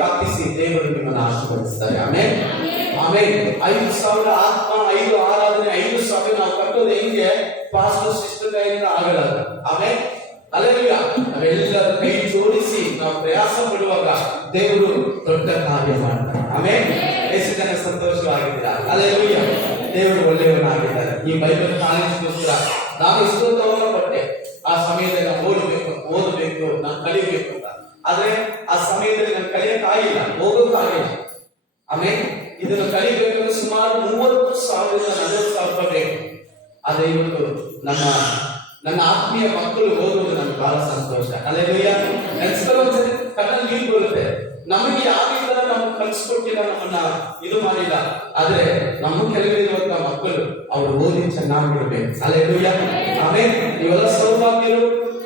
ಪ್ರಾರ್ಥಿಸಿ, ದೇವರು ನಿಮ್ಮನ್ನು ಆಶೀರ್ವದಿಸ್ತಾರೆ. ಆಮೇಲೆ ಆಮೇಲೆ 5,000 ಆತ್ಮ, 5 ಆರಾಧನೆ, 5,000 ನಾವು ಕಟ್ಟೋದು ಹೆಂಗೆ? ಪಾಸ್ಟರ್ ಸಿಸ್ಟರ್ ಕೈಯಿಂದ ಆಗಲ್ಲ. ಆಮೇಲೆ ಅಲ್ಲೆಲ್ಲ ನಾವೆಲ್ಲರೂ ಕೈ ಜೋಡಿಸಿ ನಾವು ಪ್ರಯಾಸ ಪಡುವಾಗ ದೇವರು ದೊಡ್ಡ ಕಾರ್ಯ ಮಾಡ್ತಾರೆ. ಆಮೇಲೆ ಎಷ್ಟು ಜನ ಸಂತೋಷವಾಗಿದ್ದೀರಾ? ಅಲ್ಲೆಲ್ಲ ದೇವರು ಒಳ್ಳೆಯವನಾಗಿದ್ದಾರೆ. ಈ ಬೈಬಲ್ ಕಾಲೇಜ್ಗೋಸ್ಕರ ನಾನು ಇಷ್ಟೊತ್ತವರ ಪಟ್ಟೆ. ಆ ಸಮಯದಲ್ಲಿ ನಾನು ಓದಬೇಕು, ನಾನು ಕಲಿಬೇಕು ಅಂತ. ಆದ್ರೆ ಆ ಸಮಯದಲ್ಲಿ ನಾನು ಕಲಿಯಕ್ಕಾಗಿಲ್ಲ, ಹೋಗೋಕ್ಕಾಗಿಲ್ಲ. ಆಮೇಲೆ ಇದನ್ನು ಕಲಿಬೇಕಂದ್ರೆ ಸುಮಾರು 30,000 40,000 ಬೇಕು. ಆದ್ರೆ ಇವತ್ತು ನನ್ನ ಆತ್ಮೀಯ ಮಕ್ಕಳು ಓದುವುದು ನನಗೆ ಬಹಳ ಸಂತೋಷ. ಅಲ್ಲೆಲ್ಲ ನೆನ್ಸ್ಕೊಳ್ಳೋದ್ಸರಿ ಕಣ್ಣಲ್ಲಿ ನೀರು ಬರುತ್ತೆ. ನಮಗೆ ಯಾವ ರೀತಿ ನಾವು ಕಲಿಸ್ಕೊಟ್ಟಿಲ್ಲ, ನಮ್ಮನ್ನ ಇದು ಮಾಡಿಲ್ಲ. ಆದ್ರೆ ನಮ್ಮ ಕೆಲವಿರುವಂತ ಮಕ್ಕಳು ಅವರು ಓದಿ ಚೆನ್ನಾಗಿರ್ಬೇಕು. ಅಲ್ಲೆಲ್ಲ ಆಮೇಲೆ ನೀವೆಲ್ಲ ಸೌಭಾಗ್ಯರು,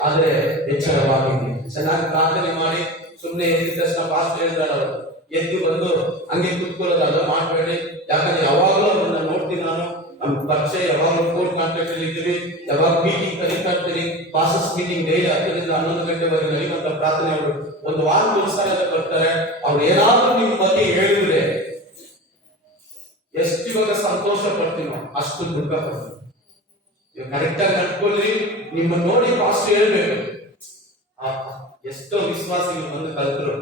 ಆದ್ರೆ ಎಚ್ಚರವಾಗಿರಿ, ಚೆನ್ನಾಗಿ ಪ್ರಾರ್ಥನೆ ಮಾಡಿ. ಸುಮ್ಮನೆ ಎದ್ದ ತಕ್ಷಣ ಪಾಸ್ಟ್ ಹೇಳಿದಾರ ಅವರು ಎದ್ದು ಬಂದು ಹಂಗೆ ಕುತ್ಕೊಳ್ಳೋದಲ್ಲ, ಮಾಡಬೇಡಿ. ಯಾಕಂದ್ರೆ ಯಾವಾಗಲೂ ಅವ್ರನ್ನ ನೋಡ್ತೀನಿ ನಾನು. ನಮ್ಮ ಪರಿಚಯ ಯಾವಾಗಲೂ ಫೋನ್ ಕಾಂಟ್ಯಾಕ್ಟ್ ಅಲ್ಲಿ ಇದ್ದೀವಿ, ಯಾವಾಗ ಮೀಟಿಂಗ್ ಕರೀತಾ ಇರ್ತೀವಿ. ಪಾಸಸ್ ಮೀಟಿಂಗ್ ಡೈಲಿ 10 ರಿಂದ 11 ಗಂಟೆವರೆಗೆ ನಡೆಯುವಂತ ಪ್ರಾರ್ಥನೆ ಅವರು ಒಂದು ವಾರ ದಿವಸ ಬರ್ತಾರೆ. ಅವ್ರು ಏನಾದ್ರೂ ನಿಮ್ಮ ಬಗ್ಗೆ ಹೇಳಿದ್ರೆ ಎಷ್ಟು ಇವಾಗ ಸಂತೋಷ ಪಡ್ತೀನೋ ಅಷ್ಟು ದುಃಖ ಪಡ್ತೀವಿ. ಕರೆಕ್ಟ್ ಆಗಿ ನಡ್ಕೊಳ್ಳಿ. ನಿಮ್ಮ ನೋಡಿ ಪಾಸ್ಟ್ ಹೇಳ್ಬೇಕು. ಎಷ್ಟೋ ವಿಶ್ವಾಸಿಗಳು ಬಂದು ಕಲ್ತರು.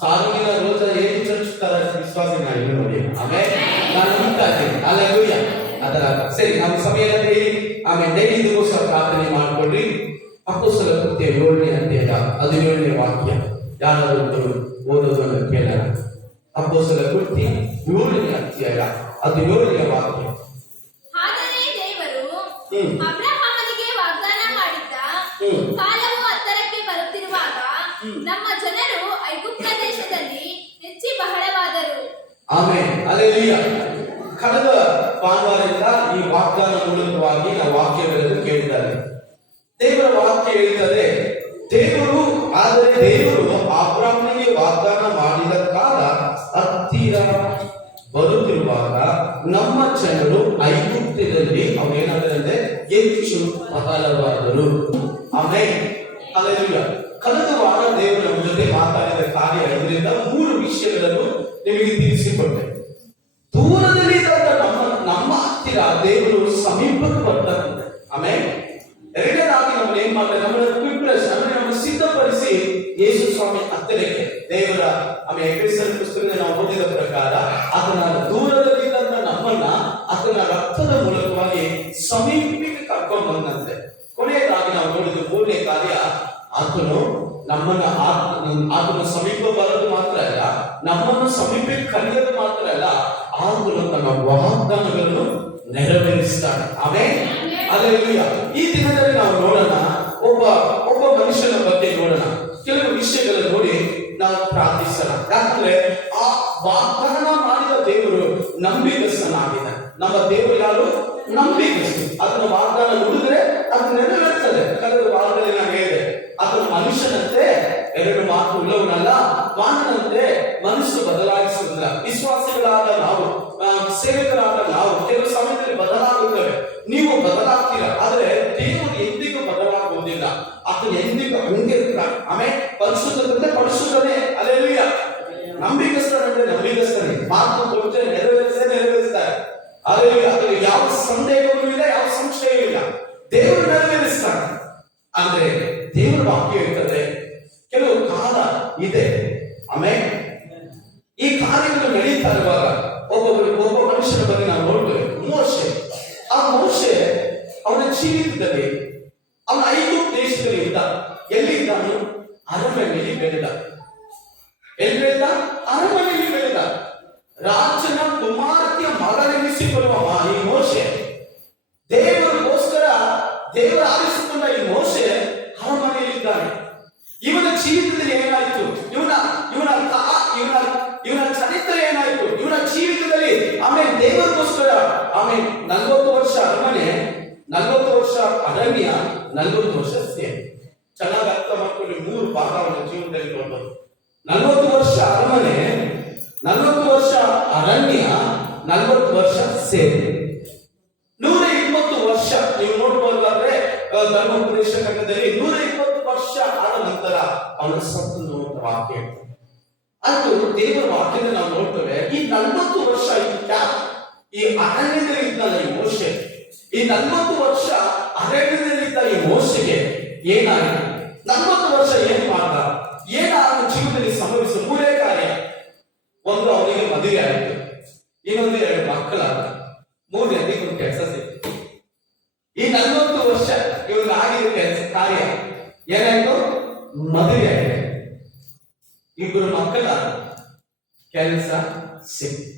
ಸಾರ್ವಜನಿಕ ರೋಜ ಏನು ಚರ್ಚಿಸ್ತಾರೆ ವಿಶ್ವಾಸಿನ ನೋಡಿ. ಆಮೇಲೆ ನಾನು ಹುಡುಕ್ತಾ ಇದ್ದೀನಿ. ಅಲ್ಲೆಲ್ಲ ಅದರ ಸರಿ ನಮ್ಮ ಸಮಯ ಹೇಳಿ. ಆಮೇಲೆ ಡೈಲಿ ದಿವಸ ಪ್ರಾರ್ಥನೆ ಮಾಡ್ಕೊಡ್ರಿ. ಅಪೊಸ್ತಲರ ಕೃತ್ಯ 7ನೇ ಅಧ್ಯಾಯ 17ನೇ ವಾಕ್ಯ ಯಾರಾದರೂ ಓದೋದನ್ನು ಕೇಳೋಣ. ಅಪೊಸ್ತಲರ ಕೃತ್ಯ 7ನೇ ಅಧ್ಯಾಯ 17ನೇ ವಾಕ್ಯ. ಆದರೆ ದೇವರು ಅಬ್ರಹಾಮನಿಗೆ ವಾಗ್ದಾನ ಮಾಡಿದ್ದ ಕಾಲವು ಹತ್ತಿರಕ್ಕೆ ಬರುತ್ತಿರುವಾಗ ನಮ್ಮ ಜನರು ಐಗುಪ್ತ ದೇಶದಲ್ಲಿ ಹೆಚ್ಚಿ ಬಹಳವಾದರು. ಆಮೇಲೆ ಅಲ್ಲೆಲ್ಲ ಕಳೆದ ಭಾನುವಾರದಿಂದ ಈ ವಾಗ್ದಾನ ಮೂಲಕವಾಗಿ ನಾವು ವಾಕ್ಯಗಳನ್ನು ಕೇಳಿದ್ದಾರೆ. ದೇವರ ವಾಕ್ಯ ಹೇಳ್ತದೆ, ಆದರೆ ದೇವರು ಅಬ್ರಹಾಮನಿಗೆ ವಾಗ್ದಾನ ಮಾಡಿದ ಕಾಲ ಹತ್ತಿರ ಬರುತ್ತಿರುವಾಗ ನಮ್ಮ ಜನರು ಐಗುಪ್ತದಲ್ಲಿ ಅವರೇನಾದರೆ ಹೆಚ್ಚು ಬಹಳವಾದರು. ಆಮೇಲೆ ಅಲ್ಲೆಲ್ಲ ಕಳೆದ ವಾರ ದೇವರು ನಮ್ಮ ಜೊತೆ ಮಾತಾಡಿದ ಕಾರ್ಯ 5ರಿಂದ 3 ವಿಷಯಗಳನ್ನು ನಿಮಗೆ ತಿಳಿಸಿಕೊಟ್ಟೆ. ದೂರದಲ್ಲಿ ನಮ್ಮ ಹತ್ತಿರ ದೇವರು ಸಮೀಪಕ್ಕೆ ಬರ್ತಾರೆ. ಆಮೇಲೆ ಎರಡನೇದಾಗಿ ನಮ್ಮನ್ನು ಏನ್ ಮಾಡ್ತಾರೆ, ನಮ್ಮನ್ನು ಪ್ರಿಪರೇಷನ್ ಅಂದ್ರೆ ನಮ್ಮನ್ನು ಸಿದ್ಧಪಡಿಸಿ ಯೇಸು ಸ್ವಾಮಿ ಹತ್ತಿರಕ್ಕೆ ದೇವರ ಆಮೇಲೆ ಎಫೆಸರ್ ಪುಸ್ತಕದಲ್ಲಿ ನಾವು ಓದಿದ ಪ್ರಕಾರ ಆತನ ದೂರದಲ್ಲಿದ್ದಂತ ನಮ್ಮನ್ನ ಆತನ ರಕ್ತದ ಮೂಲಕವಾಗಿ ಸಮೀಪಕ್ಕೆ ಕರ್ಕೊಂಡು ಬಂದಂತೆ. ಕೊನೆಯದಾಗಿ ನಾವು ನೋಡಿದ 3ನೇ ಕಾರ್ಯ, ಆತನು ನಮ್ಮನ್ನ ಆತನ ಸಮೀಪ ಬರೋದು ಮಾತ್ರ ಅಲ್ಲ, ನಮ್ಮನ್ನು ಸಮೀಪಕ್ಕೆ ಕರೆಯೋದು ಮಾತ್ರ ಅಲ್ಲ, ಆತನು ತನ್ನ ವಾಗ್ದಾನಗಳನ್ನು ನೆರವೇರಿಸ್ತಾನೆ. ಆಮೇಲೆ ಅಲ್ಲೆಲ್ಲ ಈ ದಿನದಲ್ಲಿ ನಾವು ನೋಡೋಣ, ಒಬ್ಬ ಮನುಷ್ಯನ ಬಗ್ಗೆ ನೋಡೋಣ. ಕೆಲವು ವಿಷಯಗಳನ್ನು ನೋಡಿ ನಾವು ಪ್ರಾರ್ಥಿಸೋಣ. ಯಾಕಂದ್ರೆ ಆ ವಾಗ್ದಾನ ಮಾಡಿದ ದೇವರು ನಂಬಿಗಸ್ತನಾಗಿದ್ದಾನೆ. ನಮ್ಮ ದೇವರು ಯಾರು? ನಂಬಿಗಸ್ತು. ಅದನ್ನ ವಾಗ್ದಾನ ನುಡಿದ್ರೆ ಅದು ನೆರವೇರ್ತದೆ. ಕಳೆದ ವಾರದಲ್ಲಿ ನಾನು ಹೇಳಿದೆ, ಅದನ್ನು ಮನುಷ್ಯನಂತೆ 2 ಮಾತು ಉಳ್ಳವನಲ್ಲ, ಮಾನನಂತೆ ಮನುಷ್ಯ ಬದಲಾಯಿಸುವುದಿಲ್ಲ. ವಿಶ್ವಾಸಿಗಳಾದ ನಾವು, ಸೇವಕರಾದ ನಾವು ಕೆಲವು ಸಮಯದಲ್ಲಿ ಬದಲಾಗುತ್ತೇವೆ. ನೀವು ಬದಲಾಗ್ತೀರಾ, ಆದ್ರೆ ದೇವರು ಎಂದಿಗೂ ಬದಲಾಗುವುದಿಲ್ಲ. ಆತನು ಎಂದಿಗೂ ಹಂಗೆ ಇರ್ತಾನೆ. ಆಮೇಲೆ ಪರಿಶುದ್ಧತೆ ಪರಿಶುದ್ಧನೇ. ಅಲ್ಲೆಲ್ಲ ನಂಬಿಕಸ್ತರಂತೆ ನಂಬಿಕಸ್ತನೇ, ಮಾತು ಕೊಟ್ಟರೆ ನೆರವೇರಿಸ್ತಾರೆ. ಅಲ್ಲೆಲ್ಲ ಅದರಲ್ಲಿ ಯಾವ ಸಂದೇಹವೂ ಇಲ್ಲ, ಯಾವ ಸಂಶಯವೂ ಇಲ್ಲ. ದೇವರು ನೆರವೇರಿಸ್ತಾನೆ. ಅಂದ್ರೆ ದೇವರ ವಾಕ್ಯ ಹೇಳ್ತದೆ ಕೆಲವು ಕಾಲ ಇದೆ. ಆಮೇಲೆ ಈ ಕಾರ್ಯಗಳು ನಡೀತಾ ಇರುವಾಗ ಒಬ್ಬ ಮನುಷ್ಯನ ಬಗ್ಗೆ ನಾವು ನೋಡ್ತೇವೆ, ಮೋಶೆ. ಆ ಮೋಶೆ ಅವನ ಜೀವಿತದಲ್ಲಿ ಅವನ ಐಗುಪ್ತ ದೇಶದಲ್ಲಿ ಇದ್ದ. ಎಲ್ಲಿದ್ದಾನು? ಅರಮನೆಯಲ್ಲಿ ಬೆಳೆದ. ಎಲ್ಲಿ ಬೆಳೆದ? ಅರಮನೆಯಲ್ಲಿ ಬೆಳೆದ. ರಾಜನ ಕುಮಾರತಿಯ ಮಗನೆನಿಸಿಕೊಳ್ಳುವ ಈ ಮೋಶೆ, ದೇವರಿಗೋಸ್ಕರ ದೇವರ ಆರಿಸಿಕೊಂಡ ಈ ಮೋಶೆ ಅರಮನೆಯಲ್ಲಿದ್ದಾನೆ. ಇವನ ಜೀವಿತದಲ್ಲಿ ಏನಾಯ್ತು? ಇವನ ಚರಿತ್ರೆ ಏನಾಯ್ತು? ಇವನ ಜೀವಿತದಲ್ಲಿ ಆಮೇಲೆ ದೇವರಿಗೋಸ್ಕರ ಆಮೇಲೆ 40 ವರ್ಷ ಅರಮನೆ, 40 ವರ್ಷ ಅರಣ್ಯ, 40 ವರ್ಷ ಸೇವೆ. ಚೆನ್ನಾಗಿ ಅರ್ಥ ಮಾಡ್ಕೊಂಡು 3 ಭಾಗವನ್ನು ಜೀವನದಲ್ಲಿ ನೋಡಬಹುದು. 40 ವರ್ಷ ಅರಮನೆ, 40 ವರ್ಷ ಅರಣ್ಯ, 40 ವರ್ಷ ಸೇವೆ. 120 ವರ್ಷ ನೀವು ನೋಡಬಹುದಾದ್ರೆ ಧರ್ಮೋಪದೇಶ ಖಂಡದಲ್ಲಿ 120 ವರ್ಷ ಆದ ನಂತರ ಅವನ ಸತ್ತು ವಾಕ್ಯ. ಅದು ದೇವರ ವಾಕ್ಯದ ನಾವು ನೋಡ್ತೇವೆ. ಈ 40 ವರ್ಷ ಈ ಅರಣ್ಯದಲ್ಲಿ ಇದ್ದಲ್ಲ ಈ ಮೋಶೆ, ಈ 40 ವರ್ಷ ಅರಣ್ಯದಲ್ಲಿದ್ದ ಈ ಮೋಶೆಗೆ ಏನಾಗಿದೆ? 40 ವರ್ಷ ಏನ್ ಮಾಡ್ದ? ಏನಾದ ಜೀವನದಲ್ಲಿ ಸಂಭವಿಸಿದ 3 ಕಾರ್ಯ. ಒಂದು, ಅವನಿಗೆ ಮದುವೆ ಆಯಿತು. ಇನ್ನೊಂದು 2 ಮಕ್ಕಳಾದ. 3ನೇದು ಒಂದು ಕೆಲಸ ಸಿಕ್ತು. ಈ 40 ವರ್ಷ ಇವ್ರಿಗೆ ಆಗಿರೋ ಕೆಲಸ ಕಾರ್ಯ ಏನಾಯ್ತು? ಮದುವೆ ಆಗಿದೆ, 2 ಮಕ್ಕಳ, ಕೆಲಸ ಸಿಕ್ತು.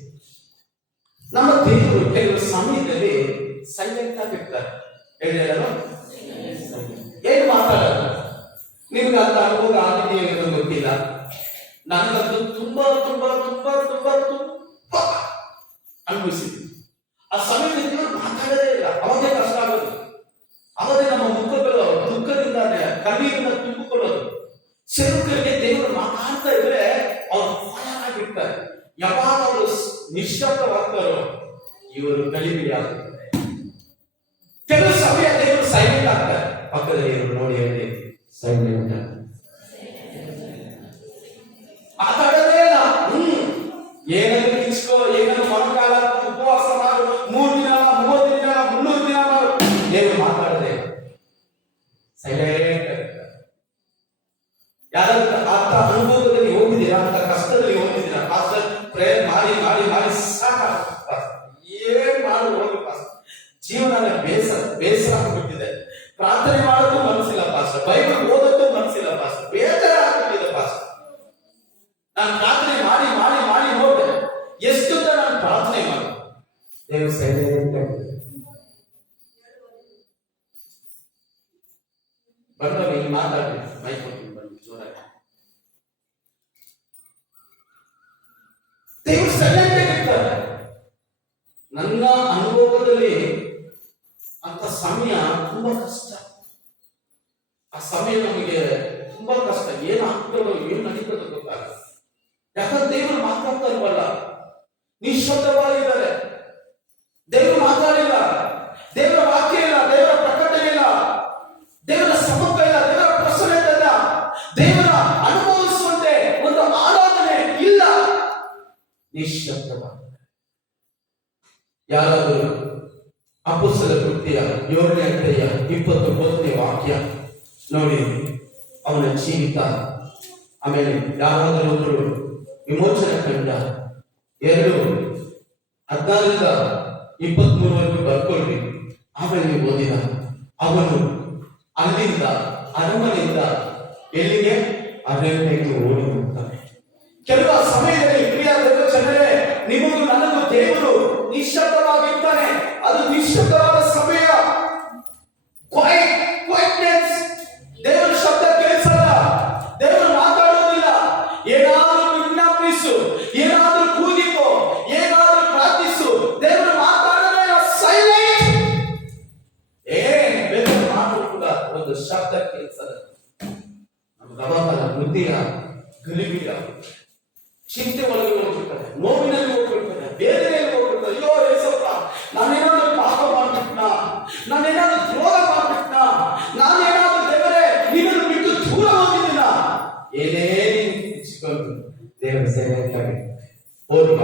ನಮ್ಮ ದೇವರು ಕೆಲವು ಸಮಯದಲ್ಲಿ ಸೈಲೆಂಟ್ ಆಗಿರ್ತಾರೆ. ಹೇಳಿದ್ರು ಏನು ಮಾತಾಡೋದು? ನಿಮ್ಗೆ ಅಂತ ಅನುಭವ ಆಗಿದೆಯೋ ಏನೋ ಗೊತ್ತಿಲ್ಲ. ನನಗಂತೂ ತುಂಬಾ ತುಂಬಾ ತುಂಬಾ ತುಂಬಾ ತುಂಬಾ ಅನುಭವಿಸಿದ್ವಿ. ಆ ಸಮಯದಲ್ಲಿ ದೇವರು ಮಾತಾಡೋದೇ ಇಲ್ಲ. ಅವಾಗೇ ಕಷ್ಟ ಆಗೋದು. ಅವಾಗೇ ನಮ್ಮ ಮುಖಗಳು ದುಃಖದಿಂದ ಕಣ್ಣೀರನ್ನ ತುಂಬಿಕೊಳ್ಳೋದು. ಸೇವಕರಿಗೆ ದೇವರು ಮಾತಾಡ್ತಾ ಇದ್ರೆ ಅವ್ರು ಫೈರ್ ಆಗಿರ್ತಾರೆ. ಯಾವಾಗ ಅವರು ನಿಶ್ಶಬ್ದವಾಗ್ತಾರೋ ಇವರು ಗಲಿಬಿಲಿ ಆಗುತ್ತಾರೆ. ಕೆಲವು ಸಮಯ ದೇವರು ಸೈಲೆಂಟ್ ಆಗ್ತಾರೆ. ಪಕ್ಕದಲ್ಲಿ ಇವರು ನೋಡಿ ಹೇಳಿ ಸೈಲೆಂಟ್ ಮಾತಾಡೋದೇ ಇಲ್ಲ. ಏನಾದ್ರು ಕಿಚ್ಕೋ, ಏನಾದ್ರು ಮೊಣಕಾಲ ಉಪವಾಸ ಮಾಡು, 3 ದಿನ 30 ದಿನ 300 ದಿನ ಮಾಡು, ದೇವರು ಮಾತಾಡದೆ ಸೈಲೆಂಟ್ ಆಗ್ತಾರೆ. ಯಾರಾದ್ರೂ ಅಂತ ಅನುಭವದಲ್ಲಿ ಹೋಗಿದ್ದೀರಾ? ಅಂತ ಕಷ್ಟದಲ್ಲಿ ಹೋಗಿದ್ದೀರಾ? ಪಾಸ್ಟರ್ ಪ್ರೇಯರ್ ಮಾಡಿ ಮಾಡಿ ಮಾಡಿ ಸಾಕಾಗುತ್ತೆ. ಏನ್ ಮಾಡಿ ಹೋಗಿ ಪಾಸ್ಟರ್, ಜೀವನ ಬೇಸರ ಆಗ್ಬಿಟ್ಟಿದೆ. ಪ್ರಾರ್ಥನೆ ಮಾಡೋದು ಮನಸ್ಸಿಲ್ಲ ಪಾಸ್ಟರ್, ಬೈಬಲ್ ಓದೋದು ಮನಸ್ಸಿಲ್ಲ ಪಾಸ್ಟರ್, ಬೇಸರ ಆಗ್ಬಿಟ್ಟಿದೆ ಪಾಸ್ಟರ್. ನಾನು ಪ್ರಾರ್ಥನೆ ಮಾಡಿ ಮಾಡಿ ಮಾಡಿ ಹೋದೆ, ಎಷ್ಟು ನಾನು ಪ್ರಾರ್ಥನೆ ಮಾಡಿ ದೇವರು ಸೈಲೆಂಟ್ ಬಂದವ ಈಗ ಮಾತಾಡ್ತೀನಿ. ಮೈಕ್ ಕೊಡ್ತೀನಿ ಬನ್ನಿ ಜೋರಾಗಿ. ದೇವರು ಸೈಲೆಂಟ್ ಆಗಿರ್ತಾರೆ. ನನ್ನ ಅನುಭವದಲ್ಲಿ ಅಂತ ಸಮಯ ತುಂಬಾ ಕಷ್ಟ. ಆ ಸಮಯ ನಮಗೆ ತುಂಬಾ ಕಷ್ಟ. ಏನಾಗ್ತದೋ ಏನ್ ನಡೀತದೋ ಗೊತ್ತಾಗಲ್ಲ. ಯಾಕಂದ್ರೆ ದೇವರು ಮಾತಾಡ್ತಾ ಇಲ್ವಲ್ಲ, ನಿಶ್ಶಬ್ದವಾಗಿದ್ದಾರೆ. ದೇವರು ಮಾತಾಡಿಲ್ಲ, ದೇವರ ವಾಕ್ಯ ಇಲ್ಲ, ದೇವರ ಪ್ರಕಟಣೆ ಇಲ್ಲ, ದೇವರ ಸಮ್ಮುಖ ಇಲ್ಲ, ದೇವರ ಪ್ರಸನ್ನ ಇಲ್ಲ, ದೇವರ ಅನುಭವಿಸುವಂತೆ ಒಂದು ಆರಾಧನೆ ಇಲ್ಲ. ನಿಶ್ಶಬ್ದವಾಗಿದೆ. ಯಾರಾದರೂ ಅಪೊಸ್ತಲರ ಕೃತ್ಯ 7ನೇ ಅಧ್ಯಾಯ 29ನೇ ವಾಕ್ಯ ನೋಡಿ, ಅವನ ಜೀವಿತ. ಆಮೇಲೆ ಯಾರಾದರೂ ಒಬ್ಬರು ವಿಮೋಚನೆ ಕಂಡ 2:14-23 ಬರ್ಕೊಳ್ಳಿ. ಆಮೇಲೆ ನೀವು ಓದಿದ ಅವನು ಅಲ್ಲಿಂದ ಅರಮನೆಯಿಂದ ಎಲ್ಲಿಗೆ? ಅರಣ್ಯಕ್ಕೆ ಓಡಿ ಹೋಗ್ತಾನೆ. ಕೆಲವು ಸಮಯದಲ್ಲಿ ಪ್ರಿಯ ಜನರೇ, ನಿಮಗೂ ನನಗೂ ದೇವರು ನಿಶ್ಶಬ್ದವಾಗಿರ್ತಾನೆ. ಅದು ನಿಶ್ಶಬ್ದವಾದ ಸಮಯ. ಕ್ವೈಟ್ನೆಸ್. ದೇವರ ಶಬ್ದ ಕೇಳಿಸಲ್ಲ, ದೇವರು ಮಾತಾಡೋದಿಲ್ಲ. ಏನಾದರೂ ವಿಜ್ಞಾಪಿಸು, ಏನಾದರೂ ಕೂಗಿಕೋ, ಏನಾದರೂ ಪ್ರಾರ್ಥಿಸು, ದೇವರು ಮಾತಾಡೋದಿಲ್ಲ. ಸೈಲೆಂಟ್. ಏನ್ ಬೇಕಾದ್ರೂ ಮಾತು ಕೂಡ ಒಂದು ಶಬ್ದ ಕೇಳಿಸಲ್ಲ. ನಮ್ಮ ಗಮನ ಬುದ್ಧಿಯ ಗಲಿಬಿಲಿ ಆಗುತ್ತೆ. ಚಿಂತೆ ಒಳಗೆ ಹೋಗ್ಬಿಡ್ತಾರೆ, ನೋವಿನಲ್ಲಿ ಹೋಗ್ಬಿಡ್ತಾರೆ, ಬೇದನೆಯಲ್ಲಿ ಹೋಗ್ಬಿಡ್ತಾರೆ. ಅಯ್ಯೋ ಏಸಪ್ಪ, ನಾನೇನಾದ್ರೂ ಪಾಪ ಮಾಡ್ಬಿಟ್ನ, ನಾನೇನಾದ್ರೂ ದ್ರೋಹ ಮಾಡ್ಬಿಟ್ನ, ನಾನೇನಾದ್ರೂ ದೇವರೇ ನಿನ್ನನ್ನು ಬಿಟ್ಟು ದೂರ ಹೋಗಿದ್ದೀನ, ಏನೇನು ಇಚ್ಚಿಕೊಂಡು ದೇವರ ಸೇವೆ ಹೋಗುವ.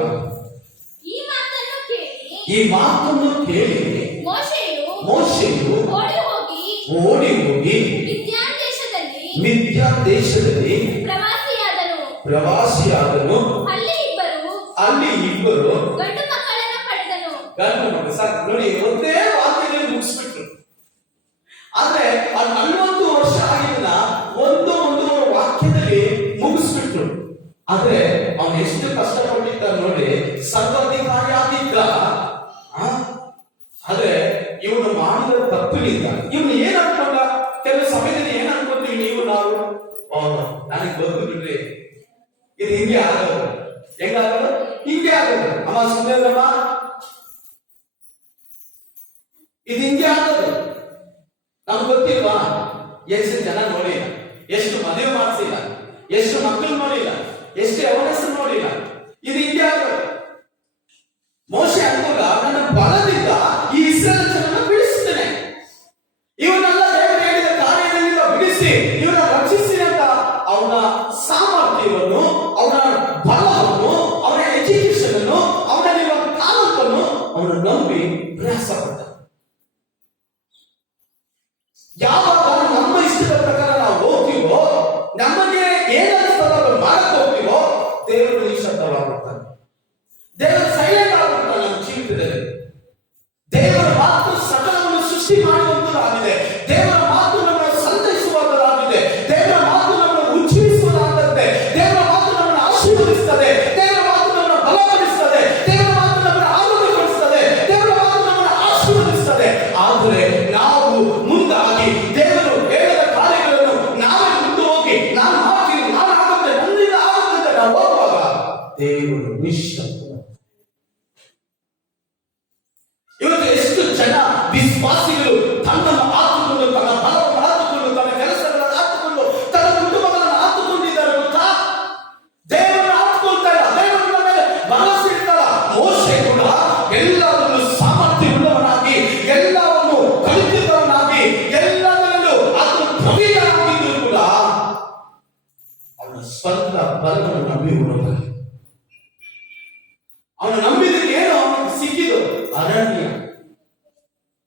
ಈ ಮಾತನ್ನು ಕೇಳಿ ಮೋಶೆಯು ಓಡಿ ಹೋಗಿ ಮಿದ್ಯಾನ್ ದೇಶದಲ್ಲಿ ಪ್ರವಾಸಿಯಾದನು. ಅಲ್ಲಿ ಇಬ್ಬರು ಗಂಡು ಮಕ್ಕಳು. ಸಾಕು ನೋಡಿ, ಒಂದೇ ವಾಕ್ಯದಲ್ಲಿ ಮುಗಿಸ್ಬಿಟ್ರು. ಆದ್ರೆ ಅದು 40 ವರ್ಷ ಆಗಿದ್ದ ಒಂದೂವರೆ ವಾಕ್ಯದಲ್ಲಿ ಮುಗಿಸ್ಬಿಟ್ರು. ಆದ್ರೆ ಅವನು ಎಷ್ಟು ಕಷ್ಟಪಟ್ಟಿದ್ದ ನೋಡಿ. ಸರ್ವಾಧಿಕಾರಿ ಆಗಿದ್ದ. ಆದ್ರೆ ಇವನು ಮಾಡಿದ ತಪ್ಪಿನಿಂದ ಇವನು ಏನ್ ಅನ್ಕೊಂಡ? ಕೆಲವು ಸಮಯದಲ್ಲಿ ಏನ್ ಅನ್ಕೊಂತೀವಿ ನೀವು ನಾವು? ನನಗೆ ಗೊತ್ತು ಬಿಡ್ರಿ, ಇದು ಹಿಂಗೆ ಆಗೋದು. ಹೆಂಗಾಗೋದು? ಹಿಂಗೆ ಆಗೋದು. ಅಮ್ಮ ಸುಂದರಮ್ಮ, ಇದು ಹಿಂಗೆ ಆಗೋದು. ನಮ್ಗೆ ಗೊತ್ತಿಲ್ವಾ? ಎಷ್ಟು ಜನ ನೋಡಿಲ್ಲ, ಎಷ್ಟು ಮದುವೆ ಮಾಡಿಸಿಲ್ಲ, ಎಷ್ಟು ಮಕ್ಕಳು ನೋಡಿಲ್ಲ, ಎಷ್ಟು ಅವನಸ್ ನೋಡಿಲ್ಲ. ಇದು ಹಿಂಗೆ ಆಗೋದು. ಮೋಶೆ ಅನ್ಕೊಂಡ, ನನ್ನ ಬಲದಿಂದ ಈ ಇಸ್ರಾಯೇಲ್ ಜನರನ್ನು ಬಿಡಿಸುತ್ತೇನೆ, ಇವನ್ನೆಲ್ಲ ದೇವರು ಹೇಳಿದ ಕಾರ್ಯದಿಂದ ಬಿಡಿಸಿ ಇವನ್ನ ರಕ್ಷಿಸಿ ಅಂತ ಅವನ ಸಾಮರ್ಥ್ಯವನ್ನು, ಅವನ ದೇವರು ನಿಶ್ಶಬ್ದ. ಇವತ್ತು ಎಷ್ಟು ಜನ ವಿಶ್ವಾಸಿಗಳು ತನ್ನನ್ನು ಹಾಕಿಕೊಂಡು, ತನ್ನ ಬಲವನ್ನು ಹಾಕಿಕೊಂಡು, ತನ್ನ ಕೆಲಸಗಳನ್ನು ಹಾಕಿಕೊಂಡು, ತನ್ನ ಕುಟುಂಬಗಳನ್ನು ಹಾಕಿಕೊಂಡಿದ್ದಾರೆ ಗೊತ್ತಾ? ದೇವರನ್ನು ಹಾಕಿಕೊಳ್ತಾ ಇಲ್ಲ, ದೇವರ ಮೇಲೆ ಭರವಸೆ ಇರ್ತಾರ. ಮೋಶೆ ಕೂಡ ಎಲ್ಲವನ್ನು ಸಾಮರ್ಥ್ಯವುಳ್ಳವನಾಗಿ, ಎಲ್ಲವನ್ನು ಕಲಿತಿದ್ದವನಾಗಿ, ಎಲ್ಲದರಲ್ಲೂ ಅದು ಪ್ರವೀಣನಾಗಿದ್ದರೂ ಕೂಡ ಅವನ ಸ್ವಂತ ಬಲವನ್ನು ನಂಬಿ ಉಳಿದ. ಅವನು ನಂಬಿದಕ್ಕೆ ಏನು ಅವನಿಗೆ ಸಿಕ್ಕಿದು? ಅರಣ್ಯ.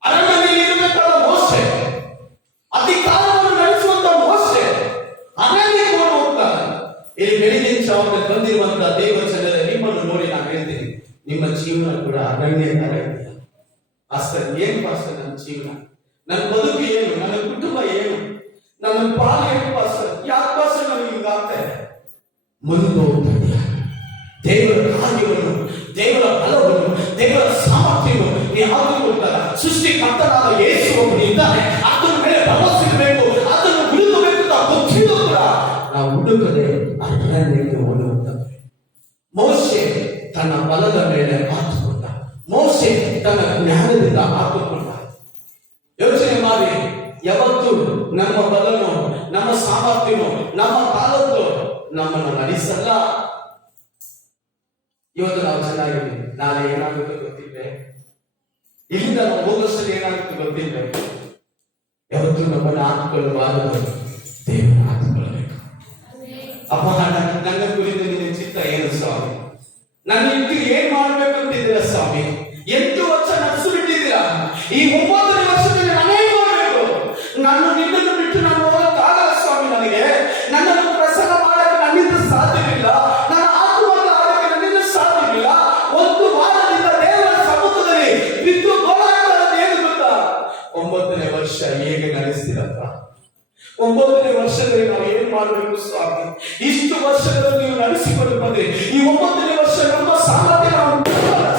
ಅರಣ್ಯದಲ್ಲಿ ಇರಬೇಕಾದ ಮೋಶೆ, ಅಧಿಕಾರವನ್ನು ನಡೆಸುವಂತ ಮೋಶೆ ಅರಣ್ಯಕ್ಕೆ ಹೋಗ್ತಾನೆ. ಇಲ್ಲಿ ಬೆಳಿಗ್ಗೆ ಜಾವಕ್ಕೆ ಬಂದಿರುವಂತಹ ದೇವರ ಜನರೇ, ನಿಮ್ಮನ್ನು ನೋಡಿ ನಾನು ಹೇಳ್ತೀನಿ, ನಿಮ್ಮ ಜೀವನ ಕೂಡ ಅರಣ್ಯ ತರ ಇದೆಯಾ? ಪಾಸ್ಟರ್, ಏನು ಪಾಸ್ಟರ್ ನನ್ನ ಜೀವನ, ನನ್ನ ಬದುಕು ಏನು, ನನ್ನ ಕುಟುಂಬ ಏನು, ನನ್ನ ಪಾಲ ಏನು ಪಾಸ್ಟರ್? ಯಾಕೆ ಪಾಸ್ಟರ್ ನನಗೆ ಹಿಂಗಾಗ್ತಾ ಇದೆ? ಮುಂದೋಗ್ತಾ ಇದೆಯಾ? ದೇವರ ಕಾರ್ಯವನ್ನು, ದೇವರ ಬಲವನ್ನು, ದೇವರ ಸಾಮರ್ಥ್ಯವನ್ನು ನೀವು ಹಾಕಿಕೊಳ್ತಾರ. ಸೃಷ್ಟಿಕರ್ತನಾದ ಯೇಸು ಒಬ್ಬನು ಇದ್ದಾನೆ, ಅದರ ಮೇಲೆ ಭರವಸೆ ಇರಬೇಕು, ಅದನ್ನು ಹುಡುಕಬೇಕು ಅಂತ ಗೊತ್ತಿದ್ದು ಕೂಡ ನಾವು ಹುಡುಕದೆ ಅರಣ್ಯಕ್ಕೆ ಓಡುವಂತದ್ದು. ಮೋಶೆ ತನ್ನ ಬಲದ ಮೇಲೆ ಹಾಕಿಕೊಂಡ, ಮೋಶೆ ತನ್ನ ಜ್ಞಾನದಿಂದ ಹಾಕಿಕೊಂಡ. ಯೋಚನೆ ಮಾಡಿ, ಯಾವತ್ತು ನಮ್ಮ ಬಲನು, ನಮ್ಮ ಸಾಮರ್ಥ್ಯನು, ನಮ್ಮ ಕಾಲದ್ದು ನಮ್ಮನ್ನು ನಡೆಸಲ್ಲ. ಇವತ್ತು ನಾವು ಚೆನ್ನಾಗಿದ್ದೀವಿ, ನಾಳೆ ಏನಾಗುತ್ತೆ ಗೊತ್ತಿಲ್ಲ, ಇಲ್ಲಿಂದ ನಾವು ಹೋಗೋಷ್ಟಲ್ಲಿ ಏನಾಗುತ್ತೆ ಗೊತ್ತಿಲ್ಲ. ಯಾವತ್ತು ನಮ್ಮನ್ನು ಹಾಕಿಕೊಳ್ಳಬಾರದು, ದೇವರನ್ನು ಹಾಕಿಕೊಳ್ಳಬೇಕು. ಅಪ್ಪ, ನನ್ನ ಕುರಿತು ನಿನ್ನ ಚಿತ್ತ ಏನು ಸ್ವಾಮಿ? ನನ್ನ ಇಟ್ಟು ಏನ್ ಮಾಡ್ಬೇಕು ಅಂತಿದ್ದೀರಾ ಸ್ವಾಮಿ? 8 ವರ್ಷ ನಡ್ಸು ಬಿಟ್ಟಿದ್ದೀರಾ, ಈ 9ನೇ ವರ್ಷದಲ್ಲಿ ನಾನೇನ್ ಮಾಡ್ಬೇಕು? ನಾನು ನಿನ್ನನ್ನು ಬಿಟ್ಟು ನಾನು ಹೋಗಕ್ಕಾಗಲ್ಲ ಸ್ವಾಮಿ. ನನಗೆ ನನ್ನನ್ನು ಪ್ರಸನ್ನ ಮಾಡಕ್ಕೆ ನನ್ನಿಂದ ಸಾಧ್ಯವಿಲ್ಲ, ನನ್ನ ಆತ್ಮವನ್ನು ಆಡಕ್ಕೆ ನನ್ನಿಂದ ಸಾಧ್ಯವಿಲ್ಲ. 1 ವಾರದಿಂದ ದೇವರ ಸಮ್ಮುಖದಲ್ಲಿ ಬಿದ್ದು ಗೋಳಾಡ್ತಾ ಏನು ಗೊತ್ತಾ? 9ನೇ ವರ್ಷ ಹೇಗೆ ನಡೆಸ್ತೀರಪ್ಪ? 9ನೇ ವರ್ಷದಲ್ಲಿ ನಾವು ಏನ್ ಮಾಡಬೇಕು ಸ್ವಾಮಿ? ಇಷ್ಟು ವರ್ಷಗಳನ್ನು ನೀವು ನಡೆಸಿಕೊಂಡು ಬಂದ್ರೆ ಈ 9ನೇ ವರ್ಷ ನಮ್ಮ ಸಾಮರ್ಥ್ಯ ನಾವು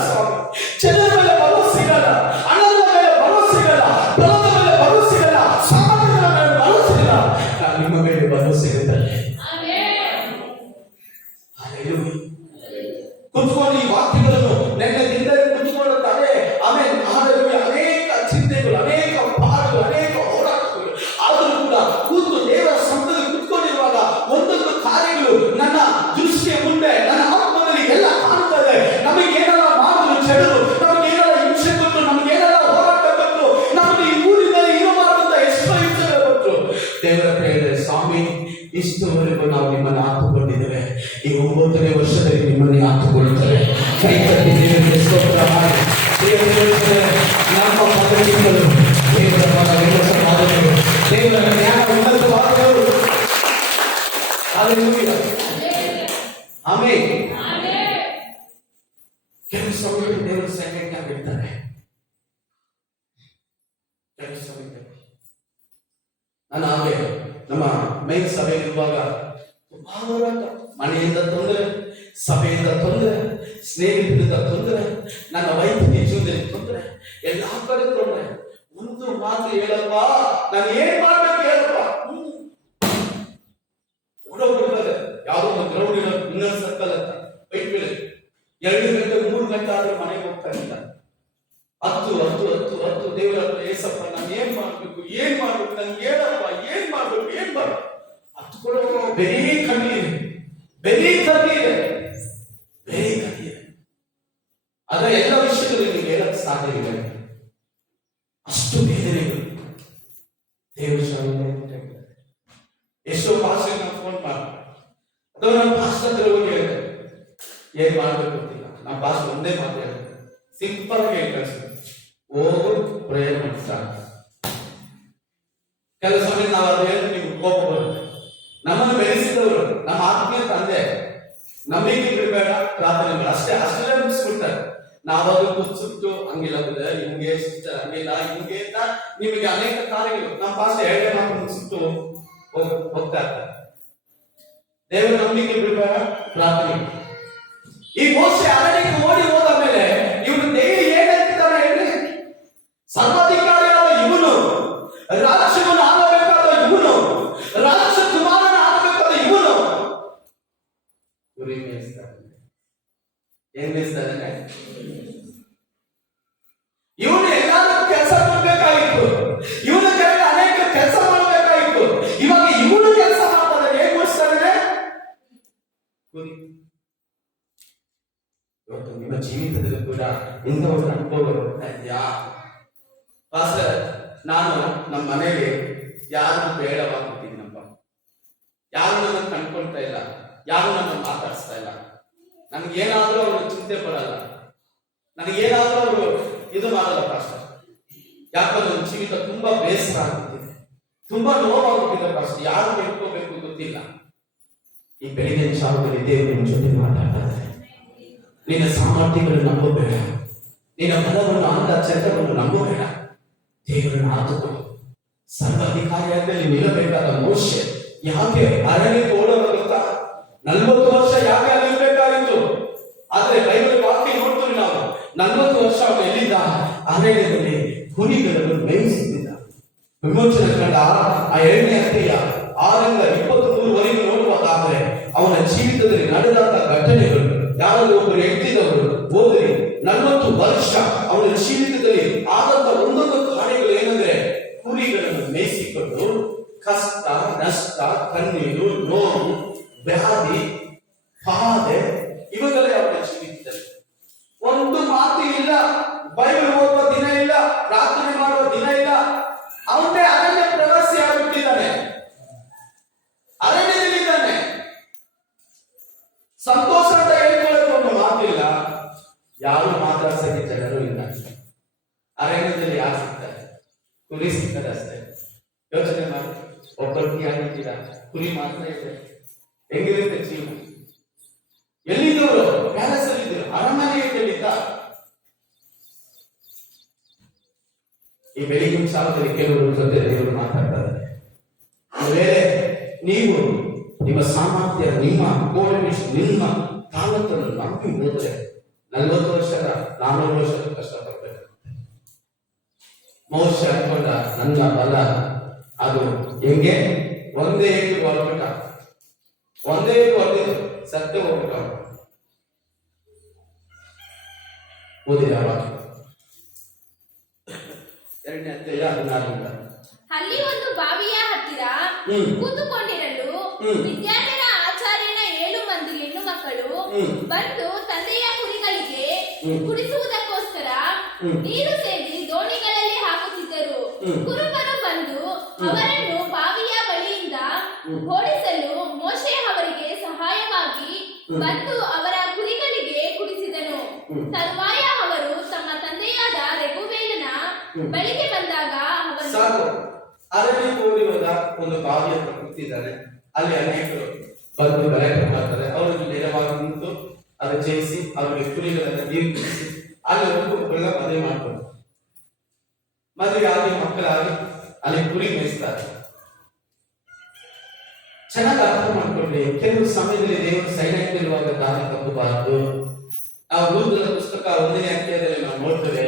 ಸ್ವಾಮಿ. ಜನರ ಮೇಲೆ ಭರವಸೆ ಇರಲ್ಲ, ಹಣದ ಮೇಲೆ ಭರವಸೆ ಇರಲ್ಲ, ಬಲದ ಮೇಲೆ ಭರವಸೆ ಇರಲ್ಲ, ಸಾಮರ್ಥ್ಯದ ಮೇಲೆ ಭರವಸೆ ಇಲ್ಲ. ನಾನು ನಿಮ್ಮ ಮೇಲೆ ಭರವಸೆ ಇರುತ್ತೇನೆ. ಕುತ್ಕೊಂಡು ಈ ವಾಕ್ಯಗಳನ್ನು ನೆನ್ನೆ ದಿನದಲ್ಲಿ ಕುತ್ಕೊಳ್ಳುತ್ತಾರೆ. ಆಮೇಲೆ ಅನೇಕ ಚಿಂತೆಗಳು, ಅನೇಕ ಪಾಡುಗಳು, ಅನೇಕ ಹೋರಾಟಗಳು, ಆದರೂ ಕೂಡ ಕೂತು ದೇವರ ಸಂತದಲ್ಲಿ ಕುತ್ಕೊಂಡಿರುವಾಗ ಒಂದೊಂದು ಕಾರ್ಯಗಳು ನನ್ನ ದೃಷ್ಟಿಯ ಮುಂದೆ, ನನ್ನ ಆತ್ಮದಲ್ಲಿ ಎಲ್ಲ ಕಾಣುತ್ತದೆ. ನಮಗೇನೆಲ್ಲ ಮಾಡಿದ್ರು ಚೆಡರು, ನಮಗೇನೆಲ್ಲ ಹಿಂಸೆ ಕೊಟ್ಟರು, ನಮಗೇನೆಲ್ಲ ಹೋರಾಟ ಕೊಟ್ಟರು, ನಮಗೆ ಈ ಊರಿನಲ್ಲಿ ಇರಬಾರ್ದಂತ ಎಷ್ಟೋ ಹಿಂಸೆಗಳು ಕೊಟ್ಟರು. ದೇವರ ಹೇಳಿದ್ರೆ, ಸ್ವಾಮಿ ಇಷ್ಟುವರೆಗೂ ನಾವು ನಿಮ್ಮನ್ನು ಹಾಕಿಕೊಂಡಿದ್ದೇವೆ, ಈ 9ನೇ ವರ್ಷದಲ್ಲಿ ನಿಮ್ಮನ್ನೇ ಹಾಕಿಕೊಳ್ಳುತ್ತೇವೆ. ಕೈ ಕಟ್ಟಿ ದೇವರಿಗೆ ಸ್ತೋತ್ರ ಮಾಡಿ. ನಮ್ಮ ಪದ್ಧತಿಗಳು, ದೇವರ ಪದ ವಿಮರ್ಶನಾದವರು, ದೇವರ ಜ್ಞಾನ ಉನ್ನತವಾದವರು. ಆಮೇಲೆ ಕೆಲವು ಸಮಯದಲ್ಲಿ ದೇವರು ಸೈಲೆಂಟ್ ಆಗಿರ್ತಾರೆ. ಕೆಲವು ಸಮಯದಲ್ಲಿ ನಾನು ಹಾಗೆ ನಮ್ಮ ಮೇಲ್ ಸಭೆ ಇರುವಾಗ ತುಂಬಾ ಹೋರಾಟ, ಮನೆಯಿಂದ ತೊಂದರೆ, ಸಭೆಯಿಂದ ತೊಂದರೆ, ಸ್ನೇಹಿತರಿಂದ ತೊಂದರೆ, ನನ್ನ ವೈದ್ಯಕೀಯ ಜೀವನದಲ್ಲಿ ತೊಂದರೆ, ಎಲ್ಲಾ ಕಡೆ ತೊಂದರೆ. ಒಂದು ಮಾತು ಹೇಳಪ್ಪ, ನಾನು ಏನ್ ಮಾಡ್ಬೇಕು ಹೇಳಪ್ಪ. ಓಡೋಗ್ಬಿಡ್ತಾರೆ, ಯಾವುದೋ ಒಂದು ಗ್ರೌಂಡ್ ಇರೋ ಇನ್ನೊಂದು ಸರ್ಕಲ್ ಅಂತ ಬೈಕ್ ಮೇಲೆ 2 ಗಂಟೆ 3 ಗಂಟೆ ಆದ್ರೂ ಮನೆಗೆ ಹೋಗ್ತಾ ಇಲ್ಲ. ಹತ್ತು ದೇವರ ಹತ್ರ, ಏಸಪ್ಪ ನಾನು ಏನ್ ಮಾಡ್ಬೇಕು, ನನ್ಗೆ ಹೇಳಪ್ಪ, ಏನ್ ಮಾಡ್ಬೇಕು. ಹತ್ತು ಕೂಡ ಬೇರೆ ಕಣ್ಣೀರು, ಅದರ ಎಲ್ಲ ವಿಷಯದಲ್ಲಿ ನೀವು ಹೇಳಕ್ ಸಾಧ್ಯವಿಲ್ಲ. ಅಷ್ಟು ಬೇದನೆಗಳು ದೇವರ ಶಾಲೆ. ಎಷ್ಟೋ ಭಾಷೆ ನಾವು ಫೋನ್ ಮಾಡಿ ಅಥವಾ ನಮ್ಮ ಭಾಷೆ ಹತ್ರ ಹೋಗಿ ಹೇಳ್ತಾರೆ, ಏನ್ ಮಾಡ್ಬೇಕು ಗೊತ್ತಿಲ್ಲ. ನಮ್ಮ ಭಾಷೆ ಒಂದೇ ಮಾತು ಹೇಳ್ತಾರೆ, ಸಿಂಪಲ್ ಆಗಿ ಹೇಳ್ತಾರೆ, ಹೋಗು ಪ್ರೇಯರ್ ಮಾಡ್ತಾರೆ. ಕೆಲವು ಸಮಯ ನಾವು ಅದು ಹೇಳಿ ನೀವು ಕೋಪ ಬರುತ್ತೆ. ನಮ್ಮನ್ನು ಬೆಳೆಸಿದವರು, ನಮ್ಮ ಆತ್ಮೀಯ ತಂದೆ, ನಂಬಿಕೆ ಬಿಡಬೇಡ, ಪ್ರಾರ್ಥನೆ ಬೇಡ, ಅಷ್ಟೇ ಮುಗಿಸ್ಬಿಡ್ತಾರೆ. ನಾವಾಗ ಕುಚ್ಚುಟ್ಟು ಹಂಗಿಲ್ಲ ಹಿಂಗೆ ಹಂಗಿಲ್ಲ ಹಿಂಗೆ ಅಂತ ನಿಮಗೆ ಅನೇಕ ಕಾರ್ಯಗಳು ನಮ್ಮ ಭಾಷೆ 2 ಮಾತು ಮುಗಿಸಿಟ್ಟು ಹೋಗ್ತಾ ಇರ್ತಾರೆ. ದೇವರ ನಂಬಿಕೆ ಬಿಡಬೇಡ, ಪ್ರಾರ್ಥನೆ. ಈ ಮೋಶೆ ಅರಣ್ಯಕ್ಕೆ ಓಡಿ ಹೋದ ಮೇಲೆ ಇವನು ದೇವಿ ಏನಂತಿದ್ದಾನೆ ಹೇಳಿ? ಸರ್ವಾಧಿಕಾರಿಯಾದ ಇವನು, ರಾಜ್ಯವನ್ನು ಆಳಬೇಕಾದ ಇವನು, ರಾಜಕುಮಾರನ ಆಗಬೇಕಾದ ಇವನು ಕುರಿ ಮೇಯಿಸ್ತಾನೆ. ಏನ್ ಬಯಸ್ತಾ ಇದ್ದಾನೆ? ಇವನು ಎಲ್ಲಾದ್ರೂ ಕೆಲಸ ಮಾಡಬೇಕಾಗಿತ್ತು, ಇವನ ಕೈಯಲ್ಲಿ ಅನೇಕ ಕೆಲಸ ಮಾಡಬೇಕಾಗಿತ್ತು. ಇವಾಗ ಇವನು ಕೆಲಸ ಮಾಡ್ತಾರೆ, ಏನ್ ಮಾಡಿಸ್ತಾರೆ? ಇವತ್ತು ನಿಮ್ಮ ಜೀವಿತದಲ್ಲಿ ಕೂಡ ಇಂಥ ಒಂದು ಅನುಭವ ಬರ್ತಾ ಇದೆಯಾ? ಪಾಸ್ಟರ್, ನಾನು ನಮ್ಮ ಮನೆಗೆ ಯಾರು ಬೇಡವಾಗ್ಬಿಟ್ಟಿದ್ದೀನಪ್ಪ, ಯಾರು ನನ್ನ ಕಂಡ್ಕೊಳ್ತಾ ಇಲ್ಲ, ಯಾರು ನನ್ನ ಮಾತಾಡಿಸ್ತಾ ಇಲ್ಲ, ನನಗೇನಾದ್ರೂ ಅವರು ಚಿಂತೆ ಬರಲ್ಲ, ನನಗೇನಾದ್ರೂ ಅವರು ಇದು ಮಾಡಲ್ಲ ಪಾಸ್ಟರ್. ಯಾಕಂದ್ರೆ ನನ್ನ ಜೀವಿತ ತುಂಬಾ ಬೇಸರ ಆಗುತ್ತಿದೆ, ತುಂಬಾ ನೋವಾಗುತ್ತಿದೆ ಪಾಸ್ಟರ್, ಯಾರು ಬೆಳ್ಕೋಬೇಕು ಗೊತ್ತಿಲ್ಲ. ಈ ಬೆಳಿಗ್ಗೆ ಜಾವದಲ್ಲಿ ದೇವರು ನಿಮ್ಮ ಜೊತೆ ಮಾತಾಡ್ತಾರೆ. ನಿನ್ನ ಸಾಮರ್ಥ್ಯಗಳನ್ನು ನಂಬಬೇಡ, ನಿನ್ನ ಬಲವನ್ನು ಅಂದ ಚಂದವನ್ನು ನಂಬಬೇಡ. ದೇವರನ್ನು ಆತುಕೊಂಡು ಸರ್ವಾಧಿಕಾರಿಯಾದಲ್ಲಿ ನಿಲ್ಲಬೇಕಾದ ಮೋಶೆ ಯಾಕೆ ಅರಣ್ಯಕ್ಕೆ ಓಡೋದು ಗೊತ್ತಾ? 40 ವರ್ಷ ಯಾಕೆ ನಿಲ್ಬೇಕಾಗಿತ್ತು? ಆದ್ರೆ ಬೈಬಲ್ ವಾಕ್ಯ ನೋಡ್ತೀವಿ ನಾವು, 40 ವರ್ಷ ಅವನು ಎಲ್ಲಿದ್ದ? ಅರಣ್ಯದಲ್ಲಿ ಕುರಿಗಳನ್ನು ಮೇಯಿಸುತ್ತಿದ್ದ. ವಿಮೋಚನೆ ಕಂಡ ಆ 2ನೇ ಅಧ್ಯಾಯ 6ರಿಂದ 23ವರೆಗೂ ನೋಡುವುದಾದ್ರೆ ಅವನ ಜೀವಿತದಲ್ಲಿ ನಡೆದಂತ ಘಟನೆಗಳು ಯಾರಾದ್ರೂ ಒಬ್ಬರು ಎತ್ತಿದವರು ಓದಿರಿ. 40 ವರ್ಷ ಅವನ ಜೀವಿತದಲ್ಲಿ ಆದಂತ ಒಂದೊಂದು ಕಾರ್ಯಗಳು ಏನಂದ್ರೆ, ಕುರಿಗಳನ್ನು ಮೇಯಿಸಿಕೊಂಡು ಕಷ್ಟ, ನಷ್ಟ, ಕಣ್ಣೀರು, ನೋವು, ವ್ಯಾಧಿ, ಬಾಧೆ ಇವುಗಳೇ ಅವರ ಜೀವಿತದಲ್ಲಿ. ಒಂದು ಮಾತು ಇಲ್ಲ, ಬೈಬಲ್ ಓದುವ ದಿನ ಇಲ್ಲ, ಪ್ರಾರ್ಥನೆ ಮಾಡುವ ದಿನ ಇಲ್ಲ. ಅವನೇ ಅರಣ್ಯ ಪ್ರವಾಸಿ ಆಗಿಬಿಟ್ಟಿದ್ದಾನೆ, ಅರಣ್ಯದಲ್ಲಿದ್ದಾನೆ. ಸಂತೋಷ ಅಂತ ಹೇಳ್ಕೊಳ್ಳೋಕೆ ಒಂದು ಮಾತಿಲ್ಲ, ಯಾರು ಮಾತಾಡ್ಸಕ್ಕೆ ಜನರು ಇಲ್ಲ. ಅರಣ್ಯದಲ್ಲಿ ಯಾರು ಸಿಗ್ತಾರೆ? ಕುರಿ ಸಿಗ್ತಾರೆ ಅಷ್ಟೇ. ಯೋಚನೆ ಮಾಡಿ, ಒಬ್ಬರಿಗೆ ಆಗಿದ್ದೀರಾ, ಕುರಿ ಮಾತ್ರ ಇದೆ, ಹೆಂಗಿರುತ್ತೆ ಜೀವನ? ಎಲ್ಲಿದ್ದವರು? ಪ್ಯಾಲೇಸ್ ಅಲ್ಲಿ ಇದ್ದರು, ಅರಮನೆಯಲ್ಲಿದ್ದ. ಈ ಬೆಳಿಗಿನ ಸಾಲದಲ್ಲಿ ಕೆಲವರು ಜೊತೆ ದೇವರು ಮಾತಾಡ್ತಾರೆ. ಬೇರೆ ನೀವು ನಿಮ್ಮ ಸಾಮರ್ಥ್ಯ, ನಿಮ್ಮ ಕೋರ್ಡಿನೇಷನ್, ನಿಮ್ಮ ತಾಲೂಕನ್ನು ನಂಬಿ ಹೋದ್ರೆ 40 ವರ್ಷದ 400 ವರ್ಷದ ಕಷ್ಟಪಡ್ಬೇಕು. ಮೋಶ ಅನ್ಕೊಂಡ ನನ್ನ ಬಲ ಅದು ಹೆಂಗೆ? ಒಂದೇ ಹೊರಬಿಟ್ಟ, ಒಂದೇ ಹೊರದಿದ್ದು ಸತ್ಯ ಹೋಗ್ಬಿಟ್ಟ. ಓದಿದ 2ನೇ ಅಧ್ಯಾಯ 14. ಅಲ್ಲಿ ಒಂದು ಬಾವಿಯ ಹತ್ತಿರ ಕೂತುಕೊಂಡಿರಲು ವಿದ್ಯಾರ್ಥಿನ ಆಚಾರ್ಯನ 7 ಮಂದಿ ಹೆಣ್ಣು ಮಕ್ಕಳು ಬಂದು ತಂದೆಯ ಕುರಿಗಳಿಗೆ ಕುಡಿಸುವುದಕ್ಕೋಸ್ಕರ ನೀರು ಸೇದಿ ದೋಣಿಗಳಲ್ಲಿ ಹಾಕುತ್ತಿದ್ದರು. ಕುರುಬರು ಬಂದು ಅವರನ್ನು ಬಾವಿಯ ಬಳಿಯಿಂದ ಓಡಿಸಲು ಮೋಶೆ ಅವರಿಗೆ ಸಹಾಯವಾಗಿ ಬಂದು ಅವರ ಕುರಿಗಳಿಗೆ ಕುಡಿಸಿದನು. ತರುವಾಯ ಅವರು ತಮ್ಮ ತಂದೆಯಾದ ರೆಗುವೇಲನ ಬಳಿಗೆ ಬಂದಾಗ ಸಾಕು, ಅರಣ್ಯಕ್ಕೆ ಓಡಿ ಹೋದ ಒಂದು ಬಾವಿಯ ಹತ್ರ ಕೂತಿದ್ದಾನೆ. ಅಲ್ಲಿ ಅನೇಕರು ಬಂದು ಗಲಾಟೆ ಮಾಡ್ತಾರೆ. ಅವರಿಗೆ ನೇರವಾಗಿ ನಿಂತು ಅದು ಜಯಿಸಿ ಅವರಿಗೆ ಕುರಿಗಳನ್ನು ನೀರು ಕುಡಿಸಿ ಅಲ್ಲಿ ಒಬ್ಬೊಬ್ಬರನ್ನ ಮದುವೆ ಮಾಡ್ಕೊಂಡು ಮದುವೆ ಆಗಿ ಮಕ್ಕಳಾಗಿ ಅಲ್ಲಿ ಕುರಿ ಮೇಯಿಸ್ತಾರೆ. ಚೆನ್ನಾಗಿ ಅರ್ಥ ಮಾಡ್ಕೊಳ್ಳಿ, ಕೆಲವು ಸಮಯದಲ್ಲಿ ದೇವರು ಸೈಲೆಂಟ್ ಇರುವಾಗ ದಾರಿ ತಪ್ಪಬಾರದು. ಆ ರೂಪದ ಪುಸ್ತಕ 1ನೇ ಅಧ್ಯಾಯದಲ್ಲಿ ನಾವು ನೋಡ್ತೇವೆ,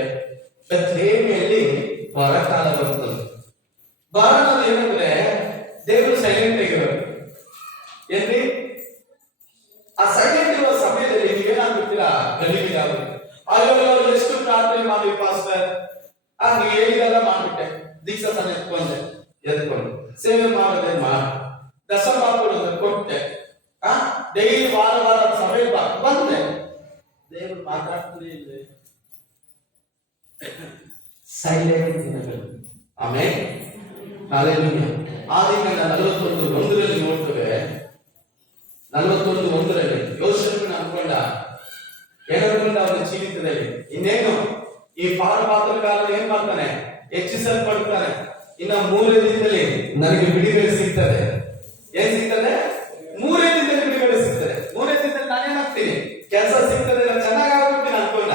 ಬೆತ್ಲೆಹೇಮಿಯಲ್ಲಿ ಬರಕಾಲ ಬರುತ್ತದೆ. ಬರಕಾಲ ಏನಂದ್ರೆ ದೇವರು ಸೈಲೆಂಟ್ ಆಗಿರೋದು. ಎಲ್ಲಿ ಆ ಸೈಲೆಂಟ್ ಇರುವ ಸಮಯದಲ್ಲಿ ನೀವೇನಾಗ್ಬಿಡ್ತೀರಾ? ಗಲಿಬಿಲಿ ಆಗುತ್ತೆ. ಅಯ್ಯೋ ಎಷ್ಟು ಪ್ರಾರ್ಥನೆ ಮಾಡಿ ಪಾಸ್ಟರ್, ನೀವು ಹೇಳಿದೆಲ್ಲ ಮಾಡ್ಬಿಟ್ಟೆ, ದೀಕ್ಷಾ ಸಹ ಎತ್ಕೊಂಡು ಸೇವೆ ಮಾಡೋದೇ ಮಾಡಿ, ದಸರಾ ಕೊಡೋದು ಕೊಟ್ಟೆ, ಡೈಲಿ ವಾರ ಸಭೆ ಬಂದೆ, ದೇವರು ಮಾತಾಡ್ತಾನೆ ಇಲ್ಲ. ಸೈಲೆಂಟ್ ದಿನಗಳು. ಆಮೇಲೆ ಹಾಲೆಲೂಯಾ. ಆದಿಕಾಂಡ 41:1 ನೋಡ್ತೇವೆ. 41:1 ಯೋಸೇಫನ ಅನ್ಕೊಂಡ, ಏನನ್ಕೊಂಡ ಅವನ ಜೀವಿತದಲ್ಲಿ ಇನ್ನೇನು ಈ ಪಾತ್ರ ಕಾಲದಲ್ಲಿ ಏನ್ ಮಾಡ್ತಾನೆ? ಹೆಚ್ಚಿಸಲ್ಪಡ್ತಾನೆ. ಇನ್ನ 3 ದಿನದಲ್ಲಿ ನನಗೆ ಬಿಡುಗಡೆ ಸಿಗ್ತದೆ. ಏನ್ ಸಿಗ್ತದೆ? 3 ದಿನದಲ್ಲಿ ಬಿಡುಗಡೆ ಸಿಗ್ತದೆ. 3 ದಿನದಲ್ಲಿ ನಾನೇನಾಗ್ತೀನಿ? ಕೆಲಸ ಸಿಗ್ತದೆ, ಚೆನ್ನಾಗಿ ಆಗ್ಬಿಡ್ತೀನಿ ಅನ್ಕೊಂಡ.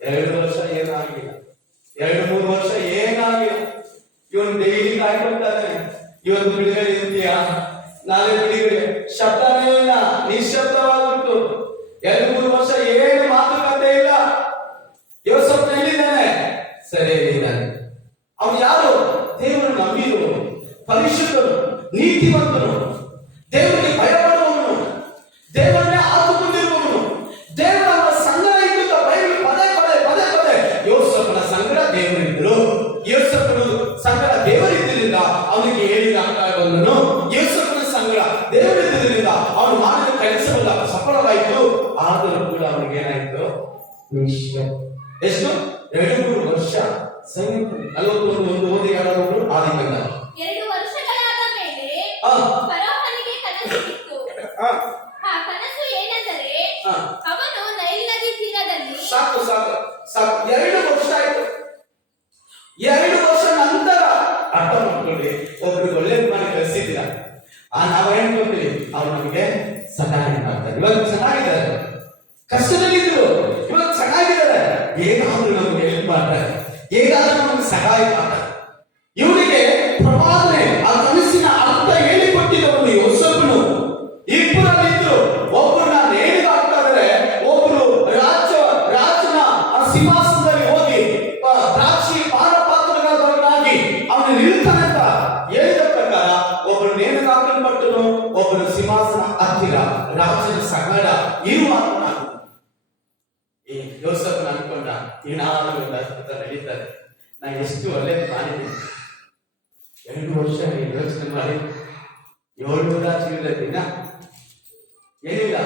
2 ವರ್ಷ ಏನಾಗಿಲ್ಲ, 2-3 ವರ್ಷ ಏನಾಗಿಲ್ಲ. ಇವನು ಡೈಲಿ ಕಾಯ್ಕೊಳ್ತಾನೆ, ಇವತ್ತು ಬಿಡುಗಡೆ ಇದೆಯಾ, ನಾಳೆ ಬಿಡುಗಡೆ. ಶಬ್ದನೇ ಇಲ್ಲ, ನಿಶ್ಶಬ್ದವಾಗ್ಬಿಟ್ಟು 2-3 ವರ್ಷ ಏನು ಮಾತುಕತೆ ಇಲ್ಲ. ಯೋಸೇಫ ಎಲ್ಲಿದ್ದಾನೆ? ಸರಿ ಇದ್ದಾನೆ. ಅವನು ಯಾರು? ದೇವರು ನಂಬಿದವನು, ಪರಿಶುದ್ಧನು, ನೀತಿವಂತನು, ಅವನಿಗೆ ಏನಾಯ್ತು? ಎಷ್ಟು? 2-3 ವರ್ಷ ಸೈನಿಕ 41 ಓದಿ ಯಾರಾದ್ರು ಆದಿಕಾಂಡ. 2 ವರ್ಷಗಳಾದ ಮೇಲೆ ಆ. ಫರೋಹನಿಗೆ ಕನಸು ಬಿತ್ತು. ಆ. ಆ ಕನಸು ಏನೆಂದರೆ, ಆ. ಅವನು ನೈಲ್ ನದಿ ತೀರದಲ್ಲಿ ಸಾಕು ಸಾಕು ಸಾಕು 2 ವರ್ಷ ಆಯ್ತು. 2 ವರ್ಷ ನಂತರ ಅರ್ಥ ಮಾಡ್ಕೊಳ್ಳಿ, ಒಬ್ರಿಗೆ ಒಳ್ಳೆ ಮನೆ ಕಳಿಸಿದ್ದೀರ, ನಾವು ಹೇಳ್ಕೊಳ್ತೀವಿ, ಅವ್ರು ನಮಗೆ ಸಹಾಯ ಮಾಡ್ತಾರೆ. ಇವಾಗ ಚೆನ್ನಾಗಿದ್ದಾರೆ, ಕಷ್ಟದಲ್ಲಿದ್ರು, ಇವಾಗ ಚೆನ್ನಾಗಿದ್ದಾರೆ, ಹೇಗಾದ್ರೂ ನಮ್ಗೆ ಹೆಲ್ಪ್ ಮಾಡ್ತಾರೆ, ಹೇಗಾದ್ರೂ ನಮ್ಗೆ ಸಹಾಯ ಮಾಡ್ತಾರೆ. ಇವನಿಗೆ ಪ್ರವಾದನೆ ಆ ಕನಸಿನ ಅರ್ಥ ಹೇಳಿಕೊಟ್ಟಿದ್ದವನು ಯೋಸೇಫನು. ಇಬ್ಬರಲ್ಲಿದ್ರು, ಒಬ್ಬರನ್ನ ನೇಣಿಗೆ ಹಾಕ್ತಾ ಇದ್ದಾರೆ, ಒಬ್ರು ರಾಜನ ಆ ಸಿಂಹಾಸನದಲ್ಲಿ ಹೋಗಿ ದ್ರಾಕ್ಷಿ ಪಾನಪಾತ್ರರಾಗಿ ಅವನು ನಿಲ್ತಾನೆ ಅಂತ ಹೇಳಿದ ಪ್ರಕಾರ ಒಬ್ಬರು ನೇಣಿಗೆ ಹಾಕಲ್ಪಟ್ಟನು, ಒಬ್ಬರು ಸಿಂಹಾಸನ ಹತ್ತಿರ ರಾಜನ ಸಂಗಡ ಇರುವಾಗ ಈ ಯೋಸೇಫನ ಅನ್ಕೊಂಡ, ಏನಾದರೂ ಒಂದು ಅದ್ಭುತ ನಡೀತಾರೆ, ನಾ ಎಷ್ಟು ಒಳ್ಳೇದು ಮಾಡಿದ್ದೀನಿ. 2 ವರ್ಷ ಯೋಚನೆ ಮಾಡಿ 700 ಜೀವದ ದಿನ ಏನಿಲ್ಲ,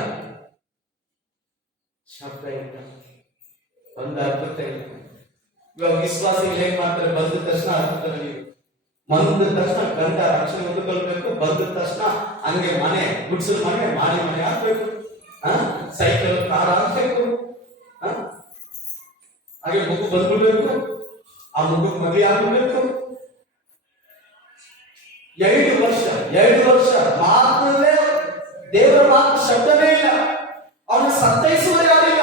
ಶಬ್ದ ಇಲ್ಲ, ಒಂದು ಅದ್ಭುತ ಇಲ್ಲ. ಇವಾಗ ವಿಶ್ವಾಸಿಗಳು ಏನ್ ಮಾಡ್ತಾರೆ? ಬಂದ ತಕ್ಷಣ ಅದ್ಭುತ ನಡೆಯುತ್ತೆ, ಬಂದ ತಕ್ಷಣ ಗಂಡ ರಕ್ಷಣೆ ಹೊಂದಿಕೊಳ್ಬೇಕು, ಬಂದ ತಕ್ಷಣ ಹಂಗೆ ಮನೆ ಗುಡ್ಸಲ್ ಮನೆ ಮಾಡಿ ಮನೆ ಹಾಕ್ಬೇಕು, ಸೈಕಲ್ ಕಾರ್ ಹಾಕ್ಬೇಕು, ಹಾಗೆ ಮಗು ಬಂದ್ಬಿಡ್ಬೇಕು, ಆ ಮಗುಗೆ ಮದುವೆ ಆಗ್ಬಿಡ್ಬೇಕು. 2 ವರ್ಷ ಮಾತ್ರವೇ, ದೇವರ ಮಾತು ಶಬ್ದವೇ ಇಲ್ಲ, ಅವನು ಸಂತೈಸುವ ಯಾರಿಲ್ಲ.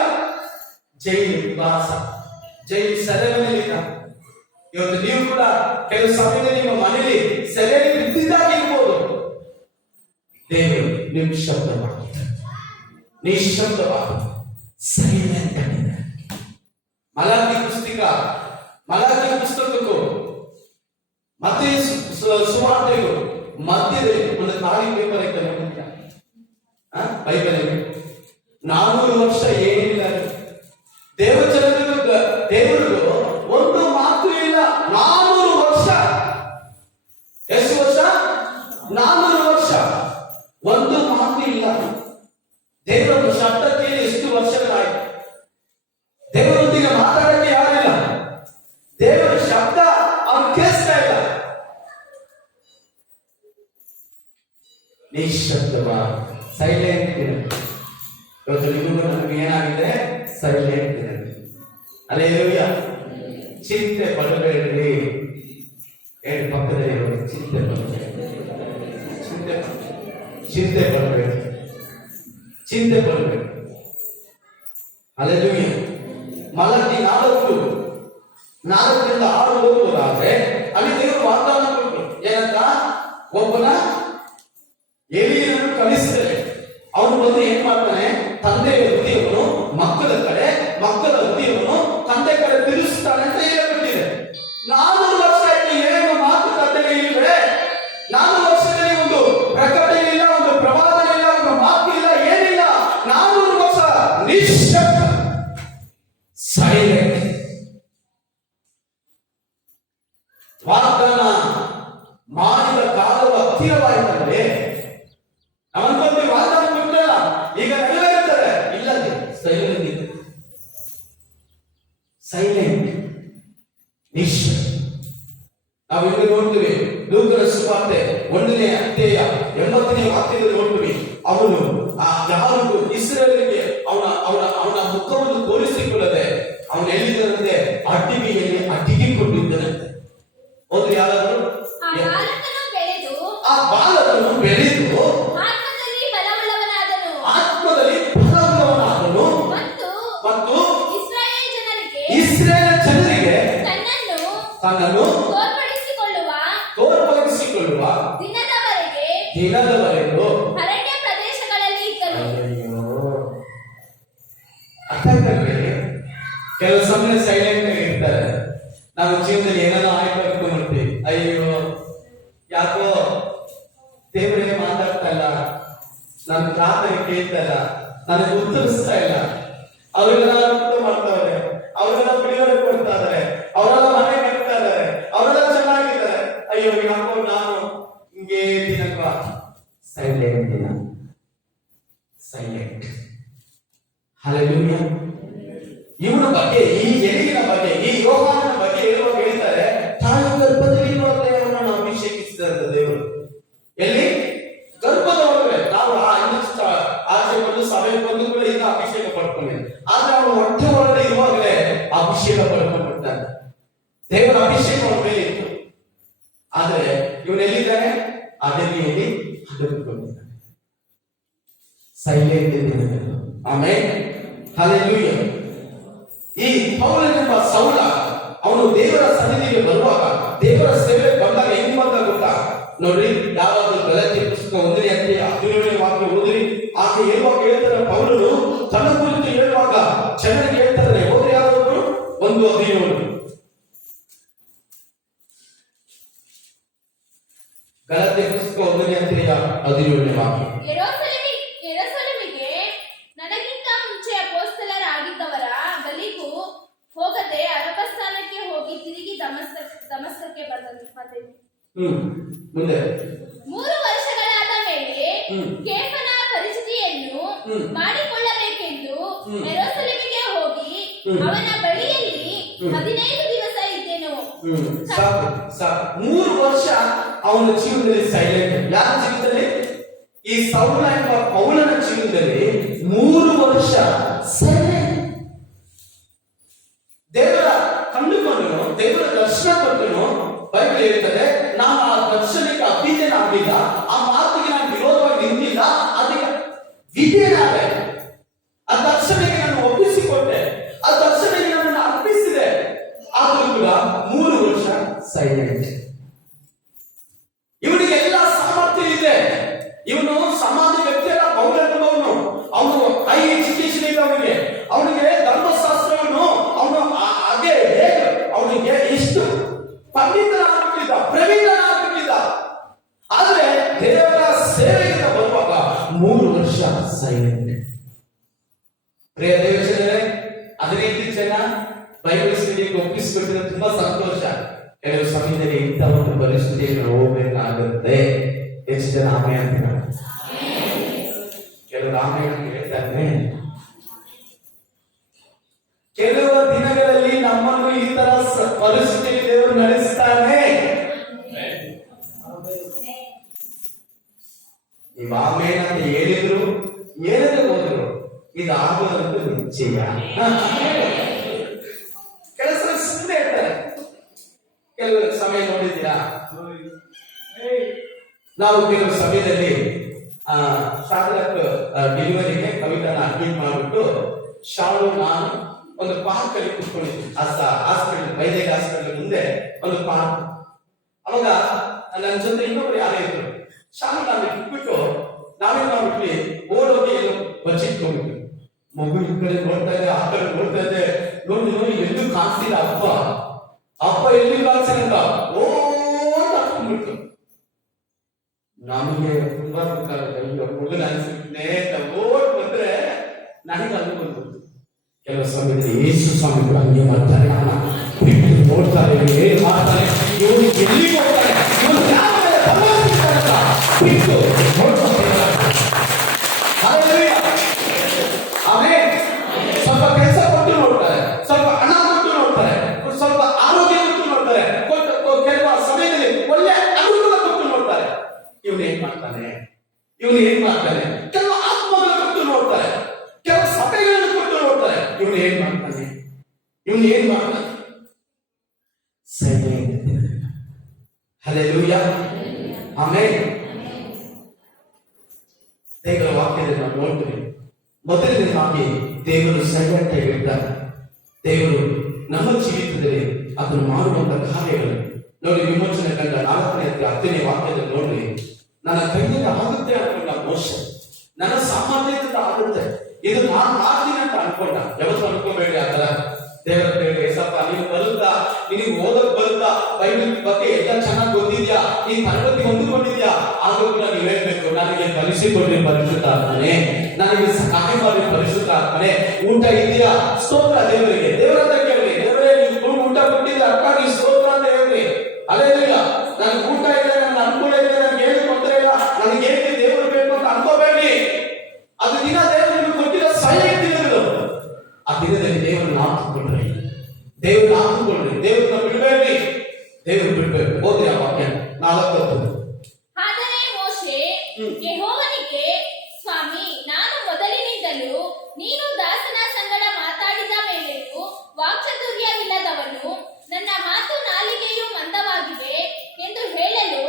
ಜೈಲು ವಾಸ, ಜೈಲು ಸೆರೆಮನೆಯಲ್ಲಿದ್ದ. ಇವತ್ತು ನೀವು ಕೂಡ ಕೆಲವು ಸಮಯದಲ್ಲಿ ನಿಮ್ಮ ಮನೆಯಲ್ಲಿ ಸೆರೆಯಲ್ಲಿ ಬಿದ್ದಿದ್ದಾಗಿರ್ಬೋದು. ದೇವರು ನಿಶಬ್ದ ಮಾಡ್ತಾರೆ, ನಿಶಬ್ದವಾಗಿ ಸೈಲೆಂಟ್ ಆಗಿದೆ. ಮಲಾಕಿ ಪುಸ್ತಕಕ್ಕೂ ಮತ್ತೆ ಸುವಾರ್ತೆಗೂ ಮಧ್ಯದಲ್ಲಿ ಒಂದು ಖಾಲಿ ಪೇಪರ್ ಐತೆ ನೋಡಿದ್ಯಾ? ಬೈಬಲ್ 400 ವರ್ಷ ಏನಿಲ್ಲ, ದೇವರಿಗೂ ಒಂದು ಮಾತು ಇಲ್ಲ. 400 ವರ್ಷ. ಎಷ್ಟು ವರ್ಷ? 400 ವರ್ಷ, ಒಂದು ಮಾತು ಇಲ್ಲ. ದೇವರ ಶಬ್ದ ಕೇಳಿ ಎಷ್ಟು ವರ್ಷಗಳಾಯ್ತು. ದೇವರೊಂದಿಗೆ ಮಾತಾಡಕ್ಕೆ ಯಾರಿಲ್ಲ, ದೇವರ ಶಬ್ದ ಅವ್ನು ಕೇಳಿಸ್ತಾ ಇಲ್ಲ. ನಿಶಬ್ದವ, ಸೈಲೆಂಟ್ ಇರುತ್ತೆ. ಇವತ್ತು ನಿಮಗೂ ನಮಗೆ ಏನಾಗಿದೆ? ಸೈಲೆಂಟ್ ಇರುತ್ತೆ. ಅಲ್ಲೇಲೂಯ. ಚಿಂತೆ ಪಡಬೇಡ್ರಿ. ಏನು ಪಕ್ಕದಲ್ಲಿ ಚಿಂತೆ ಪಡಬೇಡಿ, ಚಿಂತೆ ಪಡಬೇಡಿ. ಅಲ್ಲೇಲೂಯ. ಮಲಕಿ 4:4 ಓದುವುದಾದ್ರೆ ಅಲ್ಲಿ ದೇವರು ವಾಗ್ದಾನ ಕೊಟ್ಟರು. ಏನಂತ? ಒಬ್ಬನ ಎಲಿಯನ್ನು ಕಳಿಸಿದರೆ ಅವನು ಬಂದು ಏನ್ ಮಾಡ್ತಾನೆ? ತಂದೆಯ ಹೃದಯವನ್ನು ಮಕ್ಕಳ ಕಡೆ, ಮಕ್ಕಳ ಹೃದಯವನ್ನು ತಂದೆ ಕಡೆ ತಿರುಗಿಸ್ತಾನೆ ಅಂತ ಹೇಳಿಬಿಟ್ಟಿದೆ. 400 ವರ್ಷ ಆಯ್ತು, ಏನು ಮಾತುಕತೆ ಇಲ್ಲವೇ? 400 ವರ್ಷದಲ್ಲಿ ಒಂದು ಪ್ರಕಟಣೆ ಇಲ್ಲ, ಒಂದು ಪ್ರವಾದನೆ ಇಲ್ಲ, ಒಂದು ಮಾತು ಇಲ್ಲ, ಏನಿಲ್ಲ. 400 ವರ್ಷ ನಿಶ್ಶಬ್ದ, ಸೈಲೆಂಟ್. ವಾಗ್ದಾನ ಮಾಡಿದ ಕಾಲವು ಹತ್ತಿರವಾಯಿತಂದ್ರೆ ನಾವಂತಂದ್ರೆ ವಾಗ್ದಾನ ಕೊಟ್ಟಲ್ಲ, ಈಗ ನೆರವೇರುತ್ತದೆ ಇಲ್ಲದೆ ಸೈಲೆಂಟ್ ಇದೆ. ಸೈಲೆಂಟ್, ನಿಶ್ಶಬ್ದ. ನಾವು ಇಲ್ಲಿ ನೋಡ್ತೀವಿ, ಲೂಕನ ಸುವಾರ್ತೆ 1ನೇ ಅಧ್ಯಾಯ 80ನೇ ವಾಕ್ಯದಲ್ಲಿ ನೋಡ್ತೀವಿ. ಅವನು ಯಾರಿಗೂ ಇಸ್ರಾಯೇಲಿಗೆ ಅವನ ಮುಖವನ್ನು ತೋರಿಸಿಕೊಳ್ಳದೆ ಅವನು ಎಲ್ಲಿದ್ದರಂತೆ? ಅಟ್ಟಿಗೆಯಲ್ಲಿ ಅಟ್ಟಿಗೆಕೊಂಡಿದ್ದನಂತೆ. ಹೋದ್ರೆ ಯಾರಾದರೂ? ಆ ಬಾಲಕನು ಬೆಳೆದು ಆತ್ಮದಲ್ಲಿ ಬಲವುಳ್ಳವನಾದನು ಮತ್ತು ಇಸ್ರಾಯೇಲ್ ಜನರಿಗೆ ತನ್ನನ್ನು ತೋರ್ಪಡಿಸಿಕೊಳ್ಳುವ ದಿನದವರೆಗೂ ಅರಣ್ಯ ಪ್ರದೇಶಗಳಲ್ಲಿ ಇದ್ದನು. ಕೆಲವು ಸಮಯ ಸೈಲೆಂಟ್ ಆಗಿ ಇರ್ತಾರೆ. ನಾವು ಜೀವನದಲ್ಲಿ ಏನಾದ್ರು ಆಯ್ತು ಅನ್ಕೊಂಡ್ಬಿಡ್ತೀವಿ, ಅಯ್ಯೋ ಯಾಕೋ ದೇವರಿಗೆ ಮಾತಾಡ್ತಾ ಇಲ್ಲ, ನನ್ನ ಪ್ರಾರ್ಥನೆ ಕೇಳ್ತಾ ಇಲ್ಲ, ನನಗೆ ಉತ್ತರಿಸ್ತಾ ಇಲ್ಲ, ಅವರೆಲ್ಲ ಅರ್ಥ ಮಾಡ್ತಾವ್ರೆ, ಅವರೆಲ್ಲ ಬಿಡುಗಡೆ ಕೊಡ್ತಾ ಇದಾರೆ, ಅವರೆಲ್ಲ ಮನೆ ಕಟ್ತಾ ಇದಾರೆ, ಅವರೆಲ್ಲ ಚೆನ್ನಾಗಿದ್ದಾರೆ, ಅಯ್ಯೋ ಯಾಕೋ ನಾನು ಹಿಂಗೇ ದಿನಕ್ಕ ಸೈಲೆಂಟ್. ಹಲ್ಲೆಲೂಯಾ. ಇವನ ಬಗ್ಗೆ, ಈ ಎಲಿಗಿನ ಬಗ್ಗೆ, ಈ ಯೋಹಾನನ ಬಗ್ಗೆ ಹೇಳುವಾಗ ಹೇಳ್ತಾರೆ, ತಾನು ಗರ್ಭದಲ್ಲಿರುವಾಗಲೇ ಅವನನ್ನು ಅಭಿಷೇಕಿಸಿದಂತ ದೇವರು. ಎಲ್ಲಿ? ಗರ್ಭದ ಒಳಗಡೆ. ನಾವು ಆಚೆ ಬಂದು ಸಭೆಗೆ ಬಂದು ಕೂಡ ಈಗ ಅಭಿಷೇಕ ಪಡ್ಕೊಂಡಿದ್ದೆ, ಆದ್ರೆ ಅವನು ಹೊಟ್ಟೆ ಒಳಗಡೆ ಇರುವಾಗಲೇ ಅಭಿಷೇಕ ಪಡ್ಕೊಂಡ್ಬಿಡ್ತಾನೆ. ದೇವರ ಅಭಿಷೇಕ ಅವನ ಮೇಲೆ ಇತ್ತು. ಆದ್ರೆ ಇವನು ಎಲ್ಲಿದ್ದಾನೆ? ಅಡವಿಯಲ್ಲಿ ಅಡಗಿಕೊಂಡಿದ್ದಾನೆ. ಸೈಲೆಂಟ್ ಇದ್ದಾನೆ. ಆಮೇಲೆ ಹಲ್ಲೆಲೂಯಾ. ಈ ಪೌಲನೆಂಬ ಸೌಲ ಅವನು ದೇವರ ಸನ್ನಿಧಿಗೆ ಬರುವಾಗ, ದೇವರ ಸೇವೆ ಬಂದಾಗ ಹೆಂಗ್ ಬಂದ ಗೊತ್ತಾ? ನೋಡ್ರಿ, ಯಾವಾಗಲೂ ಗಲಾತ್ಯ ಪುಸ್ತಕ 1:17 ವಾಕ್ಯ ಓದ್ರಿ. ಆಕೆ ಹೇಳುವಾಗ ಹೇಳ್ತಾರೆ, ಪೌಲನು ತನ್ನ ಕುರಿತು ಹೇಳುವಾಗ ಜನರಿಗೆ ಹೇಳ್ತಾರೆ, ಹೋದ್ರೆ ಯಾರಾದ್ರು 1:17 ಗಲಾತ್ಯ ಪುಸ್ತಕ 1:17 ವಾಕ್ಯ. ಯೆರೂಸಲೇಮಿಗೆ ನನಗಿಂತ ಮುಂಚೆ ಅಪೊಸ್ತಲರಾಗಿದ್ದವರ ಬಳಿಗೂ ಹೋಗದೆ ಅರಬಸ್ಥಾನಕ್ಕೆ ಹೋಗಿ ತಿರುಗಿ ದಮಸ್ಕಕ್ಕೆ ಬಂದೆನು. ಮುಂದೆ 3 ವರ್ಷಗಳಾದ ಮೇಲೆ ಕೇಫನ ಪರಿಸ್ಥಿತಿಯನ್ನು ಮಾಡಿಕೊಳ್ಳಬೇಕೆಂದು ಯೆರೂಸಲೇಮಿಗೆ ಹೋಗಿ ಅವನ ಬಳಿಯಲ್ಲಿ 15 ದಿವಸ ಇದ್ದೆನು. 3 ವರ್ಷ ಅವನ ಜೀವನದಲ್ಲಿ ಸೈಲೆಂಟ್. ಯಾರ ಜೀವನದಲ್ಲಿ? ಈ ಸೌಲ ಎಂಬ ಪೌಲನ ಜೀವನದಲ್ಲಿ 3 ವರ್ಷ ಸೈಲೆಂಟ್. ದೇವರ ಕಂಡುಕೊಂಡು, ದೇವರ ದರ್ಶನ ಕೊಟ್ಟನು. ಬೈಬಲ್ ಹೇಳ್ತದೆ, ನಾನು ಆ ದರ್ಶನಕ್ಕೆ ಅಭಿಧೇಯನಾಗಲಿಲ್ಲ, ಆ ಮಾತಿಗೆ ನಾನು ವಿರೋಧವಾಗಿ ನಿಂತಿಲ್ಲ, ಅದಕ್ಕೆ ವಿಧೇಯನಾದೆ. ಆ ದರ್ಶನಕ್ಕೆ ನಾನು ಒಪ್ಪಿಸಿಕೊಟ್ಟೆ, ಆ ದರ್ಶನಕ್ಕೆ ನನ್ನನ್ನು ಅರ್ಪಿಸಿದೆ. ಆದರೂ ಕೂಡ 3 ವರ್ಷ ಸೈಲೆಂಟ್. ಇವನಿಗೆ ಎಲ್ಲ ಸಾಮರ್ಥ್ಯ ಇದೆ. ಇವನು ಸಮಾಜ ವ್ಯಕ್ತಿ ಅಲ್ಲ, ಪೌಲನೆಂಬವನು. ಅವನು ಹೈ ಎಜುಕೇಶನ್ ಇದೆ ಅವನಿಗೆ. ಅವನಿಗೆ ಧರ್ಮಶಾಸ್ತ್ರವನ್ನು ಅವನು ಹಾಗೆ ಅವನಿಗೆ ಎಷ್ಟು ಪಂಡಿತನಾಗಲಿಲ್ಲ, ಪ್ರವೀಣನಾಗಲಿಲ್ಲ. ಆದ್ರೆ ದೇವರ ಸೇವೆಯಿಂದ ಬರುವಾಗ 3 ವರ್ಷ ಸೈಲೆಂಟ್. ಪ್ರಿಯ ದೇವಜನರೇ, 15 ಜನ ಬೈಬಲ್ ಸ್ಟಡಿಗೆ ಒಪ್ಪಿಸಿಕೊಟ್ಟಿದ್ರೆ ತುಂಬಾ ಸಂತೋಷ. ಕೆಲವು ಸಮಯದಲ್ಲಿ ಇಂಥ ಒಂದು ಪರಿಸ್ಥಿತಿಯನ್ನು ಹೋಗ್ಬೇಕಾಗುತ್ತೆ. ಎಷ್ಟು ಜನ ಆಮೇಲೆ ಅಂತಾರೆ? ಕೆಲವರು ಆಮೇಲೆ ಹೇಳ್ತಾರೆ. ಕೆಲವು ದಿನಗಳಲ್ಲಿ ನಮ್ಮನ್ನು ಈ ತರ ಪರಿಸ್ಥಿತಿಯಲ್ಲಿ ದೇವರು ನಡೆಸ್ತಾನೆ. ನೀವು ಆಮೇಲೆ ಅಂತ ಹೇಳಿದ್ರು, ಏನಕ್ಕೆ ಹೋದ್ರು, ಇದು ಆಗೋದಂತೂ ನಿಶ್ಚಯ. ಕೆಲಸ ಸುಮ್ಮನೆ ಇರ್ತಾರೆ. ಕೆಲವು ಸಮಯ ನೋಡಿದ್ದೀರಾ, ನಾವು ಕೆಲವು ಸಮಯದಲ್ಲಿ ಶಾರದಕ್ಕೆ ಡೆಲಿವರಿಗೆ ಕವಿತಾನ ಅಡ್ಮಿಟ್ ಮಾಡಿಬಿಟ್ಟು ಶಾಲು ನಾನು ಒಂದು ಪಾರ್ಕ್ ಅಲ್ಲಿ ಕೂತ್ಕೊಂಡಿದ್ವಿ. ಹಾಸ್ಪಿಟಲ್, ವೈದ್ಯಕ ಹಾಸ್ಪಿಟಲ್ ಮುಂದೆ ಒಂದು ಪಾರ್ಕ್. ಅವಾಗ ನನ್ನ ಜೊತೆ ಇನ್ನೊಬ್ರು ಯಾರೇ ಇದ್ರು. ಶಾಲು ನಾನು ಇಟ್ಬಿಟ್ಟು ನಾವೇನ್ ಮಾಡ್ಬಿಟ್ವಿ, ಓಡೋಗಿ ಎಲ್ಲೋ ಬಚ್ಚಿಟ್ಕೊಂಡ್ಬಿಟ್ವಿ. ಮಗು ಈ ಕಡೆ ನೋಡ್ತಾ ಇದೆ, ಆ ಕಡೆ ನೋಡ್ತಾ ಇದೆ. ನೋಡಿ ಎಲ್ಲೂ ಕಾಣಿಸ್ತಿಲ್ಲ ಅಪ್ಪ ಎಲ್ಲಿ ಕಾಣಿಸಿಲ್ಲ. ಓ ಅಂತ ಹಾಕೊಂಡ್ಬಿಟ್ಟು ನಮಗೆ ತುಂಬಾ ದುಃಖ ಆಗುತ್ತೆ. ಮಗನ ಅನ್ಸುತ್ತೆ ಓಡ್ ಬಂದ್ರೆ ನನಗೆ ಅದು ಬಂದ್ಬಿಟ್ಟು. ಕೆಲವು ಸಮಯದಲ್ಲಿ ಯೇಸು ಸ್ವಾಮಿಗಳು ಹಂಗೆ ಮಾಡ್ತಾರೆ. ನೋಡ್ತಾರೆ, ಏನ್ ಮಾಡ್ತಾರೆ, ಇವರು ಎಲ್ಲಿ ಹೋಗ್ತಾರೆ, ಇವರು ಬಿಟ್ಟು ಆಮೇಲೆ ಸ್ವಲ್ಪ ಕೆಲಸ ಕೊಟ್ಟು ನೋಡ್ತಾರೆ, ಸ್ವಲ್ಪ ಹಣ ಕೊಟ್ಟು ನೋಡ್ತಾರೆ, ಸ್ವಲ್ಪ ಆರೋಗ್ಯ ಕೊಟ್ಟು ನೋಡ್ತಾರೆ, ಕೆಲವು ಸಮಯದಲ್ಲಿ ಒಳ್ಳೆ ಅನುಕೂಲ ಕೊಟ್ಟು ನೋಡ್ತಾರೆ. ಇವನು ಏನ್ ಮಾಡ್ತಾನೆ, ಇವನು ಏನ್ ಮಾಡ್ತಾನೆ, ಕೆಲವು ಆತ್ಮಗಳನ್ನು ಕೊಟ್ಟು ನೋಡ್ತಾರೆ, ಕೆಲವು ಸಭೆಗಳನ್ನು ಕೊಟ್ಟು ನೋಡ್ತಾರೆ. ಇವನು ಏನ್ ಮಾಡ್ತಾನೆ, ಇವನು ಏನ್ ಮಾಡ್ತಾನೆ? Hallelujah, amen. ದೇವರ ವಾಕ್ಯದಲ್ಲಿ ನಾವು ನೋಡ್ತೀವಿ, ಮೊದಲನೇದಾಗಿ ದೇವರು ಸೈಲೆಂಟ್ ಆಗಿರ್ತಾರೆ. ದೇವರು ನಮ್ಮ ಜೀವಿತದಲ್ಲಿ ಅದನ್ನು ಮಾಡುವಂತ ಕಾರ್ಯಗಳು ನೋಡಿ. ವಿಮೋಚನೆ ಕಂಡ 4ನೇ ಅಧ್ಯಾಯ 10ನೇ ವಾಕ್ಯದಲ್ಲಿ ನೋಡಿ, ನನ್ನ ಕೈಯಿಂದ ಆಗುತ್ತೆ ಅನ್ಕೊಂಡ ಮೋಶೆ, ನನ್ನ ಸಾಮರ್ಥ್ಯದಿಂದ ಆಗುತ್ತೆ, ಇದು ನಾನು ಮಾಡ್ತೀನಿ ಅಂತ ಅನ್ಕೊಂಡ. ಯಾವತ್ತು ಅನ್ಕೋಬೇಡಿ ಆ ತರ. ದೇವರ ಕೈಗೆ ಏಸಪ್ಪ ನೀನು ಬರುತ್ತಾ, ನಿನಗೆ ಓದಕ್ ಬರುತ್ತಾ, ಬೈಬಲ್ ಬಗ್ಗೆ ಎಲ್ಲ ಚೆನ್ನಾಗಿ ಗೊತ್ತಿದ್ಯಾ, ನೀನ್ ತರಗತಿ ಹೊಂದಿಕೊಂಡಿದ್ಯಾ, ಆದ್ರೂ ಕೂಡ ನೀವು ಹೇಳ್ಬೇಕು, ನನಗೆ ಕಲಿಸಿಕೊಡ್ರಿ ಪರಿಶುದ್ಧ ಆತ್ಮನೇ, ನನಗೆ ಸಹಾಯ ಮಾಡಿ ಪರಿಶುದ್ಧ ಆತ್ಮನೇ. ಊಟ ಇದೆಯಾ? ಸ್ತೋತ್ರ ದೇವರಿಗೆ. ದೇವರ ಹತ್ರ ಕೇಳಿ, ದೇವರೇ ನೀವು ಊಟ ಕೊಟ್ಟಿದ್ರೆ ಅಕ್ಕಾಗಿ ಸ್ತೋತ್ರ ಅಂತ ಹೇಳ್ರಿ. ಅಲ್ಲೇನಿಲ್ಲ, ನನಗೆ ಊಟ ಇಲ್ಲ, ನನ್ನ ಅನುಕೂಲ ಇಲ್ಲ, ನನಗೆ ಏನು ತೊಂದರೆ ಇಲ್ಲ, ನನಗೆ ಏನು ದೇವರು ಬೇಕು ಅಂತ ಅನ್ಕೋಬೇಡಿ. ಅದು ದಿನ ದೇವರು ನಿಮ್ಗೆ ಕೊಟ್ಟಿರೋ ಸಹಾಯ ದಿನಗಳು. ದಿನದಲ್ಲಿ ದೇವರನ್ನ ಹಾಕಿಕೊಂಡ್ರಿ, ದೇವ್ರನ್ನ ಹಾಕಿಕೊಂಡ್ರಿ, ದೇವ್ರನ್ನ ಬಿಡಬೇಡ್ರಿ, ದೇವ್ರು ಬಿಡ್ಬೇಕು. ಓದಿ ಆ ವಾಕ್ಯ 4. ಆದರೆ ಮೋಶೆ ಯೆಹೋವನಿಗೆ, ಸ್ವಾಮಿ, ನಾನು ಮೊದಲಿನಿಂದಲೂ ನೀನು ದಾಸನ ಸಂಗಡ ಮಾತಾಡಿದ ಮೇಲೆಯೂ ವಾಕ್ಚಾತುರ್ಯವಿಲ್ಲದವನು, ನನ್ನ ಮಾತು ನಾಲಿಗೆಯು ಮಂದವಾಗಿದೆ ಎಂದು ಹೇಳಲು